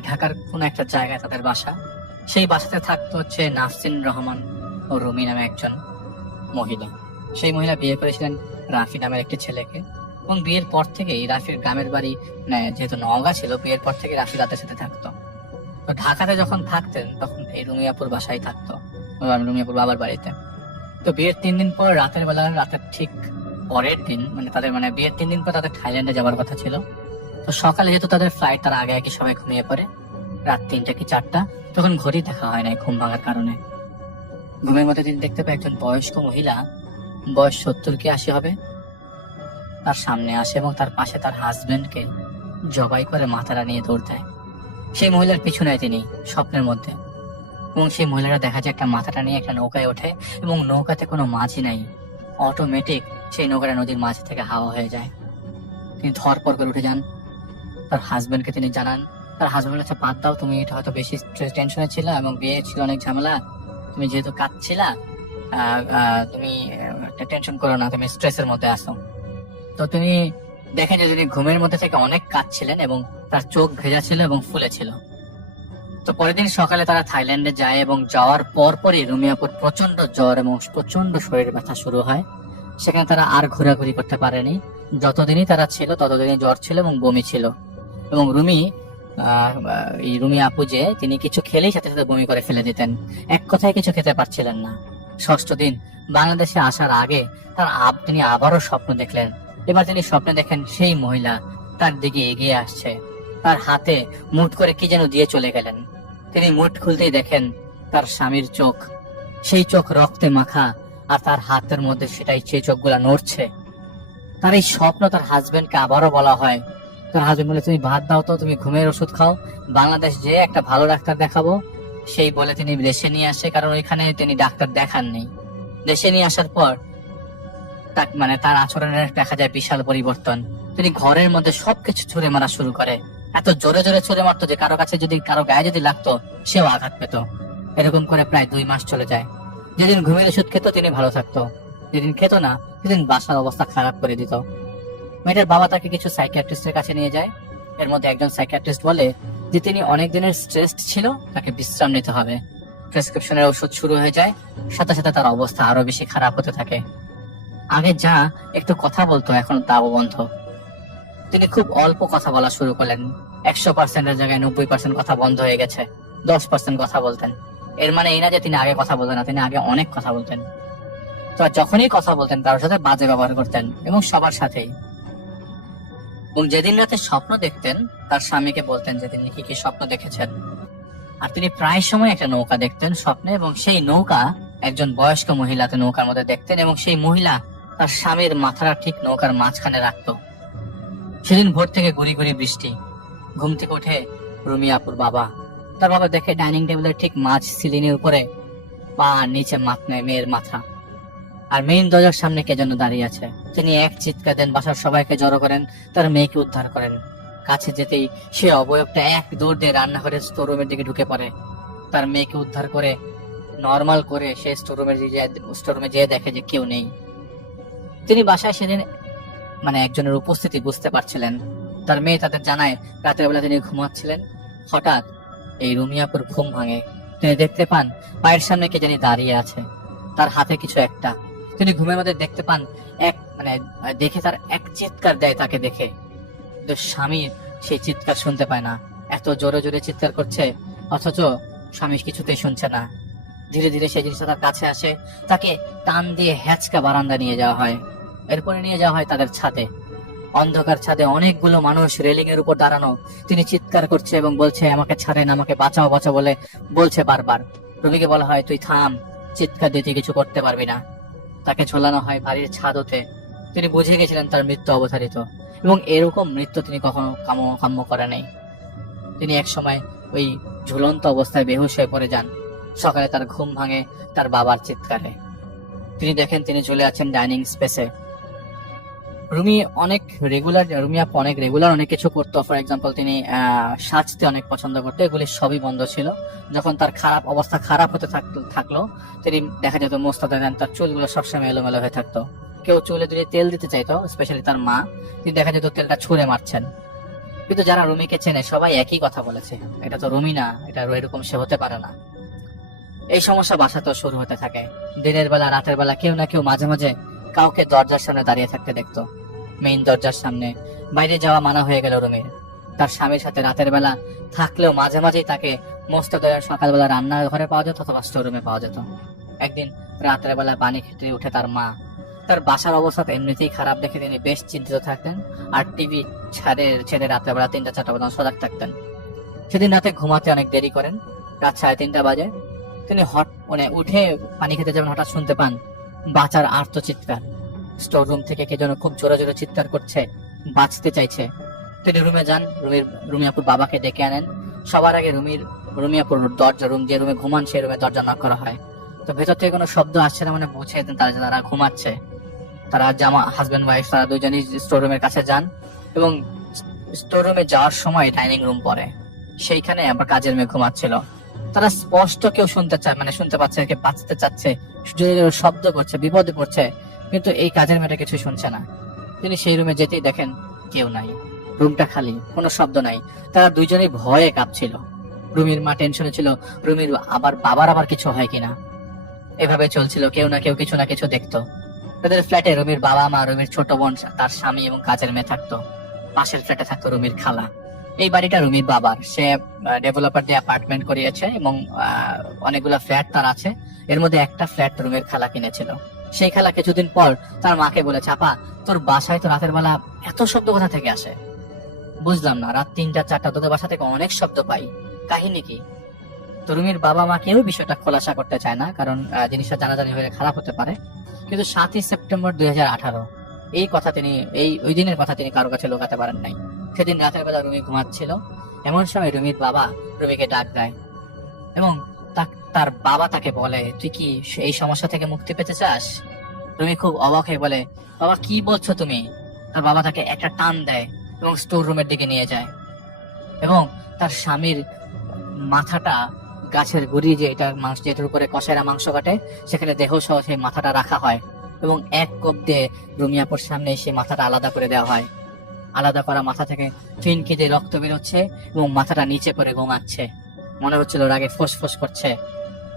ঢাকার কোন একটা জায়গায় তাদের বাসা। সেই বাসাতে থাকতো হচ্ছে নাফসিন রহমান ও রুমি নামে একজন মহিলা। সেই মহিলা বিয়ে করেছিলেন রাফি নামের একটি ছেলেকে, এবং বিয়ের পর থেকেই রাফির গ্রামের বাড়ি যেহেতু নওগাঁ ছিল, বিয়ের পর থেকে রাফি তাদের সাথে থাকতো। তো ঢাকাতে যখন থাকতেন তখন এই রুমিয়াপুর বাসায় থাকতো, রুমিয়াপুর বাবার বাড়িতে। তো বিয়ের 3 দিন পর রাতের ঠিক পরের দিন, তাদের বিয়ের 3 দিন পর তাদের থাইল্যান্ডে যাওয়ার কথা ছিল। তো সকালে যেহেতু তাদের ফ্লাইট, তার আগে আগে সবাই ঘুমিয়ে পড়ে। রাত 3টা কি 4টা, তখন ঘড়ি দেখা হয় নাই ঘুম ভাঙার কারণে। ঘুমের মধ্যে তিনি দেখতে পায় একজন বয়স্ক মহিলা, বয়স 70 কি 80 হবে, তার সামনে আসে এবং তার পাশে তার হাজবেন্ডকে জবাই করে মাথাটা নিয়ে দৌড় দেয়। সেই মহিলার পিছু নেয় তিনি স্বপ্নের মধ্যে, এবং সেই মহিলারা দেখা যায় একটা মাথাটা নিয়ে একটা নৌকায় ওঠে এবং নৌকাতে কোনো মাঝি নাই, অটোমেটিক সেই নৌকাটা নদীর মাঝ থেকে হাওয়া হয়ে যায়। তিনি ধরপর করে উঠে যান, তার হাজবেন্ডকে তিনি জানান। তার হাজবেন্ড কাছে, বাদ দাও, তুমি এটা হয়তো বেশি টেনশনে ছিল এবং বিয়ে ছিল অনেক ঝামেলা, তুমি যেহেতু কাঁদছিলা, তুমি টেনশন করো না, তুমি স্ট্রেসের মধ্যে আসো। তো তিনি দেখেন যে তিনি ঘুমের মধ্যে থেকে অনেক কাঁদছিলেন এবং তার চোখ ভেজা ছিল এবং ফুলে ছিল। তো পরের দিন সকালে তারা থাইল্যান্ডে যায় এবং যাওয়ার পরই রুমিয়াপুর প্রচন্ড জ্বর এবং প্রচন্ড শরীর ব্যথা শুরু হয়। সেখানে তারা আর ঘোরাঘুরি করতে পারেনি। যতদিনই তারা ছিল ততদিনই জ্বর ছিল এবং বমি ছিল। এবং রুমি আপু যে তিনি কিছু খেলেই সাথে সাথে বমি করে ফেলে দিতেন, এক কথায় কিছু খেতে পারছিলেন না। 6ষ্ঠ দিন বাংলাদেশে আসার আগে তিনি আবারও স্বপ্ন দেখলেন। এবার তিনি স্বপ্নে দেখেন সেই মহিলা তার দিকে এগিয়ে আসছে, তার হাতে মুঠ করে কি যেন দিয়ে চলে গেলেন। তিনি মুঠ খুলতেই দেখেন তার স্বামীর চোখ, সেই চোখ রক্তে মাখা, আর তার হাতের মধ্যে সেই চোখগুলা নড়ছে। তার এই স্বপ্ন তার হাজবেন্ডকে আবারও বলা হয়। তার হাজবেন্ড বলে, তুমি ভাত দাও তো, তুমি ঘুমের ওষুধ খাও, বাংলাদেশ যে একটা ভালো ডাক্তার দেখাবো। সেই বলে তিনি দেশে নিয়ে আসে, কারণ ওইখানে তিনি ডাক্তার দেখাননি। দেশে নিয়ে আসার পর তার আচরণের দেখা যায় বিশাল পরিবর্তন। তিনি ঘরের মধ্যে সবকিছু ছুঁড়ে মারা শুরু করে, এত জোরে জোরে ছুঁড়ে মারতো যে কারো গায়ে যদি লাগতো সেও আঘাত পেত। এরকম করে প্রায় 2 মাস চলে যায়। যেদিন ঘুমের ওষুধ খেত তিনি ভালো থাকতো, যেদিন খেত না সেদিন বাসার অবস্থা খারাপ করে দিত। মেয়েটার বাবা তাকে কিছু সাইকিয়াট্রিস্টের কাছে নিয়ে যায়। এর মধ্যে একজন সাইকিয়াট্রিস্ট বলে যে তিনি অনেক দিনের স্ট্রেস ছিল, তাকে বিশ্রাম নিতে হবে। প্রেসক্রিপশনের ওষুধ শুরু হয়ে যায়, সাথে সাথে তার অবস্থা আরো বেশি খারাপ হতে থাকে। আগে যা একটু কথা বলতো এখন তাও বন্ধ। তিনি খুব অল্প কথা বলা শুরু করলেন। 100%-এর জায়গায় 90% কথা বন্ধ হয়ে গেছে, 10% কথা বলতেন। এর মানে এই না যে তিনি আগে কথা বলতেন না, তিনি আগে অনেক কথা বলতেন। তো যখনই কথা বলতেন কারোর সাথে বাজে ব্যবহার করতেন এবং সবার সাথেই। এবং যেদিন রাতে স্বপ্ন দেখতেন তার স্বামীকে বলতেন যে তিনি কি কি স্বপ্ন দেখেছেন। আর তিনি প্রায় সময় একটা নৌকা দেখতেন স্বপ্নে, এবং সেই নৌকা একজন বয়স্ক মহিলাকে নৌকার মধ্যে দেখতেন, এবং সেই মহিলা তার স্বামীর মাথাটা ঠিক নৌকার মাঝখানে রাখতো। সেদিন ভোর থেকে গুড়ি গুড়ি বৃষ্টি। ঘুম থেকে উঠে রুমি আপুর তার বাবা দেখে ডাইনিং টেবিলের ঠিক মাঝ সিলিংয়ের উপরে পা নিচে মেয়ের মাথা, আর মেইন দরজার সামনে কে যেন দাঁড়িয়ে আছে। তিনি এক চিৎকার দেন, বাসার সবাইকে জড়ো করেন, তার মেয়েকে উদ্ধার করেন। কাছে যেতেই সে অবয়বটা এক দৌড় দিয়ে রান্নাঘরের স্টোররুমের দিকে ঢুকে পড়ে। তার মেয়েকে উদ্ধার করে নর্মাল করে সে স্টোররুমে যেয়ে দেখে যে কেউ নেই। তিনি বাসায় সেদিন একজনের উপস্থিতি বুঝতে পারছিলেন। তার মেয়ে তাদের জানায় রাতের বেলা তিনি ঘুমাচ্ছিলেন, হঠাৎ এই রুমিয়াপুর ঘুম ভাঙে তিনি দেখতে পান পায়ের সামনে কে জানি দাঁড়িয়ে আছে, তার হাতে কিছু একটা। তিনি ঘুমের মধ্যে দেখতে পান দেখে তার এক চিৎকার দেয় তাকে দেখে, কিন্তু স্বামী সেই চিৎকার শুনতে পায় না। এত জোরে জোরে চিৎকার করছে, অথচ স্বামী কিছুতেই শুনছে না। ধীরে ধীরে সেই জিনিসটা তার কাছে আসে, তাকে টান দিয়ে হ্যাচকা বারান্দা নিয়ে যাওয়া হয়। এরপরে নিয়ে যাওয়া হয় তাদের ছাদে। অন্ধকার ছাদে অনেকগুলো মানুষ রেলিং এর উপর দাঁড়ানো। তিনি চিৎকার করছে এবং বলছে, আমাকে ছাড়েন, আমাকে বাঁচাও বাঁচাও বলে বলছে বারবার। রুমিকে বলা হয়, তুই থাম, চিৎকার দিতে কিছু করতে পারবি না। তাকে ঝোলানো হয় বাড়ির ছাদতে। তিনি বুঝে গেছিলেন তার মৃত্যু অবধারিত, এবং এরকম মৃত্যু তিনি কখনো কাম্য করে নাই। তিনি এক সময় ওই ঝুলন্ত অবস্থায় বেহুশ হয়ে পড়ে যান। সকালে তার ঘুম ভাঙে তার বাবার চিৎকারে। তিনি দেখেন তিনি চলে আছেন ডাইনিং স্পেসে। রুমি আপু অনেক রেগুলার অনেক কিছু করতো। ফর এক্সাম্পল, তিনি সাজতে অনেক পছন্দ করতো। এগুলি সবই বন্ধ ছিল। যখন তার অবস্থা খারাপ হতে থাকলো, তিনি দেখা যেত মোস্তাদা দেন, তার চুলগুলো সবসময় এলোমেলো হয়ে থাকতো। কেউ চুলে দিলে তেল দিতে চাইতো, স্পেশালি তার মা, তিনি দেখা যেত তেলটা ছুঁড়ে মারছেন। কিন্তু যারা রুমিকে চেনে সবাই একই কথা বলেছে, এটা তো রুমি না, এটা এরকম সে হতে পারে না। এই সমস্যা বাসাতেও শুরু হতে থাকে। দিনের বেলা রাতের বেলা কেউ না কেউ মাঝে মাঝে কাউকে দরজার সামনে দাঁড়িয়ে থাকতে দেখতো, মেইন দরজার সামনে। বাইরে যাওয়া মানা হয়ে গেল রুমির। তার স্বামীর সাথে রাতের বেলা থাকলেও মাঝে মাঝেই তাকে মোস্তাদের সকালবেলা রান্নার ঘরে পাওয়া যেত অথবা স্টোরুমে পাওয়া যেত। একদিন রাতের বেলা পানি খেতে উঠে তার মা তার বাসার অবস্থা এমনিতেই খারাপ দেখে তিনি বেশ চিন্তিত থাকতেন, আর টিভি ছেড়ে রাতের বেলা 3টা-4টা পর্যন্ত সজাগ থাকতেন। সেদিন রাতে ঘুমাতে অনেক দেরি করেন, রাত 3:30 বাজে। তিনি উঠে পানি খেতে যাবেন, হঠাৎ শুনতে পান বাঁচার আর্তচিৎকার। স্টোর রুম থেকে কে যেন খুব জোরে জোরে চিৎকার করছে, বাঁচতে চাইছে। তিনি রুমে যান, রুমি আপুর বাবাকে ডেকে আনেন। সবার আগে রুমি আপুর যে রুমে ঘুমান সেই রুমে দরজা নক করা হয়। তো ভেতর থেকে কোনো শব্দ আসছে না, মানে বুঝে তারা ঘুমাচ্ছে। তারা হাজবেন্ড ওয়াইফ তারা দুজনই স্টোর রুমের কাছে যান, এবং স্টোর রুমে যাওয়ার সময় ডাইনিং রুম পড়ে, সেইখানে আবার কাজের মেয়ে ঘুমাচ্ছিল। তারা স্পষ্ট কেউ শুনতে পাচ্ছে, বাঁচতে চাচ্ছে, শব্দ করছে, বিপদে পড়ছে, কিন্তু এই কাজের মেয়েটা কিছু শুনছে না। তিনি সেই রুমে যেতেই দেখেন কেউ নাই, রুমটা খালি, কোনো শব্দ নাই। তারা দুইজনেই ভয়ে কাঁপছিল। রুমির মা টেনশনে ছিল, রুমির বাবার কিছু হয় কিনা। এভাবে চলছিল, কেউ না কেউ কিছু না কিছু দেখতো। তাদের ফ্ল্যাটে রুমির বাবা মা, রুমির ছোট বোন, তার স্বামী এবং কাজের মেয়ে থাকতো। পাশের ফ্ল্যাটে থাকতো রুমির খালা। এই বাড়িটা রুমির বাবার, সে ডেভেলপার দিয়ে অ্যাপার্টমেন্ট করিয়েছে এবং অনেকগুলো ফ্ল্যাট তার আছে। এর মধ্যে একটা ফ্ল্যাট রুমের খালা কিনেছিল। সেই খালা কিছুদিন পর তার মাকে বলেছে, আপা তোর বাসায় তো রাতের বেলা এত শব্দ কোথা থেকে আসে? বুঝলাম না, রাত 3টা-4টা তোদের বাসা থেকে অনেক শব্দ পাই, কাহিনী কি? তো রুমির বাবা মা কেউ বিষয়টা খোলাসা করতে চায় না, কারণ জিনিসটা জানাজানি হয়ে খারাপ হতে পারে। কিন্তু 7ই সেপ্টেম্বর 2018 ওই দিনের কথা তিনি কারো কাছে লুকাতে পারেন নাই। সেদিন রাতের বেলা রুমি ঘুমাচ্ছিল, এমন সময় রুমির বাবা রুমিকে ডাক দেয়, এবং তার বাবা তাকে বলে, তুই কি এই সমস্যা থেকে মুক্তি পেতে চাস? রুমি খুব অবাক হয়ে বলে, বাবা কি বলছো তুমি? তার বাবা তাকে একটা টান দেয় এবং স্টোর রুমের দিকে নিয়ে যায়, এবং তার স্বামীর মাথাটা গাছের গুড়ি যেটার উপরে কষাইরা মাংস কাটে, সেখানে দেহ সহ সেই মাথাটা রাখা হয়, এবং এক কোপ দিয়ে রুমিয়াপুর সামনে সেই মাথাটা আলাদা করে দেওয়া হয়। আলাদা করা মাথা থেকে ফিনকি দিয়ে রক্ত বেরোচ্ছে এবং মাথাটা নিচে পড়ে ঘুমাচ্ছে। মনে হচ্ছিল রাগে ফোঁস করছে।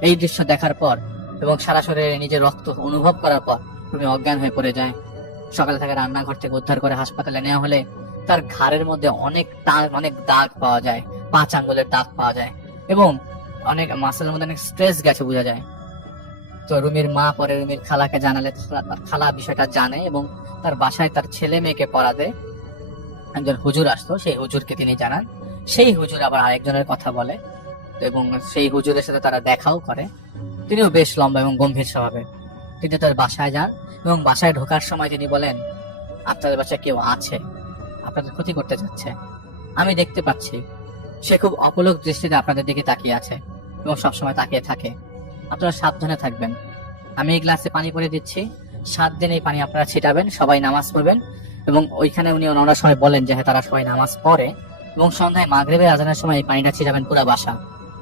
এই দৃশ্য দেখার পর এবং সারা শরীরে নিজের রক্ত অনুভব করার পর রুমি অজ্ঞান হয়ে পড়ে যায়। সকালে তাকে রান্নাঘর থেকে উদ্ধার করে হাসপাতালে নেওয়া হলে তার ঘাড়ের মধ্যে অনেক দাগ পাওয়া যায়, 5 আঙ্গুলের দাগ পাওয়া যায়, এবং অনেক মাসেলের মধ্যে অনেক স্ট্রেস গেছে বোঝা যায়। তো রুমির মা পরে রুমির খালাকে জানালে খালা বিষয়টা জানে, এবং তার বাসায় তার ছেলে মেয়েকে পড়াতে একজন হুজুর আসতো, সেই হুজুরকে তিনি জানান। সেই হুজুর আবার আরেকজনের কথা বলে, এবং সেই হুজুরের সাথে তারা দেখাও করে। তিনিও বেশ লম্বা এবং গম্ভীর স্বভাবের। তিনি তার বাসায় যান, এবং বাসায় ঢোকার সময় তিনি বলেন, আপনাদের বাসায় কেউ আছে, আপনাদের ক্ষতি করতে যাচ্ছে, আমি দেখতে পাচ্ছি। সে খুব অপলক দৃষ্টিতে আপনাদের দিকে তাকিয়ে আছে এবং সবসময় তাকিয়ে থাকে। আপনারা সাবধানে থাকবেন। আমি এই গ্লাসে পানি পরে দিচ্ছি, 7 দিন এই পানি আপনারা ছিটাবেন, সবাই নামাজ পড়বেন। এবং ওইখানে ওনারা সবাই বলেন যে তারা সবাই নামাজ পড়ে, এবং সন্ধ্যায় মাগরিবের আজানের সময় এই পানিটা ছিটাবেন পুরো বাসা,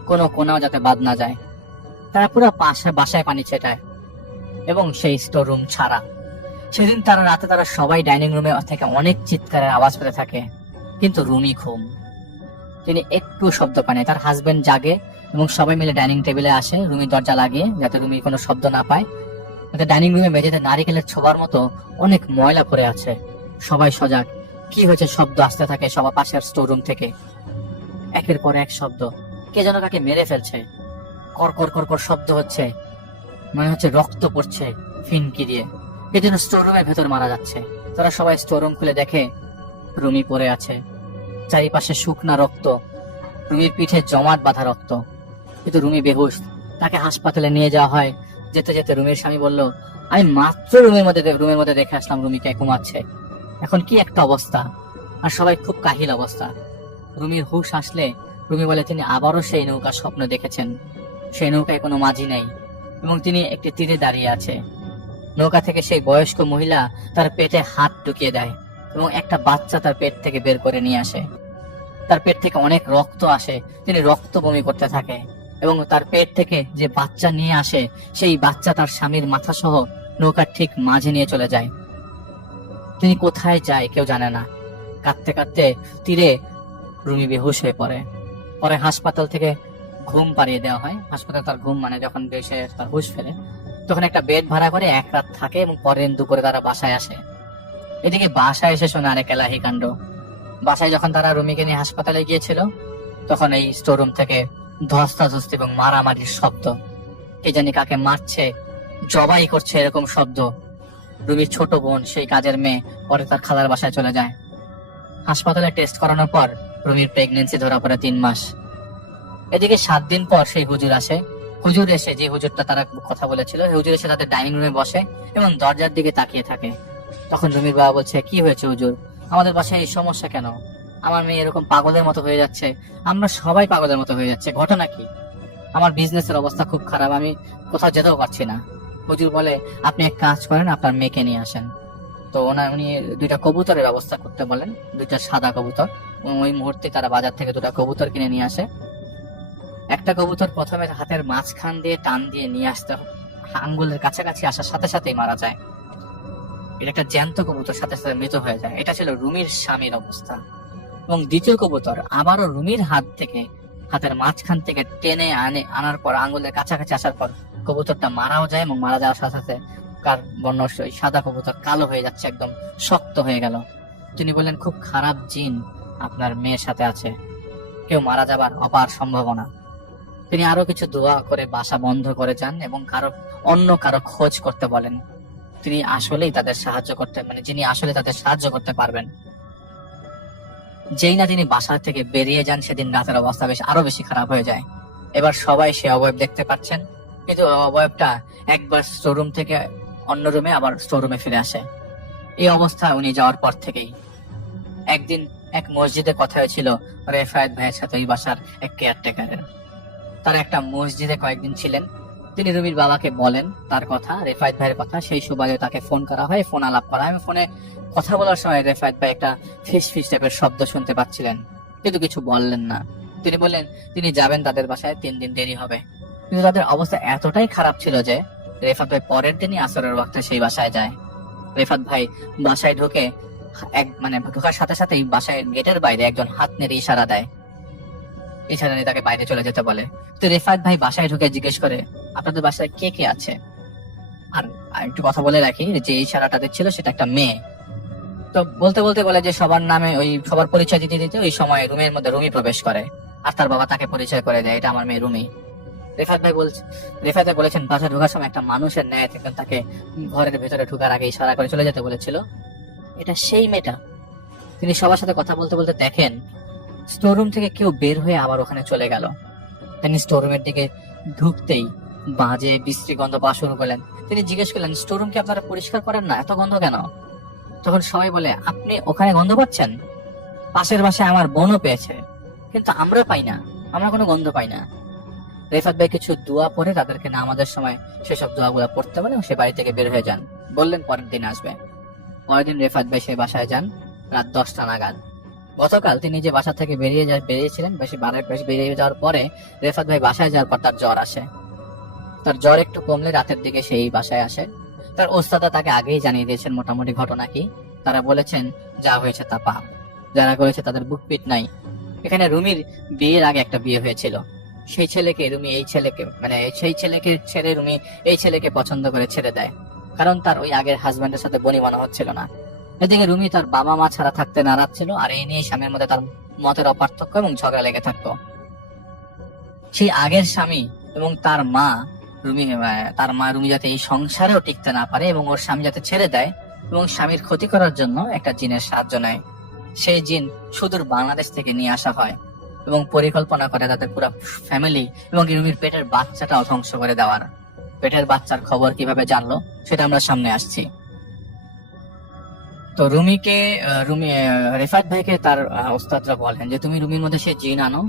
কোনো কোনাও যাতে বাদ না যায়। তারা পুরো বাসায় পানি ছেটায়, এবং সেই স্টোর রুম ছাড়া। সেদিন রাতে তারা সবাই ডাইনিং রুমে থেকে অনেক চিৎকারের আওয়াজ পেতে থাকে, কিন্তু রুমি ঘুম। তিনি একটু শব্দ পান। তার হাজবেন্ড জাগে এবং সবাই মিলে ডাইনিং টেবিলে আসে রুমি দরজা লাগিয়ে, যাতে রুমি কোনো শব্দ না পায়। ডাইনিং রুমে মেঝেতে নারিকেলের ছোবার মতো অনেক ময়লা পড়ে আছে। সবাই সজাগ, কি হয়েছে? শব্দ আসতে থাকে সবার পাশের স্টোর রুম থেকে, একের পর এক শব্দ। কে যেন কাকে মেরে ফেলছে, কর কর কর কর শব্দ হচ্ছে, মনে হচ্ছে রক্ত পড়ছে ফিনকি দিয়ে। কে যেন স্টোর রুমের ভেতর মারা যাচ্ছে। তারা সবাই স্টোর রুম খুলে দেখে রুমি পড়ে আছে, চারিপাশে শুকনা রক্ত, রুমির পিঠে জমাট বাঁধা রক্ত। কিন্তু রুমি বেহুশ, তাকে হাসপাতালে নিয়ে যাওয়া হয়। যেতে যেতে রুমির স্বামী বলল, আমি মাত্র রুমের মধ্যে দেখে আসলাম রুমিকে ঘুমাচ্ছে, এখন কি একটা অবস্থা। আর সবাই খুব কাহিল অবস্থা। রুমির হুঁশ আসলে রুমি বলে তিনি আবারও সেই নৌকার স্বপ্ন দেখেছেন। সেই নৌকায় কোনো মাঝি নেই এবং তিনি একটি তীরে দাঁড়িয়ে আছে। নৌকা থেকে সেই বয়স্ক মহিলা তার পেটে হাত ঢুকিয়ে দেয় এবং একটা বাচ্চা তার পেট থেকে বের করে নিয়ে আসে। তার পেট থেকে অনেক রক্ত আসে, তিনি রক্ত বমি করতে থাকে এবং তার পেট থেকে যে বাচ্চা নিয়ে আসে, সেই বাচ্চা তার স্বামীর মাথা সহ নৌকার ঠিক মাঝে নিয়ে চলে যায়। তিনি কোথায় যায় কেউ জানে না। কাঁদতে কাঁদতে তীরে রুমি বেহুশ হয়ে পড়ে। পরে হাসপাতাল থেকে ঘুম পাড়িয়ে দেওয়া হয়। হাসপাতাল তার ঘুম মানে যখন দেশে তার হুঁশ ফেরে, তখন একটা বেড ভাড়া করে এক রাত থাকে এবং পরের দিন দুপুরে তারা বাসায় আসে। এদিকে বাসায় এসে শোনে আরেক এলাহি কাণ্ড। বাসায় যখন তারা রুমিকে নিয়ে হাসপাতালে গিয়েছিল, তখন এই স্টোররুম থেকে ধস্তাধস্তি এবং মারামারির শব্দ, কে জানি কাকে মারছে, জবাই করছে, এরকম শব্দ। রুমির ছোট বোন, সেই কাজের মেয়ে, পরে তার খালার বাসায় চলে যায়। হাসপাতালে টেস্ট করানোর পর রুমির প্রেগনেন্সি ধরা পড়ে 3 মাস। এদিকে 7 দিন পর সেই হুজুর আসে। হুজুর এসে, যে হুজুরটা তারা কথা বলেছিল, হুজুর এসে তাদের ডাইনিং রুমে বসে এবং দরজার দিকে তাকিয়ে থাকে। তখন রুমির বাবা বলছে, কি হয়েছে হুজুর, আমাদের বাসায় এই সমস্যা কেন? আমার মেয়ে এরকম পাগলের মতো হয়ে যাচ্ছে, আমরা সবাই পাগলের মতো হয়ে যাচ্ছে, ঘটনা কি? আমার বিজনেসের অবস্থা খুব খারাপ, আমি কোথাও যেতেও পারছি না। হুজুর বলে, আপনি এক কাজ করেন, আপনার মেয়েকে নিয়ে আসেন। তো উনি 2টা কবুতরের ব্যবস্থা করতে বলেন, 2টা সাদা কবুতর। ওই মুহূর্তে তারা বাজার থেকে 2টা কবুতর কিনে নিয়ে আসে। একটা কবুতর প্রথমে হাতের মাঝখান দিয়ে টান দিয়ে নিয়ে আসতে আঙ্গুলের কাছাকাছি আসার সাথে সাথেই মারা যায়। এটা একটা জ্যান্ত কবুতর, সাথে সাথে মৃত হয়ে যায়। এটা ছিল রুমির স্বামীর অবস্থা। এবং দ্বিতীয় কবুতর আবারও রুমির হাতের মাঝখান থেকে টেনে আনার পর আঙ্গুলের কাছাকাছি আসার পর কবুতরটা মারাও যায় এবং মারা যাওয়ার সাথে সাথে কার বর্ণ সাদা কবুতর কালো হয়ে যাচ্ছে, একদম শক্ত হয়ে গেল। তিনি বললেন, খুব খারাপ জিন আপনার মেয়ের সাথে আছে, কেউ মারা যাবার অপার সম্ভাবনা। তিনি আরো কিছু দোয়া করে বাসা বন্ধ করে যান এবং অন্য কারো খোঁজ করতে বলেন। তিনি আসলেই তাদের সাহায্য করতে, যিনি আসলে তাদের সাহায্য করতে পারবেন। যেই না তিনি বাসা থেকে বেরিয়ে যান, সেদিন রাতের অবস্থা আরো বেশি খারাপ হয়ে যায়। এবার সবাই সে অবয়ব দেখতে পাচ্ছেন, কিন্তু অবয়বটা একবার স্টোররুম থেকে অন্য রুমে, আবার স্টোররুমে ফিরে আসে। এই অবস্থা উনি যাওয়ার পর থেকেই। একদিন এক মসজিদে কথা হয়েছিল রেফায়েত ভাইয়ের সাথে, ওই বাসার এক কেয়ারটেকারের। তারা একটা মসজিদে কয়েকদিন ছিলেন। তিনি রুমির বাবাকে বলেন তার কথা, রেফায়েত ভাইয়ের কথা। সেই সুবাদে তাকে ফোন করা হয়, ফোন আলাপ করা হয়। ফোনে কথা বলার সময় রেফায়েত ভাই একটা ফিস ফিস টাইপের শব্দ শুনতে পাচ্ছিলেন, কিন্তু কিছু বললেন না। তিনি বললেন তিনি যাবেন তাদের বাসায়, 3 দিন দেরি হবে। কিন্তু তাদের অবস্থা এতটাই খারাপ ছিল যে রেফাত ভাই পরের দিনই আসরের ওয়াক্তে সেই বাসায় যায়। রেফাত ভাই বাসায় ঢোকে, ঢোকার সাথে সাথেই বাসায় গেটের বাইরে একজন হাত নেড়ে ইশারা দেয়, ইশারা নিয়ে তাকে বাইরে চলে যেতে বলে। তো রেফাত ভাই বাসায় ঢুকে জিজ্ঞেস করে, আপনাদের বাসায় কে কে আছে? আর একটু কথা বলে রাখি, যে ইশারাটা দিচ্ছিল সেটা একটা মেয়ে। তো বলতে বলতে বলে যে সবার নামে, ওই সবার পরিচয় দিতে দিতে ওই সময় রুমের মধ্যে রুমি প্রবেশ করে, আর তার বাবা তাকে পরিচয় করে দেয়, এটা আমার মেয়ে রুমি। রেফাত ভাই বলেছেন বাসায় ঢোকার সময় একটা মানুষের ন্যায় থেকে তাকে ঘরের ভেতরে ঢোকার আগে ইশারা করে চলে যেতে বলেছিল। এটা সেই মেয়েটা। তিনি সবার সাথে কথা বলতে বলতে দেখেন স্টোররুম থেকে কেউ বের হয়ে আবার ওখানে চলে গেল। তিনি স্টোররুমের দিকে ঢুকতেই বাজে বিশ্রী গন্ধ পাওয়া শুরু করলেন। তিনি জিজ্ঞেস করলেন, স্টোররুম কি আপনারা পরিষ্কার করেন না, এত গন্ধ কেন? তখন সবাই বলে, আপনি ওখানে গন্ধ পাচ্ছেন, পাশের বাসায় আমার বোনও পেয়েছে, কিন্তু আমরা পাই না, আমরা কোনো গন্ধ পাই না। রেফাত ভাই কিছু দোয়া পড়ে তাদেরকে নামাজের সময় সেসব দোয়াগুলো পড়তে বলে সে বাড়ি থেকে বের হয়ে যান। বললেন পরের দিন আসবে। পরের দিন রেফাত ভাই সে বাসায় যান রাত 10টা নাগাদ। গতকাল তিনি যে বাসা থেকে বেরিয়েছিলেন, বেশি বেরিয়ে যাওয়ার পরে রেফাত ভাই বাসায় যাওয়ার পর তার জ্বর আসে। তার জ্বর একটু কমলে রাতের দিকে সেই বাসায় আসে। তার ওস্তাদা তাকে আগেই জানিয়ে দিয়েছেন মোটামুটি ঘটনা কি। তারা বলেছেন যা হয়েছে তা পাপ, যারা করেছে তাদের বুক পিট নাই। এখানে রুমির বিয়ের আগে একটা বিয়ে হয়েছিল, সেই ছেলেকে রুমি এই ছেলেকে মানে সেই ছেলেকে ছেড়ে রুমি এই ছেলেকে পছন্দ করে ছেড়ে দেয়, কারণ তার ওই আগের হাজবেন্ডের সাথে বনিবনা হচ্ছিল না। এদিকে রুমি তার বাবা মা ছাড়া থাকতে নারাজ ছিল, আর এই নিয়ে স্বামীর মধ্যে তার মতের অপার্থক্য এবং ঝগড়া লেগে থাকতো। সেই আগের স্বামী এবং তার মা রুমি যাতে এই সংসারেও টিকতে না পারে এবং ওর স্বামী যাতে ছেড়ে দেয় এবং স্বামীর ক্ষতি করার জন্য একটা জিনের সাহায্য নেয়। সেই জিন সুদূর বাংলাদেশ থেকে নিয়ে আসা হয় এবং পরিকল্পনা করে তাদের পুরো ফ্যামিলি এবং রুমির পেটের বাচ্চাটাও ধ্বংস করে দেওয়ার। পেটের বাচ্চার খবর কিভাবে জানলো সেটা আমরা সামনে আসছি। তো রিফাত ভাইকে তার ওস্তাদরা বলেন যে তুমি রুমির মধ্যে সে জিন আনো,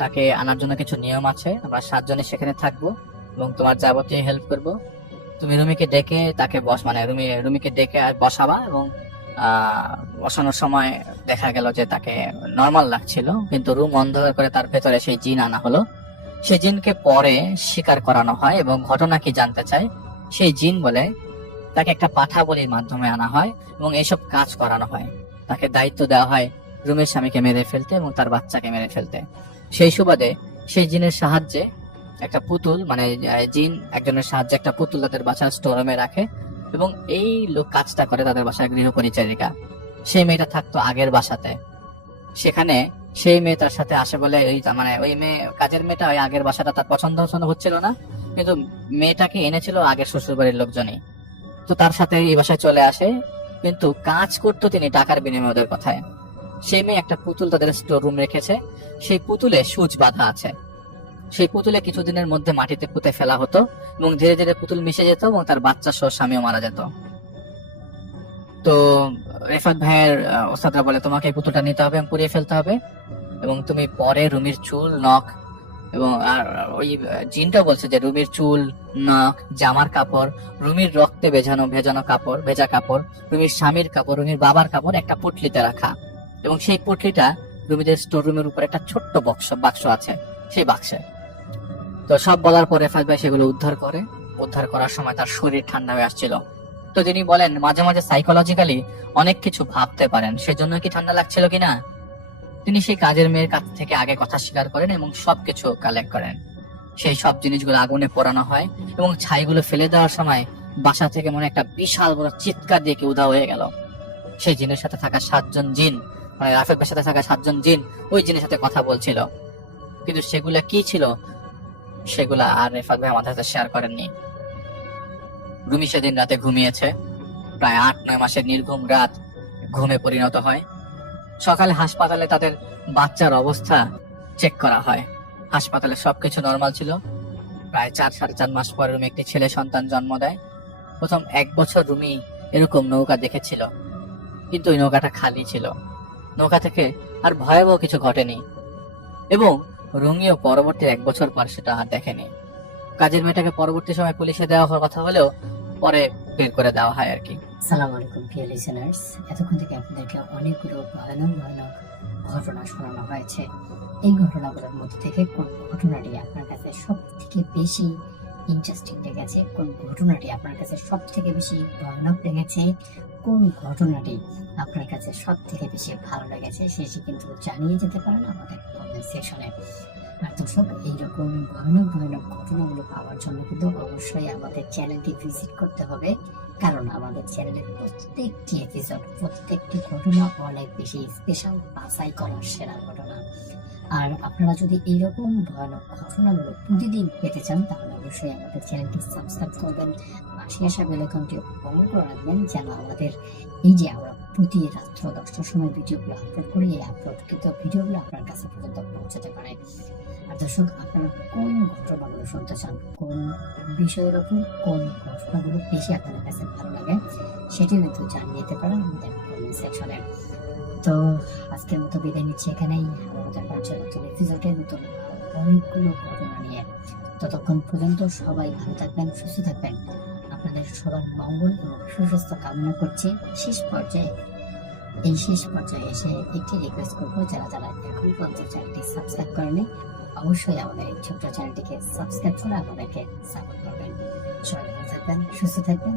তাকে আনার জন্য কিছু নিয়ম আছে, আমরা 7 জনে সেখানে থাকবো এবং তোমার যাবতীয় হেল্প করব। তুমি রুমিকে ডেকে তাকে রুমিকে ডেকে বসাবা এবং বসানোর সময় দেখা গেল যে তাকে নর্মাল লাগছিল, কিন্তু রুম অন্ধকার করে তার ভেতরে সেই জিন আনা হলো। সেই জিনকে পরে স্বীকার করানো হয় এবং ঘটনা কি জানতে চায়। সেই জিন বলে তাকে একটা পাঠা বলির মাধ্যমে আনা হয় এবং এইসব কাজ করানো হয়। তাকে দায়িত্ব দেওয়া হয় রুমের স্বামীকে মেরে ফেলতে এবং তার বাচ্চাকে মেরে ফেলতে। সেই সুবাদে সেই জিনের সাহায্যে একটা পুতুল জিন একজনের সাহায্যে একটা পুতুল তাদের বাসার স্টোরুমে রাখে এবং এই লোক কাজটা করে তাদের বাসার গৃহ পরিচারিকা। সেই মেয়েটা থাকতো আগের বাসাতে, সেখানে সেই মেয়ে তার সাথে আসে বলে ওই মেয়ে কাজের মেয়েটা ওই আগের বাসাটা তার পছন্দ হচ্ছিল না, কিন্তু মেয়েটাকে এনেছিল আগের শ্বশুর বাড়ির লোকজনই। তো তার সাথে এই বাসায় চলে আসে, কিন্তু কাজ করতো তিনি টাকার বিনিময়ে ওদের কথায়। সেই মেয়ে একটা পুতুল তাদের স্টোর রুম রেখেছে, সেই পুতুলে সুচ বাঁধা আছে। সেই পুতুলে কিছুদিনের মধ্যে মাটিতে পুঁতে ফেলা হতো এবং ধীরে ধীরে পুতুল মিশে যেত এবং তার বাচ্চা সহ স্বামীও মারা যেত। তো রিফাত ভাইয়ের ওস্তাদরা বলে তোমাকে এই পুতুলটা নিতে হবে এবং পুড়িয়ে ফেলতে হবে এবং তুমি পরে রুমির চুল নখ এবং আর ওই জিনটা বলছে যে রুমির চুল নখ জামার কাপড়, রুমির রক্তে ভেজা কাপড়, রুমির স্বামীর কাপড়, রুমির বাবার কাপড় একটা পুটলিতে রাখা এবং সেই পুটলিটা রুমিদের স্টোর রুমের উপর একটা ছোট্ট বাক্স আছে, সেই বাক্সে। তো সব বলার পরে রিফাত ভাই সেগুলো উদ্ধার করার সময় তার শরীর ঠান্ডা হয়ে আসছিল। তো তিনি বলেন মাঝে মাঝে সাইকোলজিক্যালি অনেক কিছু ভাবতে পারেন, সেজন্য কি ঠান্ডা লাগছিল কিনা। তিনি সেই কাজের মেয়ের কাছ থেকে আগে কথা স্বীকার করেন এবং সবকিছু কালেক্ট করেন। সেই সব জিনিসগুলো আগুনে পোড়ানো হয় এবং ছাইগুলো ফেলে দেওয়ার সময় বাসা থেকে মনে একটা বিশাল বড় চিৎকার দিয়ে কেউ উধাও হয়ে গেল। সেই জিনের সাথে থাকা 7 জন জিন রাফেদ ভাইয়ের সাথে থাকা 7 জন জিন ওই জিনের সাথে কথা বলছিল, কিন্তু সেগুলা কি ছিল সেগুলা আর রিফাত ভাই আমাদের সাথে শেয়ার করেননি। রুমি সেদিন রাতে ঘুমিয়েছে, প্রায় 8-9 মাসের নির্ঘুম রাত ঘুমে পরিণত হয়। সকালে হাসপাতালে তাদের বাচ্চার অবস্থা চেক করা হয়, হাসপাতালে সবকিছু নরমাল ছিল। প্রায় 4-4.5 মাস পরে রুমি একটি ছেলে সন্তান জন্ম দেয়। প্রথম 1 বছর রুমি এরকম নৌকা দেখেছিল, কিন্তু ওই নৌকাটা খালি ছিল, নৌকা থেকে আর ভয়াবহ কিছু ঘটেনি এবং রুমিও পরবর্তী 1 বছর পর সেটা আর দেখেনি। কাজের মেয়েটাকে পরবর্তী সময় পুলিশে দেওয়া হওয়ার কথা হলেও পরে বের করে দেওয়া হয় আর কি। আসসালামু আলাইকুম প্রিয় লিসেনার্স, এতক্ষণ থেকে আপনাদেরকে অনেকগুলো ভয়ানক ঘটনা শোনানো হয়েছে। এই ঘটনাগুলোর মধ্যে থেকে কোন ঘটনাটি আপনার কাছে সব থেকে বেশি ইন্টারেস্টিং লেগেছে, কোন ঘটনাটি আপনার কাছে সব থেকে বেশি ভয়ানক লেগেছে, কোন ঘটনাটি আপনার কাছে সব থেকে বেশি ভালো লেগেছে, সেটি কিন্তু জানিয়ে যেতে পারেন আমাদের কমেন্ট সেকশনে। আর দর্শক, এইরকম ভয়ানক ঘটনাগুলো পাওয়ার জন্য কিন্তু অবশ্যই আমাদের চ্যানেলটি ভিজিট করতে হবে, কারণ আমাদের চ্যানেলের প্রত্যেকটি এপিসোড, প্রত্যেকটি ঘটনা অনেক বেশি স্পেশাল, বাছাই করার সেরা ঘটনা। আর আপনারা যদি এইরকম ভয়ানক ঘটনাগুলো প্রতিদিন পেতে চান তাহলে অবশ্যই আমাদের চ্যানেলটি সাবস্ক্রাইব করবেন, পাশে আসা বেল আইকনটি অন করে রাখবেন, যেন আমাদের এই যে আমরা প্রতি রাত্র 10টার সময় ভিডিওগুলো আপলোড করি, এই আপলোডকৃত ভিডিওগুলো আপনার কাছে পর্যন্ত পৌঁছাতে পারে। আর দর্শক, আপনারা কোন ঘটনাগুলো শুনতে চান, কোন বিষয়ের উপর কোন ঘটনাগুলো বেশি আপনাদের কাছে ভালো লাগে, সেটি কিন্তু জানিয়ে দিতে পারেন আমাদের কমেন্ট সেকশনে। তো আজকের মতো বিদায় নিচ্ছি এখানেই, আমাদের পর্যায়ে নতুন এপিসোডে নতুন অনেকগুলো ঘটনা নিয়ে। ততক্ষণ পর্যন্ত সবাই ভালো থাকবেন, সুস্থ থাকবেন, আপনাদের সবার মঙ্গল এবং সুস্বাস্থ্য কামনা করছি। শেষ পর্যায়ে এসে একটি রিকোয়েস্ট করবো, যারা এখন পর্যন্ত চ্যানেলটি সাবস্ক্রাইব করেনি অবশ্যই আমাদের এই ছোট্ট চ্যানেলটিকে সাবস্ক্রাইব করে আমাদেরকে সাপোর্ট করবেন। সবাই ভালো থাকবেন, সুস্থ থাকবেন।